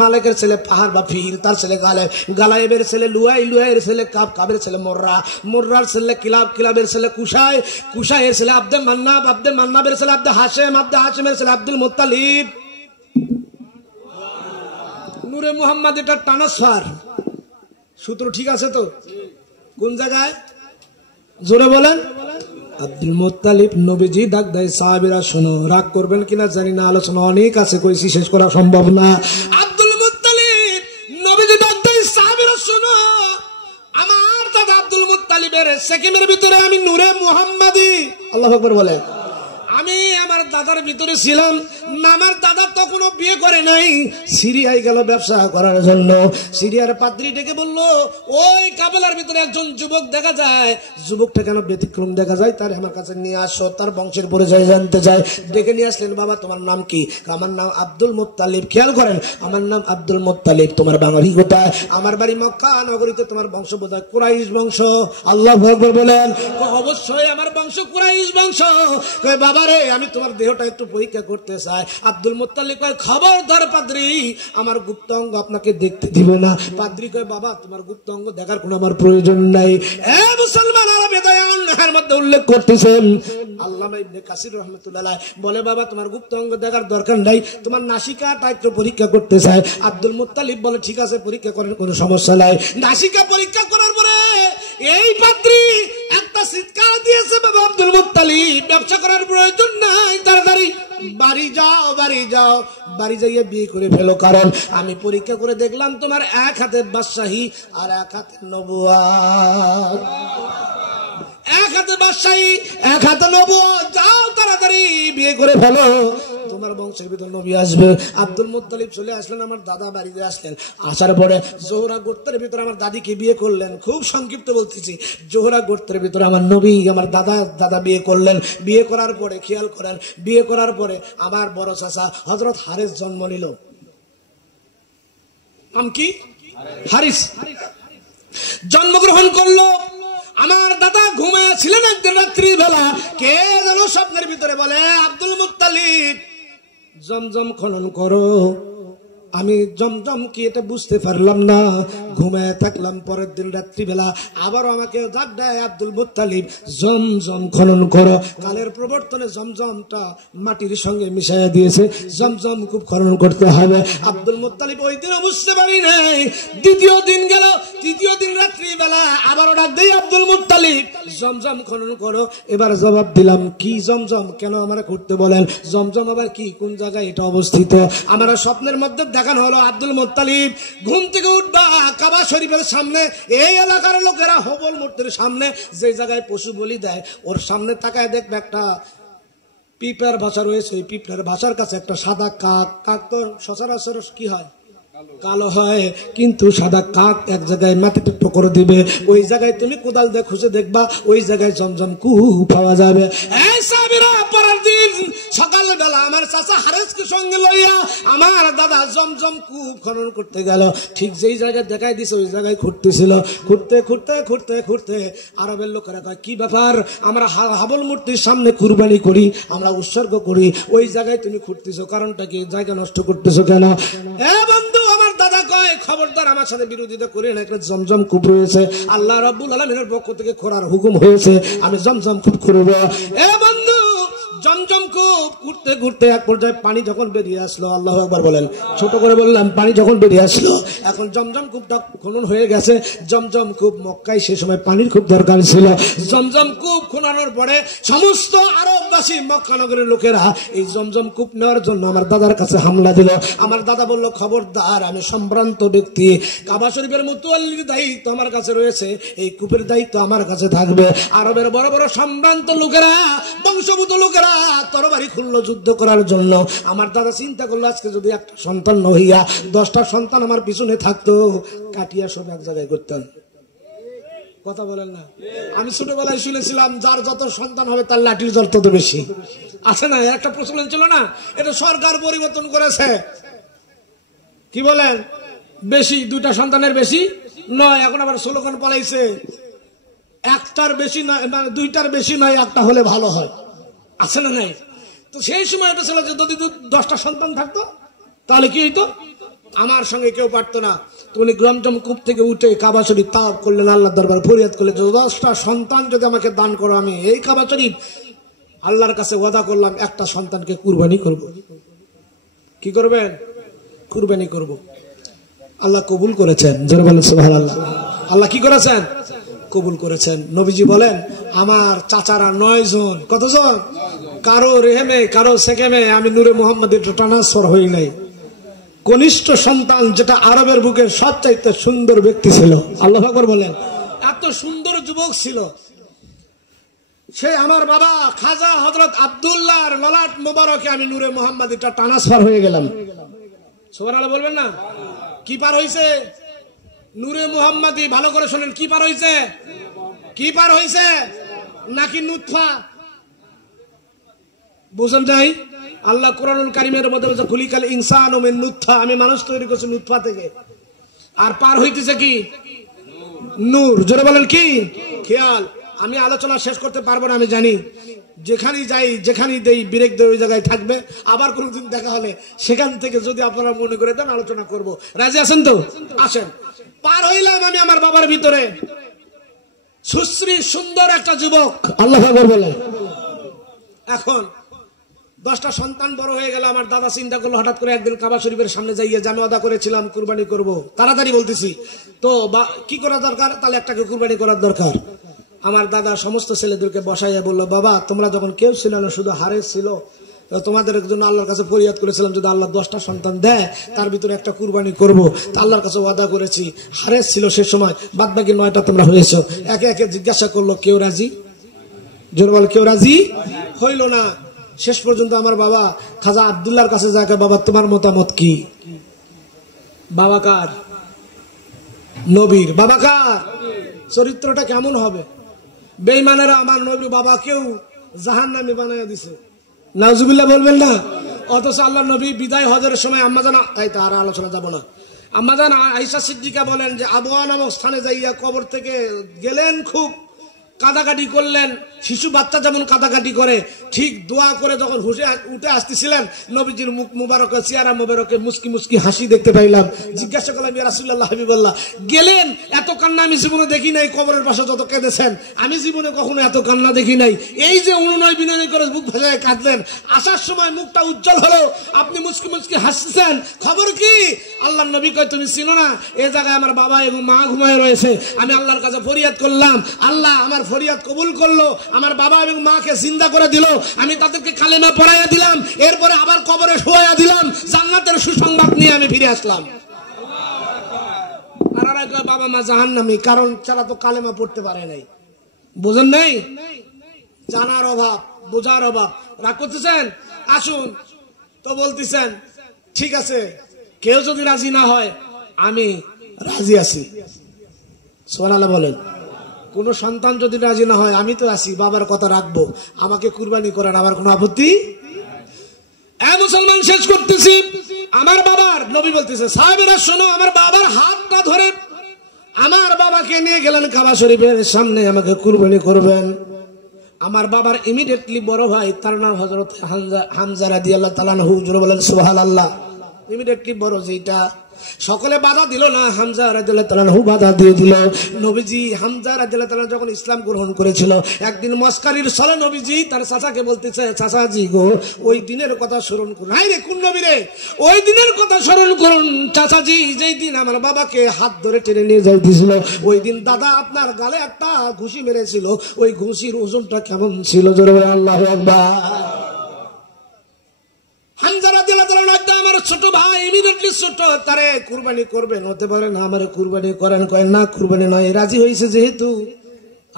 মালেকের ছেলে পাহাড় বা ফিল, তার ছেলে গালেব, গালায়েবের ছেলে লুয়াই, লুয়াইয়ের ছেলে কাব, কাবের ছেলে মোর্রা, মোর্রার ছেলে কিলাব, কিলাবের ছেলে কুশাই, কুশাইয়ের ছেলে আব্দে মান্নাব, আব্দে মান্নাবের ছেলে আব্দে হাশেম, আব্দে হাশেমের ছেলে আব্দুল মুত্তালিব। নূরে মুহাম্মদ এটা ট্রান্সফার সূত্র ঠিক আছে তো? কোন জায়গায় জোরে বলেন? আব্দুল মুত্তালিব নবীজি ডাক দেয়, সাহাবীরা শোনো, রাগ করবেন কিনা জানি না, আলোচনা অনেক আছে, কইছি শেষ করা সম্ভব না। আব্দুল মুত্তালিব নবীজি ডাক দেয়, সাহাবীরা শোনো, আমার দাদা আব্দুল মুত্তালিবের সেকেমের ভিতরে আমি নূরে মুহাম্মাদি, আল্লাহু আকবার বলে, আমি আমার দাদার ভিতরে ছিলাম না। আমার দাদা তখনও বিয়ে করে নাই, সিরিয়ায় গেল ব্যবসা করার জন্য। সিরিয়ার পাদ্রী ডেকে বলল, ওই কাবেলার ভিতরে একজন যুবক দেখা যায়, যুবকটা কেন ব্যতিক্রম দেখা যায়, তার আমার কাছে নিয়ে আসো, তার বংশের পরিচয় জানতে চাই। ডেকে নিয়ে আসলেন। বাবা তোমার নাম কি? আমার নাম আব্দুল মুত্তালিব। খেয়াল করেন, আমার নাম আব্দুল মুত্তালিব। তোমার বাঙালি কোথায়? আমার বাড়ি মক্কা নগরীতে। তোমার বংশ বোধহয় কুরাইশ বংশ। আল্লাহু আকবার বলেন। অবশ্যই আমার বংশ কুরাইশ বংশ। বাবা আমি তোমার দেহটা একটু পরীক্ষা করতে চাই। আব্দুল মুত্তালিব কয়, খবরদার পাদ্রী, আমার গুপ্ত অঙ্গ আপনাকে দেখতে দিব না। পাদ্রী কয়, বাবা তোমার গুপ্ত অঙ্গ দেখার কোনো আমার প্রয়োজন নাই। এ মুসলমান, আরবের মধ্যে উল্লেখ করতেছেন আল্লামা ইবনে কাসির রাহমাতুল্লাহ বলে, বাবা তোমার গুপ্ত অঙ্গ দেখার দরকার নাই, তোমার নাসিকাটা একটু পরীক্ষা করতে চাই। আব্দুল মুত্তালিব বলে, ঠিক আছে পরীক্ষা করেন, কোনো সমস্যা নাই। নাসিকা পরীক্ষা করার পরে এই পাদ্রী একটা চিৎকার দিয়েছে, বাবা আব্দুল মুত্তালিব ব্যবসা করার প্রয়োজন নাই, তাড়াতাড়ি বাড়ি যাও, বাড়ি যাও, বাড়ি যাইয়ে বিয়ে করে ফেলো, কারণ আমি পরীক্ষা করে দেখলাম তোমার এক হাতে বাদশাহী আর এক হাতে নবুয়ত, এক হাতে বাদশাহী এক হাতে নবুয়ত। যাও তাড়াতাড়ি বিয়ে করে ফেলো, তোমার বংশের ভিতর নবী আসবে। আব্দুল মুত্তালিব চলে আসলেন, আমার দাদা বাড়িতে আসলেন। আসার পরে জোহরা গোত্রের ভিতরে আমার দাদিকে বিয়ে করলেন। খুব সংক্ষিপ্ত বলতেছি, জোহরা গোত্রের ভিতরে আমার নবী আমার দাদা বিয়ে করলেন। বিয়ে করার পরে খেয়াল করেন, বিয়ে করার পরে আমার বড় চাচা হযরত হারিস জন্ম নিল। নাম কি? হারিস জন্মগ্রহণ করলো। আমার দাদা ঘুমিয়েছিলেন একদিন রাত্রি বেলা, কে যেন স্বপ্নের ভিতরে বলে, আব্দুল মুত্তালিব জমজম খনন করো। আমি জমজম কি এটা বুঝতে পারলাম না, ঘুমায় থাকলাম। পরের দিন রাত্রিবেলা আবারও আমাকে ডাক দেয়, আব্দুল মুত্তালিব জমজম খনন করো। কালের প্রবর্তনে জমজমটা মাটির সঙ্গে মিশাইয়া দিয়েছে, জমজম খুব খনন করতে হবে। আব্দুল মুত্তালিব ওই দিনও বুঝতে পারি নাই। দ্বিতীয় দিন গেল, তৃতীয় দিন রাত্রিবেলা আবারও ডাক দেয়, আব্দুল মুত্তালিব জমজম খনন করো। এবার জবাব দিলাম, কি জমজম, কেন আমারা করতে বলেন? জমজম আবার কি, কোন জায়গায় এটা অবস্থিত? আমার স্বপ্নের মধ্যে দেখানো হলো, আব্দুল মুত্তালিব ঘুম থেকে উঠবা, কাবা শরীফের সামনে, এই এলাকার লোকেরা হবল মূর্তির সামনে যে জায়গায় পশু বলি দেয়, ওর সামনে তাকায় দেখবে একটা পিঁপড়ার ভাষা রয়েছে। ওই পিঁপড়ার ভাষার কাছে একটা সাদা কাক। কাক তো সচরাচর কি হয়? কালো হয়, কিন্তু সাদা কাক এক জায়গায় মাটিতে ঠোকর দিবে, ওই জায়গায় তুমি কোদাল দিয়ে খুঁজে দেখবা, ওই জায়গায় জমজম কূপ পাওয়া যাবে। এই সাবিরা, পরের দিন সকালবেলা আমার চাচা হারেসকে সঙ্গে লইয়া আমার দাদা জমজম কূপ খনন করতে গেল। ঠিক যেই জায়গায় দেখাই দিছে ওই জায়গায় খুঁড়তেছিল। খুঁড়তে খুঁড়তে খুঁড়তে খুঁড়তে আরবের লোকেরা কয়, কি ব্যাপার, আমরা হাবল মূর্তির সামনে কুরবানি করি, আমরা উৎসর্গ করি, ওই জায়গায় তুমি খুঁড়তেছো, কারণটা কি, জায়গা নষ্ট করতেছো কেন? এ বন্ধু, আমার দাদা কয়, খবরদার আমার সাথে বিরোধিতা করে না, একটা জমজম কূপ রয়েছে, আল্লাহ রাব্বুল আলামিনের পক্ষ থেকে খোঁড়ার হুকুম হয়েছে, আমি জমজম কূপ খুঁড়ব। এ বন্ধু, জমজম কূপ ঘুরতে ঘুরতে এক পর্যায়ে পানি যখন বেরিয়ে আসলো, আল্লাহু আকবার বলেন, ছোট করে বললাম, পানি যখন বেরিয়ে আসলো, এখন জমজম কূপটা খনন হয়ে গেছে। জমজম কূপ, মক্কায় সে সময় পানির খুব দরকার ছিল। জমজম কূপ খোনানোর পরে সমস্ত আরববাসী, মক্কা নগরের লোকেরা এই জমজম কূপ নেওয়ার জন্য আমার দাদার কাছে হামলা দিল। আমার দাদা বলল, খবরদার, আমি সম্ভ্রান্ত ব্যক্তি, কাবা শরীফের মুতাওয়াল্লির দায়িত্ব আমার কাছে রয়েছে, এই কূপের দায়িত্ব আমার কাছে থাকবে। আরবের বড় বড় সম্ভ্রান্ত লোকেরা, বংশভূত লোকেরা তরবারি খুলল যুদ্ধ করার জন্য। আমার দাদা চিন্তা করলো, আজকে যদি একটা সন্তান হইয়া 10টা সন্তান আমার পিছনে থাকতো, কাটিয়া সব এক জায়গায় করতেন। কথা বলেন না? আমি ছোটবেলায় শুনেছিলাম, যার যত সন্তান হবে তার লাঠির জোর তত বেশি। আছে না, একটা প্রচলন ছিল না? এটা সরকার পরিবর্তন করেছে। কি বলেন? বেশি, 2টা সন্তানের বেশি নয়। এখন আবার স্লোগান পালাইছে, একটার বেশি নয়, মানে 2টার বেশি নয়, একটা হলে ভালো হয়। আছে না নাই? তো সেই সময় এটা ছিল যে যদি 10টা সন্তান থাকতো তাহলে কি হইতো, আমার সঙ্গে কেউ পারতো না। তো উনি জমজম কূপ থেকে উঠে কাবা শরীফ তাওয়াফ করলেন, আল্লাহর দরবারে ফরিয়াদ করলেন, 10টা সন্তান যদি আমাকে দান করো, আমি এই কাবা শরীফ আল্লাহর কাছে ওয়াদা করলাম, একটা সন্তানকে কুরবানি করব। কি করবেন? কুরবানি করব। আল্লাহ কবুল করেছেন, জোরে বলেন সুবহানাল্লাহ। আল্লাহ কি করেছেন? কবুল করেছেন। নবীজি বলেন, আমার চাচারা 9 জন। কতজন? কারো রেহেমে, কারো সেকেমে আমি নূরে মুহাম্মদের ট্রান্সফার হই নাই। কনিষ্ঠ সন্তান, যেটা আরবের বুকে সবচাইতে সুন্দর ব্যক্তি ছিল, আল্লাহু আকবার বলেন, এত সুন্দর যুবক ছিল সে, আমার বাবা খাজা হযরত আব্দুল্লাহর ললাট মোবারকে আমি নূরে মুহাম্মদীটা ট্রান্সফার হয়ে গেলাম। সুবহানাল্লাহ বলবেন না? কি পার হইছে? নূরে মুহাম্মদী। ভালো করে শুনেন, কি পার হইছে? কি পার হইছে? নাকি নুতফা? বুঝেন নাই? আল্লাহ কোরআনুল কারীমের মধ্যে বলেছে, খুলিকাল ইনসানু মিন নুতফা, আমি মানুষ তৈরি করেছি নুতফা থেকে। আর পার হইতেছে কি? নূর। জোরে বলেন কি? খেয়াল। আমি আলোচনা শেষ করতে পারবো না, আমি জানি। যেখানেই যাই, যেখানেই দেই, ব্রেক দেই, ওই জায়গায় থাকবে। আবার কোনোদিন দেখা হলে সেখান থেকে যদি আপনারা মনে করে দেন আলোচনা করব। রাজি আছেন তো? আসেন। পার হইলাম আমি আমার বাবার ভিতরে, সুশ্রী সুন্দর একটা যুবক, আল্লাহু আকবার বলেন। এখন 10টা সন্তান বড় হয়ে গেল। আমার দাদা চিন্তা করলো, হঠাৎ করে একদিন কাবা শরীফের সামনে যাইয়ে, জানো আদা করেছিলাম কুরবানি করব, তাড়াতাড়ি বলতেছি তো, কি করা দরকার? তাহলে একটাকে কুরবানি করার দরকার। আমার দাদা সমস্ত ছেলেদেরকে বসাইয়া বললো, বাবা, তোমরা যখন কেউ ছিল না, শুধু হারেস ছিল, তোমাদের জন্য আল্লাহর কাছে ফরিয়াদ করেছিলাম, যদি আল্লাহ 10টা সন্তান দেয় তার ভিতরে একটা কুরবানি করব। তা আল্লাহর কাছে ওয়াদা করেছি। হারেস ছিল সে সময়, বাদ বাকি 9টা তোমরা হয়েছ। একে একে জিজ্ঞাসা করলো, কেউ রাজি? জোরে বল, কেউ রাজি হইল না। শেষ পর্যন্ত আমার বাবা খাজা আব্দুল্লাহর কাছে যাকে, বাবা তোমার মতামত কি? বাবা কার? নবীর। বাবা কার? চরিত্রটা কেমন হবে? বেঈমানেরা আমার নবীর বাবাকেও জাহান্নামী বানায়া দিছে, নাউজুবিল্লাহ বলবেন না? অথচ আল্লাহ নবী বিদায় হজের সময় আম্মাজান, তাই তার আলোচনা যাব না, আম্মাজান আয়েশা সিদ্দিকা বলেন যে আবওয়া নামক স্থানে যাইয়া কবর থেকে গেলেন, খুব কাদাকাটি করলেন, শিশু বাচ্চা যেমন কাদাকাটি করে, ঠিক দোয়া করে যখন উঠে আসতেছিলেন, নবীজির মুখ মুবারকে, চেহারা মুবারকে মুস্কি মুস্কি হাসি দেখতে পাইলাম। জিজ্ঞাসা করলাম, ইয়া রাসূলুল্লাহ, হাবিবাল্লাহ, গেলেন, এত কান্না আমি জীবনে দেখি নাই, কবরের পাশে যত কেঁদেছেন আমি জীবনে কখনো এত কান্না দেখি নাই। এই যে অনুনয় বিনয় করে বুক ভাসায় কাঁদলেন, আসার সময় মুখটা উজ্জ্বল হলো, আপনি মুস্কি মুস্কি হাসছেন, খবর কি? আল্লাহর নবী কয়, তুমি চিনো না, এ জায়গায় আমার বাবা এবং মা ঘুমায় রয়েছে। আমি আল্লাহর কাছে ফরিয়াদ করলাম, আল্লাহ আমার ফরিয়াদ কবুল করলো, আমার বাবা এবং মাকে জিন্দা করে দিল, আমি তাদেরকে কালেমা পড়াইয়া দিলাম, এরপরে আবার কবরে শোয়াইয়া দিলাম, জান্নাতের সুসংবাদ নিয়ে আমি ফিরে আসলাম। আর আরেক বাবা মা জাহান্নামী, কারণ তারা তো কালেমা পড়তে পারে নাই। বোঝেন নাই? জানার অভাব, বোঝার অভাব। রাগ করতেছেন? আসুন তো বলতেছেন, ঠিক আছে, কেউ যদি রাজি না হয় আমি রাজি আছি, সুবহানাল্লাহ বলেন। কোন সন্তান যদি রাজি না হয় আমি তো আছি, বাবার কথা রাখবো, আমাকে কুরবানি করেন, আমার কোনো আপত্তি। মুসলমান শেষ করতেছি, আমার বাবার নবী বলতেছে সাহাবীরা শোনো, আমার বাবার হাতটা ধরে আমার বাবাকে নিয়ে গেলেন কাবা শরীফের সামনে, আমাকে কুরবানি করবেন। আমার বাবার ইমিডিয়েটলি বড় ভাই, তার নাম হযরত হামজা রাদিয়াল্লাহু তাআলা আনহু, জোরে বলেন সুবহানাল্লাহ। ইমিডিয়েটলি বড় যেটা, সকলে বাধা দিল না, হামজা রাদিয়াল্লাহু তাআলা আনহু বাধা দিয়ে দিল। নবীজি হামজা রাদিয়াল্লাহু তাআলা যখন ইসলাম গ্রহণ করেছিল, একদিন মস্কারির ছলে নবীজি তার চাচাকে বলতেছে, চাচাজি গো ওই দিনের কথা স্মরণ করুন। হাই রে কোন নবী রে, ওই দিনের কথা স্মরণ করুন চাচাজি, যেই দিন আমার বাবাকে হাত ধরে টেনে নিয়ে যাইতেছিল, ওই দিন দাদা আপনার গালে একটা ঘুষি মেরেছিল, ওই ঘুষির ওজনটা কেমন ছিল, জোরে বলেন আল্লাহু আকবার। হামজা রাদিয়াল্লাহু তাআলা আমার ছোট ভাই, ইমিডিয়েটলি ছোট, তারে কুরবানি করবেন, হতে পারে না আমারে কুরবানি করেন, কয় না কুরবানি নয়, রাজি হয়েছে যেহেতু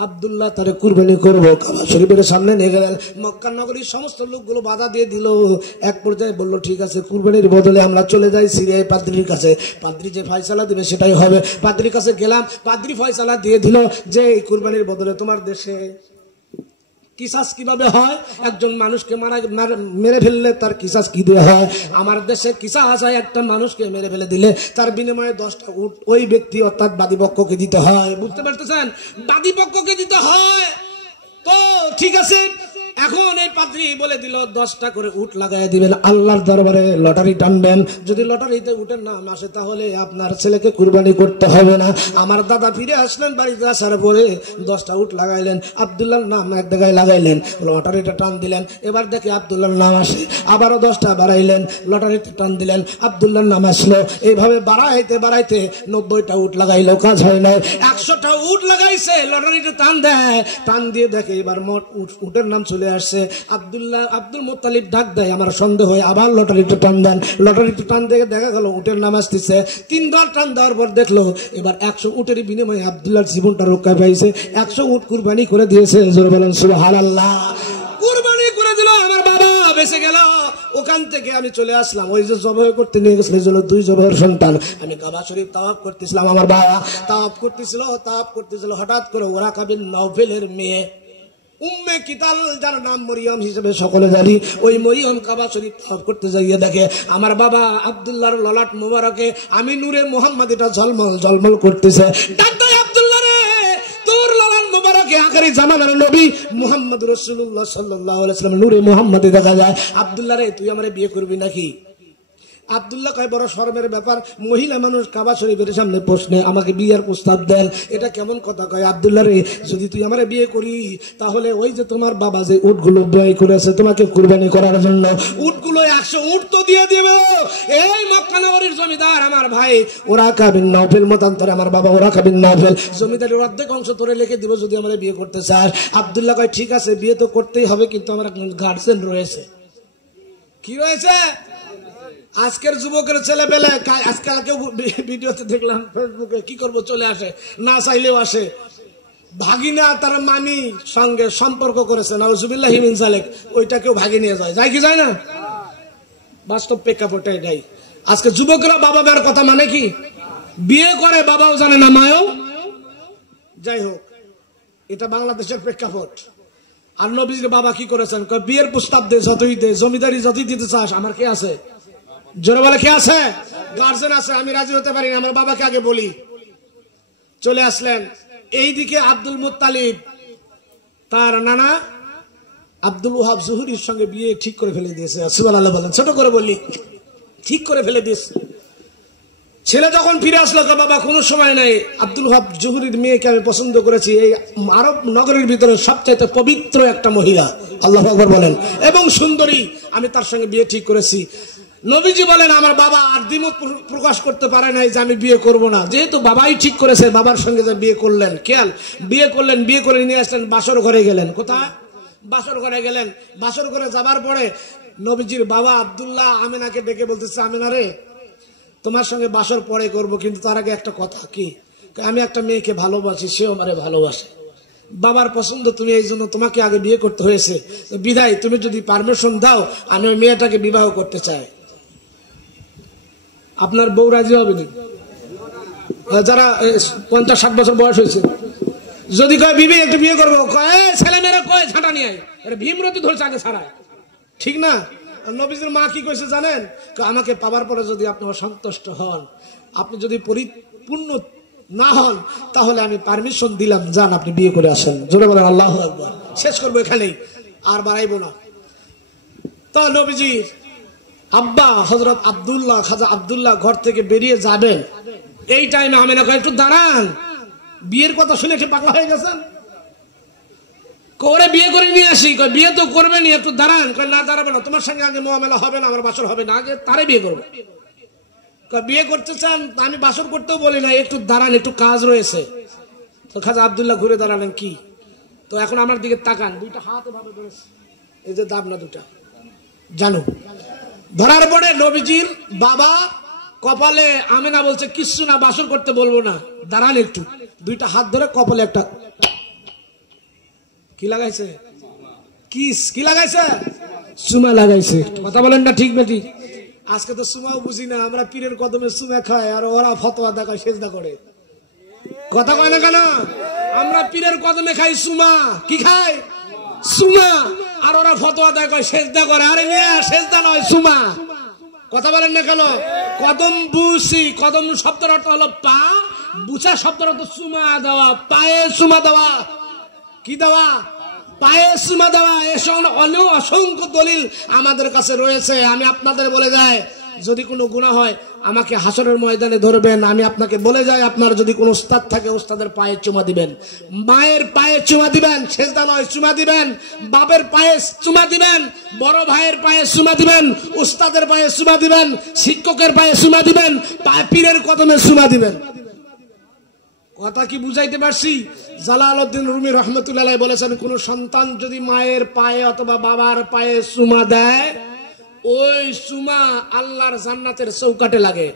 আব্দুল্লাহ তারে কুরবানি করবো। কাবা শরীফের সামনে নিয়ে গেলেন, মক্কা নগরীর সমস্ত লোকগুলো বাধা দিয়ে দিল। এক পর্যায়ে বললো ঠিক আছে, কুরবানির বদলে আমরা চলে যাই সিরিয়ায় পাদ্রির কাছে, পাদ্রি যে ফয়সালা দিবে সেটাই হবে। পাদ্রির কাছে গেলাম, পাদ্রি ফয়সালা দিয়ে দিল যে এই কুরবানির বদলে তোমার দেশে কিসাস কিভাবে হয়, একজন মানুষকে মেরে ফেললে তার কিসাস কি দিয়ে হয়, আমার দেশে কিসাস হয় একটা মানুষকে মেরে ফেলে দিলে তার বিনিময়ে 10টা উট ওই ব্যক্তি অর্থাৎ বাদী পক্ষকে দিতে হয়। বুঝতে পারতেছেন, বাদী পক্ষকে দিতে হয়। তো ঠিক আছে, এখন এই পাদ্রী বলে দিল 10টা করে উট লাগাই দিবেন, আল্লাহর দরবারে লটারি টানবেন, যদি লটারিতে উটের নাম আসে তাহলে আপনার ছেলেকে কুরবানি করতে হবে না। আমার দাদা ফিরে আসলেন, বাড়িতে আসার পরে 10টা উট লাগাইলেন, আব্দুল্লাহর নাম এক জায়গায় লাগাইলেন, লটারিটা টান দিলেন, এবার দেখে আব্দুল্লাহর নাম আসে, আবারও 10টা বাড়াইলেন, লটারিতে টান দিলেন, আব্দুল্লাহর নাম আসলো, এইভাবে বাড়াইতে বাড়াইতে 90টা উট লাগাইলো, কাজ হয় নাই, 100টা উট লাগাইছে, লটারিতে টান দেয়, টান দিয়ে দেখে এবার মোট উটের নাম চলে আসছে। আব্দুল মুত্তালিব ডাক দেয়, আমার সন্দেহ হয়, আবার লটারিতে টান দেন, লটারিতে টান দিয়ে দেখা গেল উটের নাম আসতেছে। 3বার টান দেওয়ার পর দেখলো এবার 100 উটের বিনিময়ে আব্দুল্লাহর জীবনটা রক্ষা পাইছে, 100 উট কুরবানি করে দিয়েছে, জোরে বলেন সুবহানাল্লাহ। কুরবানি করে দিল, আমার বাবা বেঁচে গেল। ওখান থেকে আমি চলে আসলাম, ওই যে জবাই করতে নিয়ে গেছিল 2 জবাইয়ের সন্তান, আমি কাবা শরীফ তাওয়াফ করতেছিলাম, আমার বাবা তাওয়াফ করতেছিল, হঠাৎ করে ওরাকা বিন নওফেলের মেয়ে উম্মে কিতাল, যার নাম মরিয়ম হিসেবে সকলে জানি, ওই মরিয়ম কাবা শরীফ তাওয়াফ করতে যাইয়ে দেখে আমার বাবা আব্দুল্লাহর ললাট মোবারকে আমি নূরে মুহাম্মাদিটা ঝলমল ঝলমল করতেছে। ডাক্তার আব্দুল্লাহ রে, তোর ললাট মোবারকে আখেরি জামানার নবী মুহাম্মদ রাসূলুল্লাহ সাল্লাল্লাহু আলাইহি ওয়াসাল্লাম নূরে মুহাম্মাদি দেখা যায়। আব্দুল্লাহ রে, তুই আমারে বিয়ে করবি নাকি? আব্দুল্লাহ কয় বড় শরমের ব্যাপার, মহিলা মানুষ কাবা শরীফের সামনে প্রশ্নে আমাকে বিয়ের প্রস্তাব দেন, এটা কেমন কথা? কয় আব্দুল্লাহ রে, যদি তুই আমারে বিয়ে করি তাহলে ওই যে তোমার বাবা যে উটগুলো ব্যয় করেছে তোমাকে কুরবানি করার জন্য, উটগুলো 100 উট তো দিয়ে দিবে। এই মক্কা নগরীর জমিদার আমার ভাই ওরাকা বিন নওফেল, মতান্তরে আমার বাবা ওরাকা বিন নওফেল, জমিদারের অর্ধেক অংশ তোরে লিখে দিব যদি আমারে বিয়ে করতে চাস। আব্দুল্লাহ কয় ঠিক আছে, বিয়ে তো করতেই হবে, কিন্তু আমার গার্জেন রয়েছে। কি রয়েছে? আজকের যুবকের ছেলে পেলে, আজকালকে ভিডিওতে দেখলাম ফেসবুকে, কি করব চলে আসে, না চাইলেও আসে, ভাগিনা তার মামি সঙ্গে সম্পর্ক করেছে, নাউজুবিল্লাহি মিন যালিক, ওইটাকেও ভাগি নিয়ে যায় কি যায় না? বাস্তব প্রেক্ষাপটে এটাই। আজকে যুবকরা বাবা মার কথা মানে কি, বিয়ে করে বাবাও জানে না মায়ও, যাই হোক এটা বাংলাদেশের প্রেক্ষাপট। আর নবীজির বাবা কি করেছেন, বিয়ের প্রস্তাব দে, যতই দে, জমিদারি যতই দিতে চাস, আমার কে আছে? জোরে বলে কে আছে? গার্জেন আছে, আমি রাজি হতে পারি না, আমার বাবাকে আগে বলি। চলে আসলেন, এইদিকে আব্দুল মুত্তালিব তার নানা আব্দুল ওয়াহাব জুহরির সঙ্গে বিয়ে ঠিক করে ফেলে দিয়েছে, সুবহানাল্লাহ বলেন, ছোট করে বলি, ঠিক করে ফেলে দিয়েছে। ছেলে যখন ফিরে আসলো, বাবা কোনো সময় নাই, আব্দুল ওয়াহাব জুহরির মেয়েকে আমি পছন্দ করেছি, এই আরব নগরের ভিতরে সবচাইতে পবিত্র একটা মহিলা, আল্লাহু আকবার বলেন, এবং সুন্দরী, আমি তার সঙ্গে বিয়ে ঠিক করেছি। নবীজি বলেন আমার বাবা আর দ্বিমত প্রকাশ করতে পারে নাই যে আমি বিয়ে করব না, যেহেতু বাবাই ঠিক করেছে, বাবার সঙ্গে যে বিয়ে করলেন, খেয়াল বিয়ে করলেন, বিয়ে করে নিয়ে আসলেন, বাসর ঘরে গেলেন। কোথায়? বাসর ঘরে গেলেন। বাসর ঘরে যাবার পরে নবীজির বাবা আব্দুল্লাহ আমিনাকে ডেকে বলতেছে, আমিনা রে, তোমার সঙ্গে বাসর পরে করব, কিন্তু তার আগে একটা কথা। কি? আমি একটা মেয়েকে ভালোবাসি, সেও আমারে ভালোবাসে, বাবার পছন্দ তুমি, এই জন্য তোমাকে আগে বিয়ে করতে হয়েছে, বিধায় তুমি যদি পারমিশন দাও আমি ওই মেয়েটাকে বিবাহ করতে চাই। আপনার বউ রাজি হবে না? যারা 50-60 বছর বয়স হয়েছে, যদি কয় বিবি একটু বিয়ে করবো, কয় ছেলে মেয়েরা কয় ছাঁটা নিয়ে আয়, ভীমরতি ধরছে আগে ছাড়ায়, ঠিক না? নবীজির মা কি কইছে জানেন? আমাকে পাবার পরে যদি আপনি অসন্তুষ্ট হন, আপনি যদি পরিপূর্ণ না হন, তাহলে আমি পারমিশন দিলাম, যান আপনি বিয়ে করে আসেন। জোরে বলেন আল্লাহু আকবার। শেষ করবো এখানেই, আর বাড়াইবো না। তা নবীজির আব্বা হযরত আব্দুল্লাহ, খাজা আব্দুল্লাহ ঘর থেকে বেরিয়ে যাবেন, এই টাইমে আমিনা কয় একটু দাঁড়ান, বিয়ের কথা শুনে কি পাগলা হয়ে গেছেন? করে বিয়ে করে নিয়ে আসি। কয় বিয়ে তো করবে নি, একটু দাঁড়ান। কয় না দাঁড়াবে না, তোমার সঙ্গে আগে মোয়ামেলা হবে না, আমার বাসর হবে না, আগে তারে বিয়ে করবো। কয় বিয়ে করতে চান? আমি বাসর করতেও বলি না, একটু দাঁড়ান, একটু কাজ রয়েছে। তো খাজা আব্দুল্লাহ ঘুরে দাঁড়ালেন, কি? তো এখন আমার দিকে তাকান, দুইটা হাত এভাবে ধরেছে, এই যে দাবনা দুটা, জানো ধরার পরে নবীজির বাবা কপালে, আমেনা বলছে কিচ্ছু না, বাসর করতে বলবো না, দাঁড়ান একটু। দুইটা হাত ধরে কপালে একটা কি লাগাইছে, কি লাগাইছে? চুমা লাগাইছে। কথা বলেন না ঠিক বেটি? আজকে তো চুমাও বুঝি না, আমরা পীরের কদমে চুমা খাই, আর ওরা ফতোয়া দেখায়, সেজদা করে। কথা কয় না কেন? আমরা পীরের কদমে খাই চুমা, কি খাই? চুমা। আর ওরা ফতোয়া দেখায়, সেজদা করে। আরে মিয়া, সেজদা নয়, চুমা। কথা বলেন না কেন? কদম বুসি, কদম শব্দের অর্থ হলো পা, বুচা শব্দের অর্থ চুমা দেওয়া, পায়ে চুমা দেওয়া। কি দেওয়া? পায়ে চুমা দেওয়া। এসব অসংখ্য দলিল আমাদের কাছে রয়েছে। আমি আপনাদের বলে যাই, যদি কোনো গুনাহ হয় আমাকে হাসরের ময়দানে ধরবেন। আমি আপনাকে বলে যাই, আপনার যদি কোনো উস্তাদ থাকে, উস্তাদের পায়ে চুমা দিবেন, মায়ের পায়ে চুমা দিবেন, সেজদা নয়, চুমা দিবেন। বাপের পায়ে চুমা দিবেন, বড় ভাইয়ের পায়ে চুমা দিবেন, উস্তাদের পায়ে চুমা দিবেন, শিক্ষকের পায়ে চুমা দিবেন, পীরের কদমে চুমা দিবেন। কথা কি বুঝাইতে পারছি? জালালউদ্দিন রুমি রহমতুল্লাহ আলাইহি বলেছেন, কোন সন্তান যদি মায়ের পায়ে অথবা বাবার পায়ে চুমা দেয়, ওই চুমা আল্লাহর জান্নাতের চৌকাটে লাগে।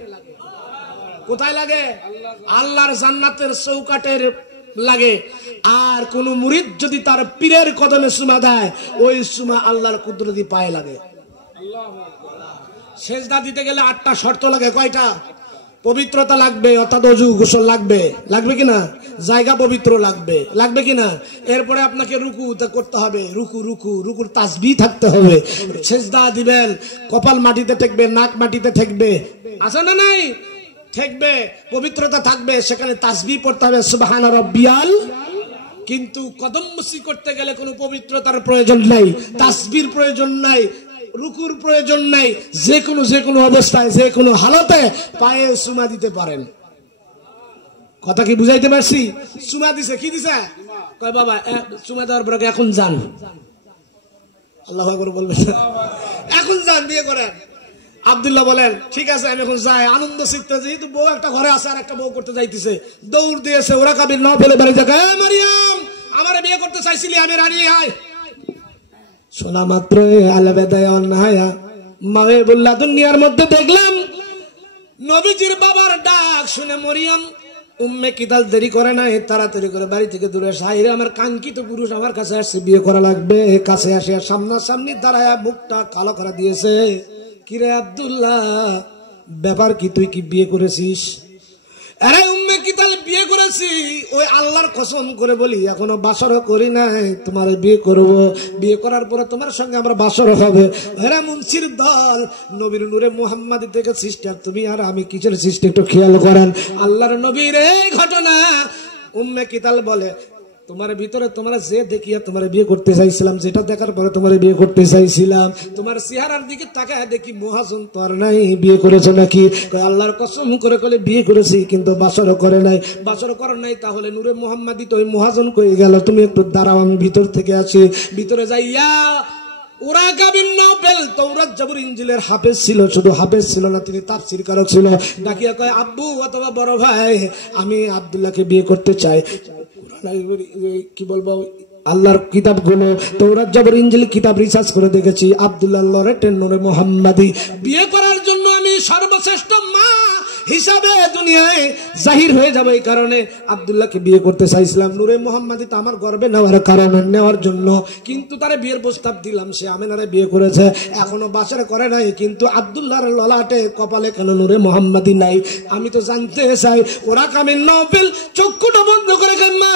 কোথায় লাগে? আল্লাহর জান্নাতের চৌকাটের লাগে। আর কোন মুরিদ যদি তার পীরের কদমে চুমা দেয়, ওই চুমা আল্লাহর কুদরতি পায়ে লাগে। সেজদা দিতে গেলে 8টা শর্ত লাগে। কয়টা? পবিত্রতা লাগবে, অর্থাৎ ওযু গোসল লাগবে, লাগবে কিনা? জায়গা পবিত্র লাগবে, লাগবে কিনা? এরপরে আপনাকে রুকু করতে হবে, রুকুর তাসবিহ থাকতে হবে। সেজদা দিবেন, কপাল মাটিতে ঠেকবে, নাক মাটিতে ঠেকবে, আছে না নাই? ঠেকবে, পবিত্রতা থাকবে, সেখানে তাসবিহ পড়তে হবে, সুবহানা রাব্বিয়াল। কিন্তু কদম মুসি করতে গেলে কোনো পবিত্রতার প্রয়োজন নাই, তাসবিহর প্রয়োজন নাই, রুকুর প্রয়োজন নাই। যে কোনো অবস্থায়, যে কোনো হালতে পায়ে চুমা দিতে পারেন। কথা কি বুঝাইতে পারছি? চুমা দিছে, কি দিছে? কয় বাবা চুমা দেওয়ার পরে এখন যান, আল্লাহু আকবার বলবেন, এখন যান, বিয়ে করেন। আব্দুল্লাহ বলেন, ঠিক আছে আমি এখন যাই। আনন্দ চিত্তে, যেহেতু বউ একটা ঘরে আছে আর একটা বউ করতে যাইতেছে, দৌড় দিয়েছে। ওরা কাবির ন ফেলে বাড়ি যাক, মারিয়াম আমারে বিয়ে করতে চাইছিলি, আমি রানী। আয় শোনা মাত্র আলাবেদায় অন্যায়া মায়ে বললা, দুনিয়ার মধ্যে দেখলাম নবীজির বাবার ডাক শুনে মরিয়ম উম্মে কিতাল দেরি করে নাই, তাড়াতাড়ি করে বাড়ি থেকে দূরে সাইরে, আমার কাঙ্ক্ষিত পুরুষ আমার কাছে আসছে, বিয়ে করা লাগবে। কাছে আসে সামনাসামনি দাঁড়ায়া বুকটা কালো করে দিয়েছে। কিরে আব্দুল্লাহ, ব্যাপার কি? তুই কি বিয়ে করেছিস? আরে উম্মে কিতাল, বিয়ে করেছি। ওই আল্লাহর কসম করে বলি, এখনো বাসরও করি নাই, তোমার বিয়ে করব। বিয়ে করার পরে তোমার সঙ্গে আমার বাসর হবে। এরা মুন্সির দল, নবীর নূরে মুহাম্মাদি থেকে সৃষ্টি, আর তুমি আর আমি কিসের সৃষ্টি? একটু খেয়াল করেন আল্লাহর নবীর এই ঘটনা। উম্মে কিতাল বলে, তোমার ভিতরে তোমার যে দেখিয়া তোমার বিয়ে করতে চাইছিলাম, যেটা দেখার পরে তোমার বিয়ে করতে চাইছিলাম, তোমার চেহারার দিকে তাকায় দেখি মহাজন তো আর নাই, বিয়ে করেছো নাকি? আল্লাহর কসম করে বলে বিয়ে করেছি, কিন্তু বাসর করে নাই। বাসর করার নাই, তাহলে নূরে মুহাম্মাদি তো ওই মহাজন কই গেল? তুমি একটু দাঁড়াও, আমি ভিতর থেকে আসি। ভিতরে যাইয়া ওরা গাবিন নবেল তাওরাত জাবুর ইনজিলের হাফেজ ছিল, শুধু হাফেজ ছিল না, তিনি তাফসীর কারক ছিল। ডাকিয়া কয়, আব্বু অথবা বড় ভাই, আমি আব্দুল্লাহকে বিয়ে করতে চাই। কি বলবো, আল্লাহর কিতাবগুলো, তাওরাত জাবুর ইনজিল কিতাব রিসার্চ করে দেখেছি, আব্দুল্লাহ লরেটের নূরে মুহাম্মাদি বিয়ে করার জন্য আমি সর্বশ্রেষ্ঠ মা হিসাবে দুনিয়ায় জাহির হয়ে যাবে। এই কারণে আব্দুল্লাহকে বিয়ে করতে চাইছিলাম নূরে মুহাম্মাদিতে আমার গর্বে নেওয়ার কারণে, নেওয়ার জন্য। কিন্তু তারে বিয়ের প্রস্তাব দিলাম, সে আমেনারে বিয়ে করেছে, এখনো বাসর করে নাই। কিন্তু আব্দুল্লাহর ললাটে কপালে কেন নূরে মুহাম্মাদি নাই? আমি তো জানতে চাই। ওরা কামিন নফল চক্ষুটা বন্ধ করে মা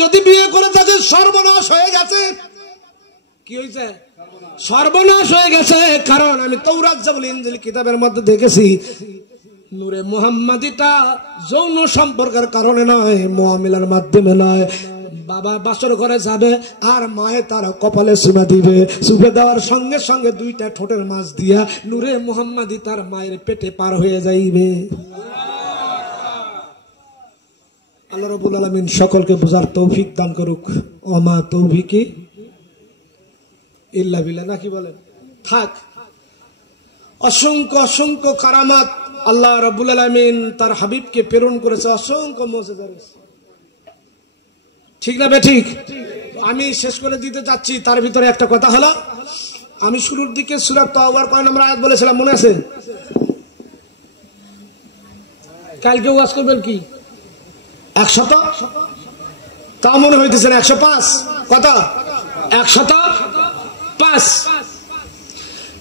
যদি বিয়ে করে থাকে সর্বনাশ হয়ে গেছে। কি হয়েছে? সর্বনাশ হয়ে গেছে। কারণ আমি তাওরাত জাবুল ইনজিল কিতাবের মধ্যে দেখেছি নূরে মুহাম্মাদিটা যৌন সম্পর্কের কারণে নয়, মুআমিলার মাধ্যমে নয়। বাবা বাসর ঘরে যাবে আর মায়ে তার কপালে চুমা দিবে, চুপে দেওয়ার সঙ্গে সঙ্গে দুইটা ঠোঁটের মাছ দিয়া নূরে মুহাম্মাদি তার মায়ের পেটে পার হয়ে যাইবে। আল্লাহ রাব্বুল আলামিন সকলকে বোঝার তৌফিক দান করুক। ওমা তৌফিকি ইল্লা বিল্লাহ, নাকি বলেন? থাক। অসংখ্য অসংখ্য কারামাত আল্লাহ রাব্বুল আলামিন তার হাবিবকে প্রেরণ করেছে, অসংখ্য মুজিজা রয়েছে। ঠিক না বে ঠিক? আমি শেষ করে দিতে যাচ্ছি। তার ভিতরে একটা কথা হলো, আমি শুরুর দিকে সূরা তাওবার কয় নম্বর আয়াত বলেছিলাম, মনে আছে? কালকে ওয়াজ করবেন কি 100? তা মনে হইতেছে 105। কত? 105।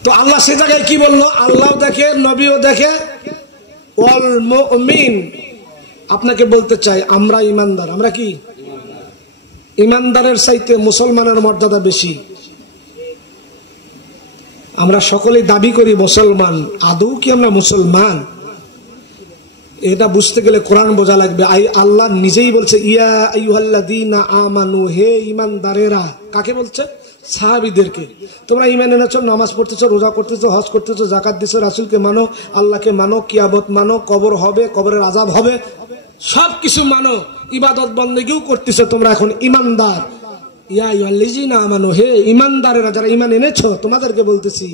তো আল্লাহ সে জায়গায় কি বললো? আল্লাহ দেখে, নবীও দেখে, ওয়াল মুমিন। আপনাকে বলতে চাই আমরা ইমানদার। আমরা কি ইমানদারের চাইতে মুসলমানের মর্যাদা বেশি। আমরা সকলেই দাবি করি মুসলমান, আদৌ কি আমরা মুসলমান? এটা বুঝতে গেলে কোরআন বোঝা লাগবে। আল্লাহ নিজেই বলছে ইয়া আইয়ুহাল্লাযীনা আমানু, হে ঈমানদারেরা। কাকে বলছে? সাহাবীদেরকে। তোমরা ঈমান এনেছো, নামাজ পড়তেছো, রোজা করতেছো, হজ করতেছো, যাকাত দিছো, রাসূলকে মানো, আল্লাহকে মানো, কিয়ামত মানো, কবর হবে, কবরের আযাব হবে, সবকিছু মানো, ইবাদত বন্দেগীও করতেছো, তোমরা এখন ঈমানদার। ইয়া আইয়ুহাল্লাযীনা আমানু, হে ঈমানদারেরা যারা ঈমান এনেছো, তোমাদেরকে বলতেছি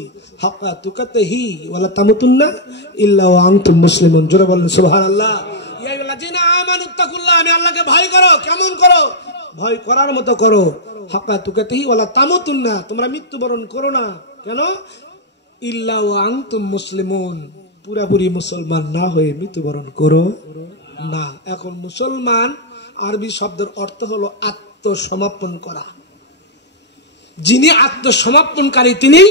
হাক্কা তুকাতিহি ওয়ালা তামুতুন্না ইল্লা ওয়া আনতুম মুসলিমুন। জোরে বলেন সুবহানাল্লাহ। ইয়া আইয়ুহাল্লাযীনা আমানু তাকুল্লাহ, আমি আল্লাহকে ভয় করো। কেমন করো? ভয় করার মতো করো। হাক্কা তুকাতিহি ওয়ালা তামুতুন্না, তোমরা মৃত্যুবরণ করো না। কেন? ইল্লা ওয়া আনতুম মুসলিমুন, পুরাপুরি মুসলমান না হয়ে মৃত্যুবরণ করো না। এখন মুসলমান আরবি শব্দের অর্থ হলো আত্মসমর্পণ করা। যিনি আত্মসমর্পণকারী তিনি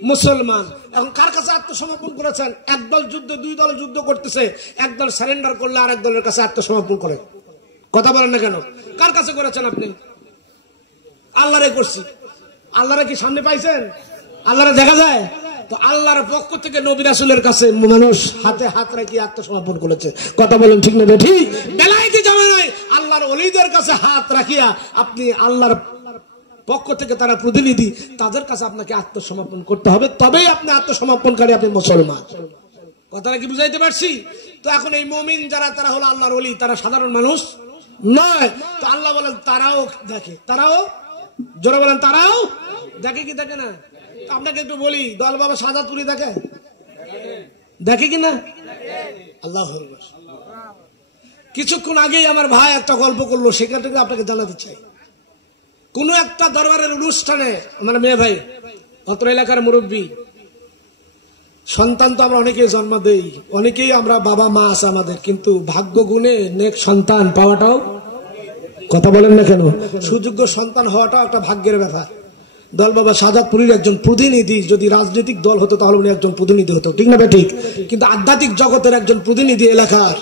মুসলমান। এখন কার কাছে আত্মসমর্পণ করেছেন? একদল যুদ্ধ, দুই দল যুদ্ধ করতেছে, একদল সারেন্ডার করলে আরেক দলের কাছে আত্মসমর্পণ করে। কথা বলেন না কেন? কার কাছে করেছেন আপনি? আল্লাহরে করছি। আল্লাহরে কি সামনে পাইছেন? আল্লাহরে দেখা যায়? তো আল্লাহর পক্ষ থেকে নবী রাসূলের কাছে মানুষ হাতে হাত রেখে আত্মসমর্পণ করেছে। কথা বলেন ঠিক না ঠিক? বেলায়েতি জামানায় আল্লাহর ওলিদের কাছে হাত রাখিয়া আপনি আল্লাহর পক্ষ থেকে তারা প্রতিনিধি, তাদের কাছে আপনাকে আত্মসমর্পণ করতে হবে, তবেই আপনি আত্মসমর্পণকারী, আপনি মুসলমান। কথাটা কি বুঝাইতে পারছি? তো এখন এই মুমিন যারা, তারা হলো আল্লাহর ওলি, তারা সাধারণ মানুষ নয়। তো আল্লাহ বলেন তারাও দেখে, তারাও, জোরে বলেন, তারাও দেখে কি দেখে না? আপনাকে একটু বলি, দয়াল বাবা সাজাদপুরি দেখে, দেখে কি না? আল্লাহু আকবার। কিছুক্ষণ আগেই আমার ভাই একটা গল্প করলো, সেখান থেকে আপনাকে জানাতে চাই। কোন একটা দরবারের অনুষ্ঠানে আমার মেয়ে ভাই, অত্র এলাকার মুরব্বী, সন্তান তো আমরা অনেকেই জন্ম দেই, অনেকেই আমরা বাবা মা আছে আমাদের, কিন্তু ভাগ্য গুণে নেক সন্তান পাওয়াটাও, কথা বলেন না কেন, সুযোগ্য সন্তান হওয়াটাও একটা ভাগ্যের ব্যাপার। দল বাবা সাজাদপুরীর একজন প্রতিনিধি, যদি রাজনৈতিক দল হতো তাহলে উনি একজন প্রতিনিধি হতো, ঠিক না ঠিক? কিন্তু আধ্যাত্মিক জগতের একজন প্রতিনিধি এলাকার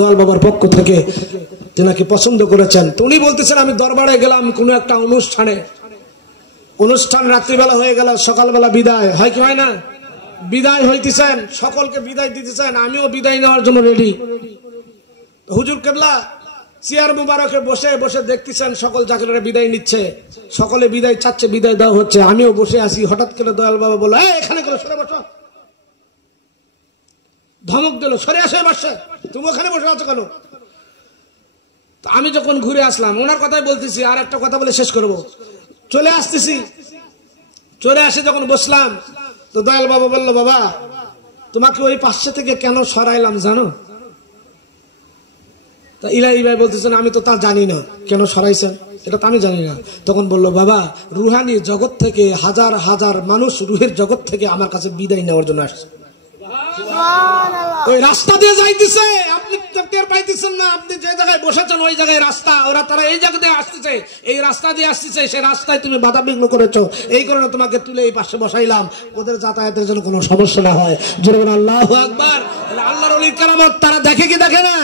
দল বাবার পক্ষ থেকে তেনাকে পছন্দ করেছেন। তো উনি বলতেছেন আমি দরবারে গেলাম কোনো একটা অনুষ্ঠানে, অনুষ্ঠান রাত্রিবেলা হয়ে গেল, সকালবেলা বিদায় হয় কি হয় না? বিদায় হইতেছেন, সকলকে বিদায় দিতেছেন, আমিও বিদায় নেওয়ার জন্য রেডি। হুজুর কেবলা চেয়ার মুবারকে বসে বসে দেখতেছেন সকল জাকিরেরা বিদায় নিচ্ছে, সকলে বিদায় চাচ্ছে, বিদায় দেওয়া হচ্ছে, আমিও বসে আছি। হঠাৎ করে দয়াল বাবা বলল, এখানে করে সরে বসো। ধমক দিল, সরে আসে বসে, তুমি ওখানে বসে আছো কেন? আমি যখন ঘুরে আসলাম, ওনার কথাই বলতেছি, আর একটা কথা বলে শেষ করব। চলে আসতেছি, চলে আসে যখন বসলাম, তো দয়াল বাবা বলল, বাবা তোমাকে ওই পাশে থেকে কেন সরাইলাম জানো? তা ইলাহি ভাই বলতেছেন আমি তো তা জানি না, কেন সরাইছেন এটা তো আমি জানি না। তখন বলল, বাবা রুহানি জগৎ থেকে হাজার হাজার মানুষ রুহের জগৎ থেকে আমার কাছে বিদায় নেওয়ার জন্য আসছে। ওই রাস্তা দিয়ে যাইতেছে, আপনি টের পাইতেছেন না, আপনি যে জায়গায় বসেছেন ওই জায়গায় রাস্তা, ওরা তারা এই জায়গা দিয়ে আসতেছে, এই রাস্তা দিয়ে আসতেছে, সেই রাস্তায় তুমি বাধা বিঘ্ন করেছো, এই কারণে তোমাকে তুলে এই পাশে বসাইলাম, ওদের যাতায়াতের জন্য কোনো সমস্যা না হয়। জোরে বলেন আল্লাহু আকবার। আল্লাহর ওলির কারামত তারা দেখে কি দেখে না?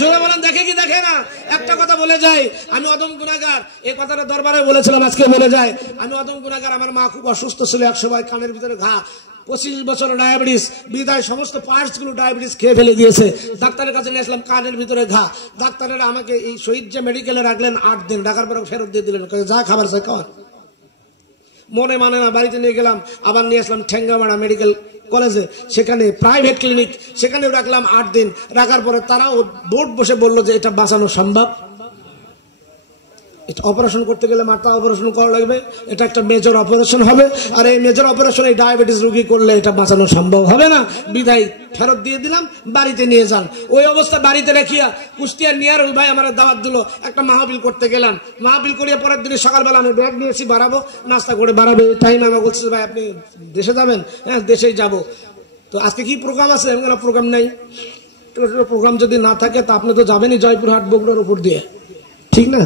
জোরে বলেন দেখে কি দেখে না? একটা কথা বলে যাই, আমি অদম গুনাহগার, এই কথাটা দরবারে বলেছিলাম, আজকে বলে যাই, আমি অদম গুনাহগার। আমার মা খুব অসুস্থ ছিল, এক সময় কানের ভিতরে ঘা, 25 বছর ডায়াবেটিস, বিদায় সমস্ত পার্টস গুলো ডায়াবেটিস খেয়ে ফেলে দিয়েছে। ডাক্তারের কাছে নিয়ে আসলাম, কানের ভিতরে ঘা। ডাক্তারেরা আমাকে এই শহীদ যে মেডিকেলে রাখলেন 8 দিন, ডাকার পরে ফেরত দিয়ে দিলেন, যা খাবার চাই খাওয়ার। মনে মানে না, বাড়িতে নিয়ে গেলাম, আবার নিয়ে আসলাম ঠেঙ্গামারা মেডিকেল কলেজে, সেখানে প্রাইভেট ক্লিনিক, সেখানেও রাখলাম 8 দিন। রাখার পরে তারাও বোর্ড বসে বললো যে এটা বাঁচানো সম্ভব, এটা অপারেশন করতে গেলে মাথা অপারেশন করা লাগবে, এটা একটা মেজর অপারেশন হবে, আর এই মেজর অপারেশন এই ডায়াবেটিস রোগী করলে এটা বাঁচানো সম্ভব হবে না, বিদায় ফেরত দিয়ে দিলাম, বাড়িতে নিয়ে যান। ওই অবস্থা বাড়িতে রাখিয়া কুষ্টিয়ার নিয়ারুল ভাই আমার দাওয়াত দিল, একটা মাহফিল করতে গেলাম। মাহফিল করিয়া পরের দিনে সকালবেলা আমি ব্যাগ নিয়েছি, বাড়াবো, নাস্তা করে বাড়াবে টাইম। আমার বলছে ভাই আপনি দেশে যাবেন? হ্যাঁ দেশেই যাব। তো আজকে কি প্রোগ্রাম আছে? এমন প্রোগ্রাম নাই। প্রোগ্রাম যদি না থাকে তা আপনি তো যাবেনই জয়পুরহাট বগুড়ার উপর দিয়ে, ঠিক না?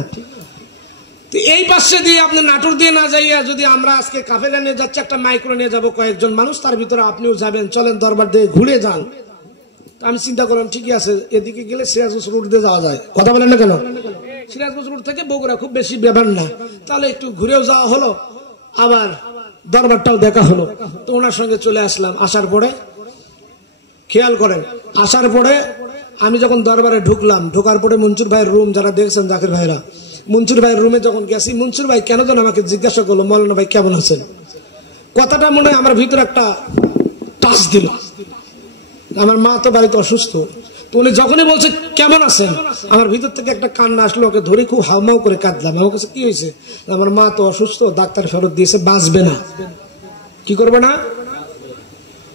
এই পাশে দিয়ে আপনি নাটোর দিয়ে না যাইয়া যদি আমরা আজকে কাফেলা নিয়ে যাচ্ছি, একটা মাইক্রো নিয়ে যাবো, কয়েকজন মানুষ, তার ভিতরে আপনিও যাবেন, চলেন দরবার দিয়ে ঘুরে যান। আমি চিন্তা করলাম ঠিকই আছে, এদিকে গেলে সিরাজগঞ্জ রোড দিয়ে যাওয়া যায়, কথা বলেন না কেন? সিরাজগঞ্জ রোড থেকে বগুড়া খুব বেশি ব্যাপার না, তাহলে একটু ঘুরেও যাওয়া হলো, আবার দরবারটাও দেখা হলো। তো ওনার সঙ্গে চলে আসলাম। আসার পরে খেয়াল করেন, আসার পরে আমি যখন দরবারে ঢুকলাম, ঢোকার পরে মনসুর ভাইয়ের রুম, যারা দেখছেন জাকির ভাইরা, মনসুর ভাইয়ের রুমে যখন গেছি, মনসুর ভাই কেন যেন আমাকে জিজ্ঞাসা করলো, মৌলানা ভাই কেমন আছেন? কথাটা মনে হয় আমার ভিতরে একটা টাচ দিল। আমার মা তো বাড়িতে অসুস্থ, তো উনি যখনই বলছে কেমন আছেন, আমার ভিতর থেকে একটা কান্না আসলো, ওকে ধরে খুব হাউমাউ করে কাঁদলাম। আমার কাছে কি হয়েছে? আমার মা তো অসুস্থ, ডাক্তার ফেরত দিয়েছে, বাঁচবে না। কি করবে না?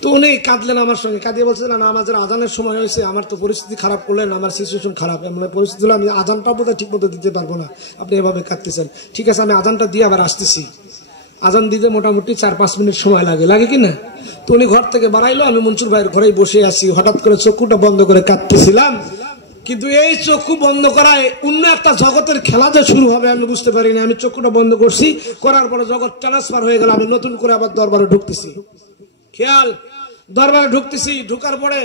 তো উনি কাঁদলেন আমার সঙ্গে, কাঁদিয়ে বলছিলেন না আমাদের আজানের সময় হয়েছে, আমার তো পরিস্থিতি খারাপ করলেন, আমার সিচুয়েশন খারাপ, এমন পরিস্থিতি হলো আমি আজানটা বোধহয় ঠিক মতো দিতে পারবো না, আপনি এভাবে কাঁদতেছেন। ঠিক আছে আমি আজানটা দিয়ে আবার আসতেছি। আজান দিতে মোটামুটি 4-5 মিনিট সময় লাগে কি না? তো উনি ঘর থেকে বাড়াইলো, আমি মনসুর ভাইয়ের ঘরেই বসে আছি। হঠাৎ করে চক্ষুটা বন্ধ করে কাঁদতেছিলাম, কিন্তু এই চক্ষু বন্ধ করায় অন্য একটা জগতের খেলা যে শুরু হবে আমি বুঝতে পারিনি। আমি চক্ষুটা বন্ধ করছি, করার পরে জগৎ ট্রান্সফার হয়ে গেল, আমি নতুন করে আবার দরবারে ঢুকতেছি। খেয়াল, দরবারে ঢুকতেছি, ঢুকার পরে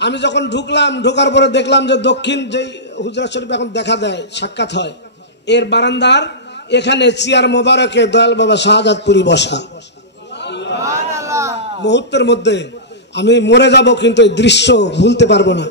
আমি যখন ঢুকলাম, ঢোকার পরে দেখলাম যে দক্ষিণ যেই হুজরা শরীফ এখন দেখা দেয়, সাক্ষাৎ হয়, এর বারান্দার এখানে চেয়ার মোবারকে দয়াল বাবা শাহজাদপুরি বসা। মুহূর্তের মধ্যে আমি মরে যাব, কিন্তু এই দৃশ্য ভুলতে পারবো না।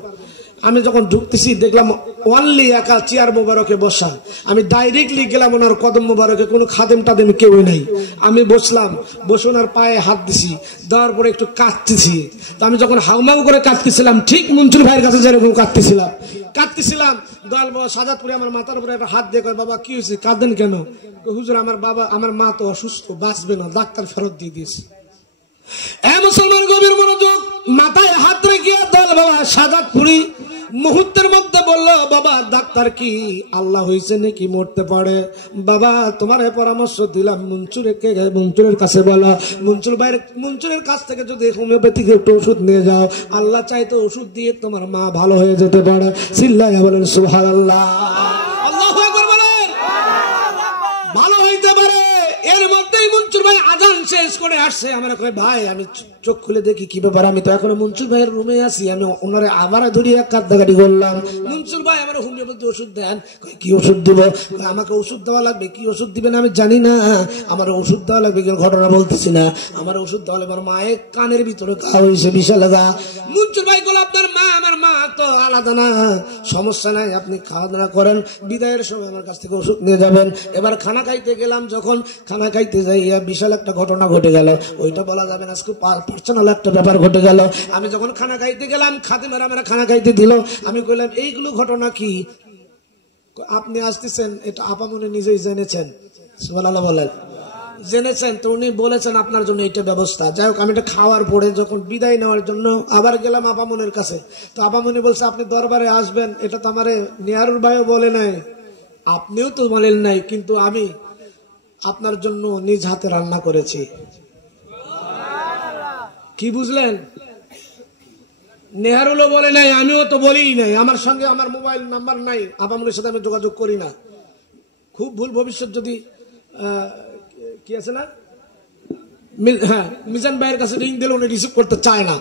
আমি যখন ঢুকতেছি দেখলাম অনলি একা চেয়ার মোবারকে বসা। আমি ডাইরেক্টলি গেলাম ওনার কদম মোবারকে, কোনো খাদেম টাদেম কেউ নাই। আমি বসলাম, বসে ওনার পায়ে হাত দিছি, দেওয়ার পরে একটু কাঁদতেছি। তো আমি যখন হাউমাউ করে কাঁদতেছিলাম, ঠিক মনসুর ভাইয়ের কাছে যেরকম কাঁদতেছিলাম, দয়াল বাবা শাহজাদপুরে আমার মাথার উপরে একটা হাত দিয়ে কয়, বাবা কি হয়েছে, কাঁদেন কেন? হুজুর আমার মা তো অসুস্থ, বাঁচবে না, ডাক্তার ফেরত দিয়ে দিয়েছে। মুসলমান গভীর মনোযোগ, মাথায় হাত রেখে দয়াল বাবা শাহজাদপুরি মুহূর্তের মধ্যে বলল, বাবা ডাক্তার কি আল্লাহ হয়েছে নাকি মরতে পারে? বাবা তোমার পরামর্শ দিলাম, মনসুরের কাছে বলো, মনসুরের কাছ থেকে যদি হোমিওপ্যাথিক একটু ওষুধ নিয়ে যাও, আল্লাহ চাইতো ওষুধ দিয়ে তোমার মা ভালো হয়ে যেতে পারে। চিল্লাইয়া বলেন সুবহানাল্লাহ, আল্লাহু আকবার বলেন, ভালো হইতে পারে। এর মধ্যেই মনসুর ভাই আজান শেষ করে আসছে। আমার কয় ভাই, আমি চোখ খুলে দেখি কি ব্যাপার, আমি তো এখনো মনসুর ভাইয়ের রুমে আছি। আমি ওনারে আবার ধরিয়ে কাঁদাকাটি করলাম, মনসুর ভাই আমার হোমিওপ্যাথি ওষুধ দেন। কি ওষুধ দিব? আমাকে ওষুধ দেওয়া লাগবে। কি ওষুধ দিবেন আমি জানি না, আমার ওষুধ দেওয়া লাগবে, ঘটনা বলতেছি না। আমার ওষুধ দেওয়া লাগবে, আমার মায়ের কানের ভিতরে ঘা হয়েছে বিশাল ঘা। মনসুর ভাই বলে, আপনার মা আমার মা তো আলাদা না, সমস্যা নাই, আপনি খাওয়া দাওয়া করেন, বিদায়ের সময় আমার কাছ থেকে ওষুধ নিয়ে যাবেন। এবার খানা খাইতে গেলাম, যখন খানা খাইতে যাই বিশাল একটা ঘটনা ঘটে গেল, ওইটা বলা যাবে না, আজকে পার্সোনাল একটা ব্যাপার ঘটে গেল। আমি যখন খানা খাইতে গেলাম, খাদেমেরা আমার খানা খাইতে দিল, আমি কইলাম এইগুলো ঘটনা কি? আপনি আসতেছেন, এটা আপামনি নিজেই জেনেছেন, সুবহানাল্লাহ বলেন, জেনেছেন। তো উনি বলেছেন আপনার জন্য এইটা ব্যবস্থা। যাই হোক, আমি এটা খাওয়ার পরে যখন বিদায় নেওয়ার জন্য আবার গেলাম আপামনির কাছে, তো আপামনি বলছে আপনি দরবারে আসবেন, এটা তো আমারে নিয়ারুল ভাইও বলে নাই, আপনিও তো বলেন নাই, কিন্তু আমি আপনার জন্য নিজ হাতে রান্না করেছি। কি বুঝলেন? নেহারুলও বলে নাই, আমিও তো বলিই নাই, আমার সঙ্গে আমার মোবাইল নাম্বার নাই, আপামনির সাথে আমি যোগাযোগ করি না। খুব ভুল ভবিষ্যৎ যদি কি আছে না, হ্যাঁ মিজান ভাইয়ের কাছে রিং দিলে উনি রিসিভ করতে চায় না।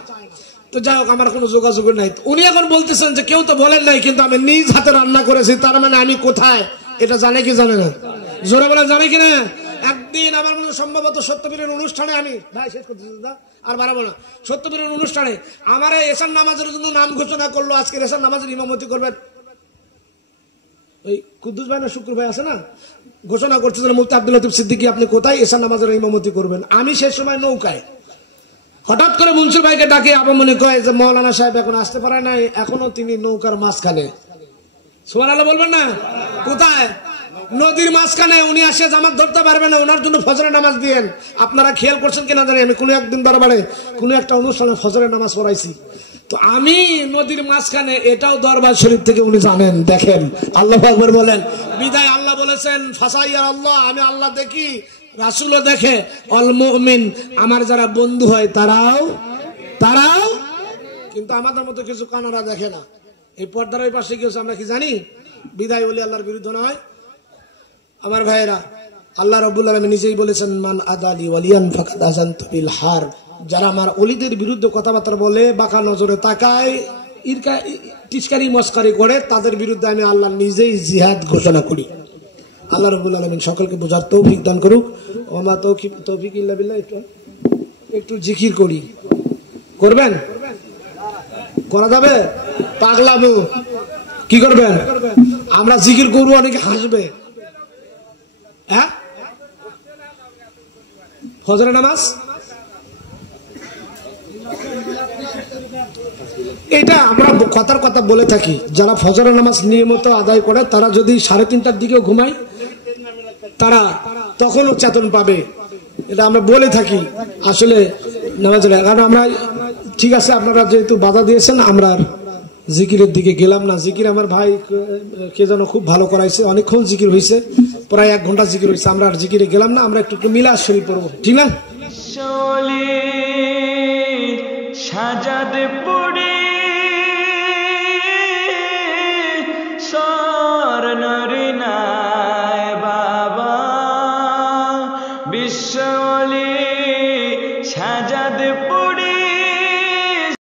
তো যাই হোক, আমার কোনো যোগাযোগ নাই। উনি এখন বলতেছেন যে কেউ তো বলেন নাই, কিন্তু আমি নিজ হাতে রান্না করেছি, তার মানে আমি কোথায় এটা জানে কি জানে না? জোরে বলে জানে কিনা? একদিন আমার মনে সম্ভবত সত্যবীরের অনুষ্ঠানে, আমি ভাই শেষ করতেছি না আর বাড়াবো না, সত্যবীরের অনুষ্ঠানে আমার এশার নামাজের জন্য নাম ঘোষণা করলো, আজকে এশার নামাজের ইমামতি করবেন ওই কুদ্দুস ভাই না শুক্র ভাই আছে না, ঘোষণা করতেছেন মুফতি আব্দুল লতিফ সিদ্দিকী, আপনি কোথায় এশার নামাজের ইমামতি করবেন। আমি সেই সময় নৌকায়, হঠাৎ করে মনসুর ভাইকে ডাকে, আপামনি কয় যে মৌলানা সাহেব এখন আসতে পারে নাই, এখনো তিনি নৌকার মাঝখানে। সুবহানাল্লাহ বলবেন না? কোথায়? নদীর মাঝখানে। উনি আসে জামাত ধরতে পারবে না, ওনার জন্য ফজরের নামাজ দিয়েন। আপনারা খেয়াল করছেন কিনা জানি, আমি কোনো একদিন দরবারে কোনো একটা অনুষ্ঠানে ফজরের নামাজ পড়াইছি, তো আমি নদীর মাঝখানে, এটাও দরবার শরীফ থেকে উনি জানেন। দেখেন, আল্লাহু আকবার বলেন। বিদায় আল্লাহ বলেছেন ফাসাইয়ার আল্লাহ, আমি আল্লাহ দেখি, রাসূলও দেখে, অল মুমিন, আমার যারা বন্ধু হয় তারাও কিন্তু আমাদের মতো কিছু কানারা দেখে না। এই পর্দার ওই পাশে গিয়েছে, আমরা কি জানি? বিদায় ওলি আল্লাহর বিরুদ্ধে নয় আমার ভাইয়েরা। আল্লাহ রাব্বুল আলামিন নিজেই বলেছেন, মান আদালি ওয়ালিয়ান ফাকাদ আযানতু বিল হারব, যারা আমার ওলিদের বিরুদ্ধে কথাবার্তা বলে, বাঁকা নজরে তাকায়, টিচকারি মস্কারি করে, তাদের বিরুদ্ধে আমি আল্লাহ নিজেই জিহাদ ঘোষণা করি। আল্লাহ রাব্বুল আলামিন সকলকে বোঝার তৌফিক দান করুক। ওমা তৌফিক ইল্লা বিল্লাহ। একটু জিকির করি, করবেন? করা যাবে? পাগলামু কি করবেন? আমরা জিকির করবো, অনেকে হাসবে। হ্যাঁ, ফজরের নামাজ এটা আমরা কথার কথা বলে থাকি, যারা ফজরের নামাজ নিয়মিত আদায় করে, তারা যদি 3:30টার দিকেও ঘুমায়, তারা তখনও চেতন পাবে। এটা আমরা বলে থাকি আসলে নামাজের। কারণ আমরা, ঠিক আছে, আপনারা যেহেতু বাধা দিয়েছেন, আমরা জিকিরের দিকে গেলাম না। জিকির আমার ভাই কে যেন খুব ভালো করাইছে, অনেকক্ষণ জিকির হয়েছে, প্রায় 1 ঘন্টা জিকির হয়েছে, আমরা আর জিকিরে গেলাম না। আমরা একটু মিলাদ শরীফ পড়বো, ঠিক না? সাজাদে পড়ে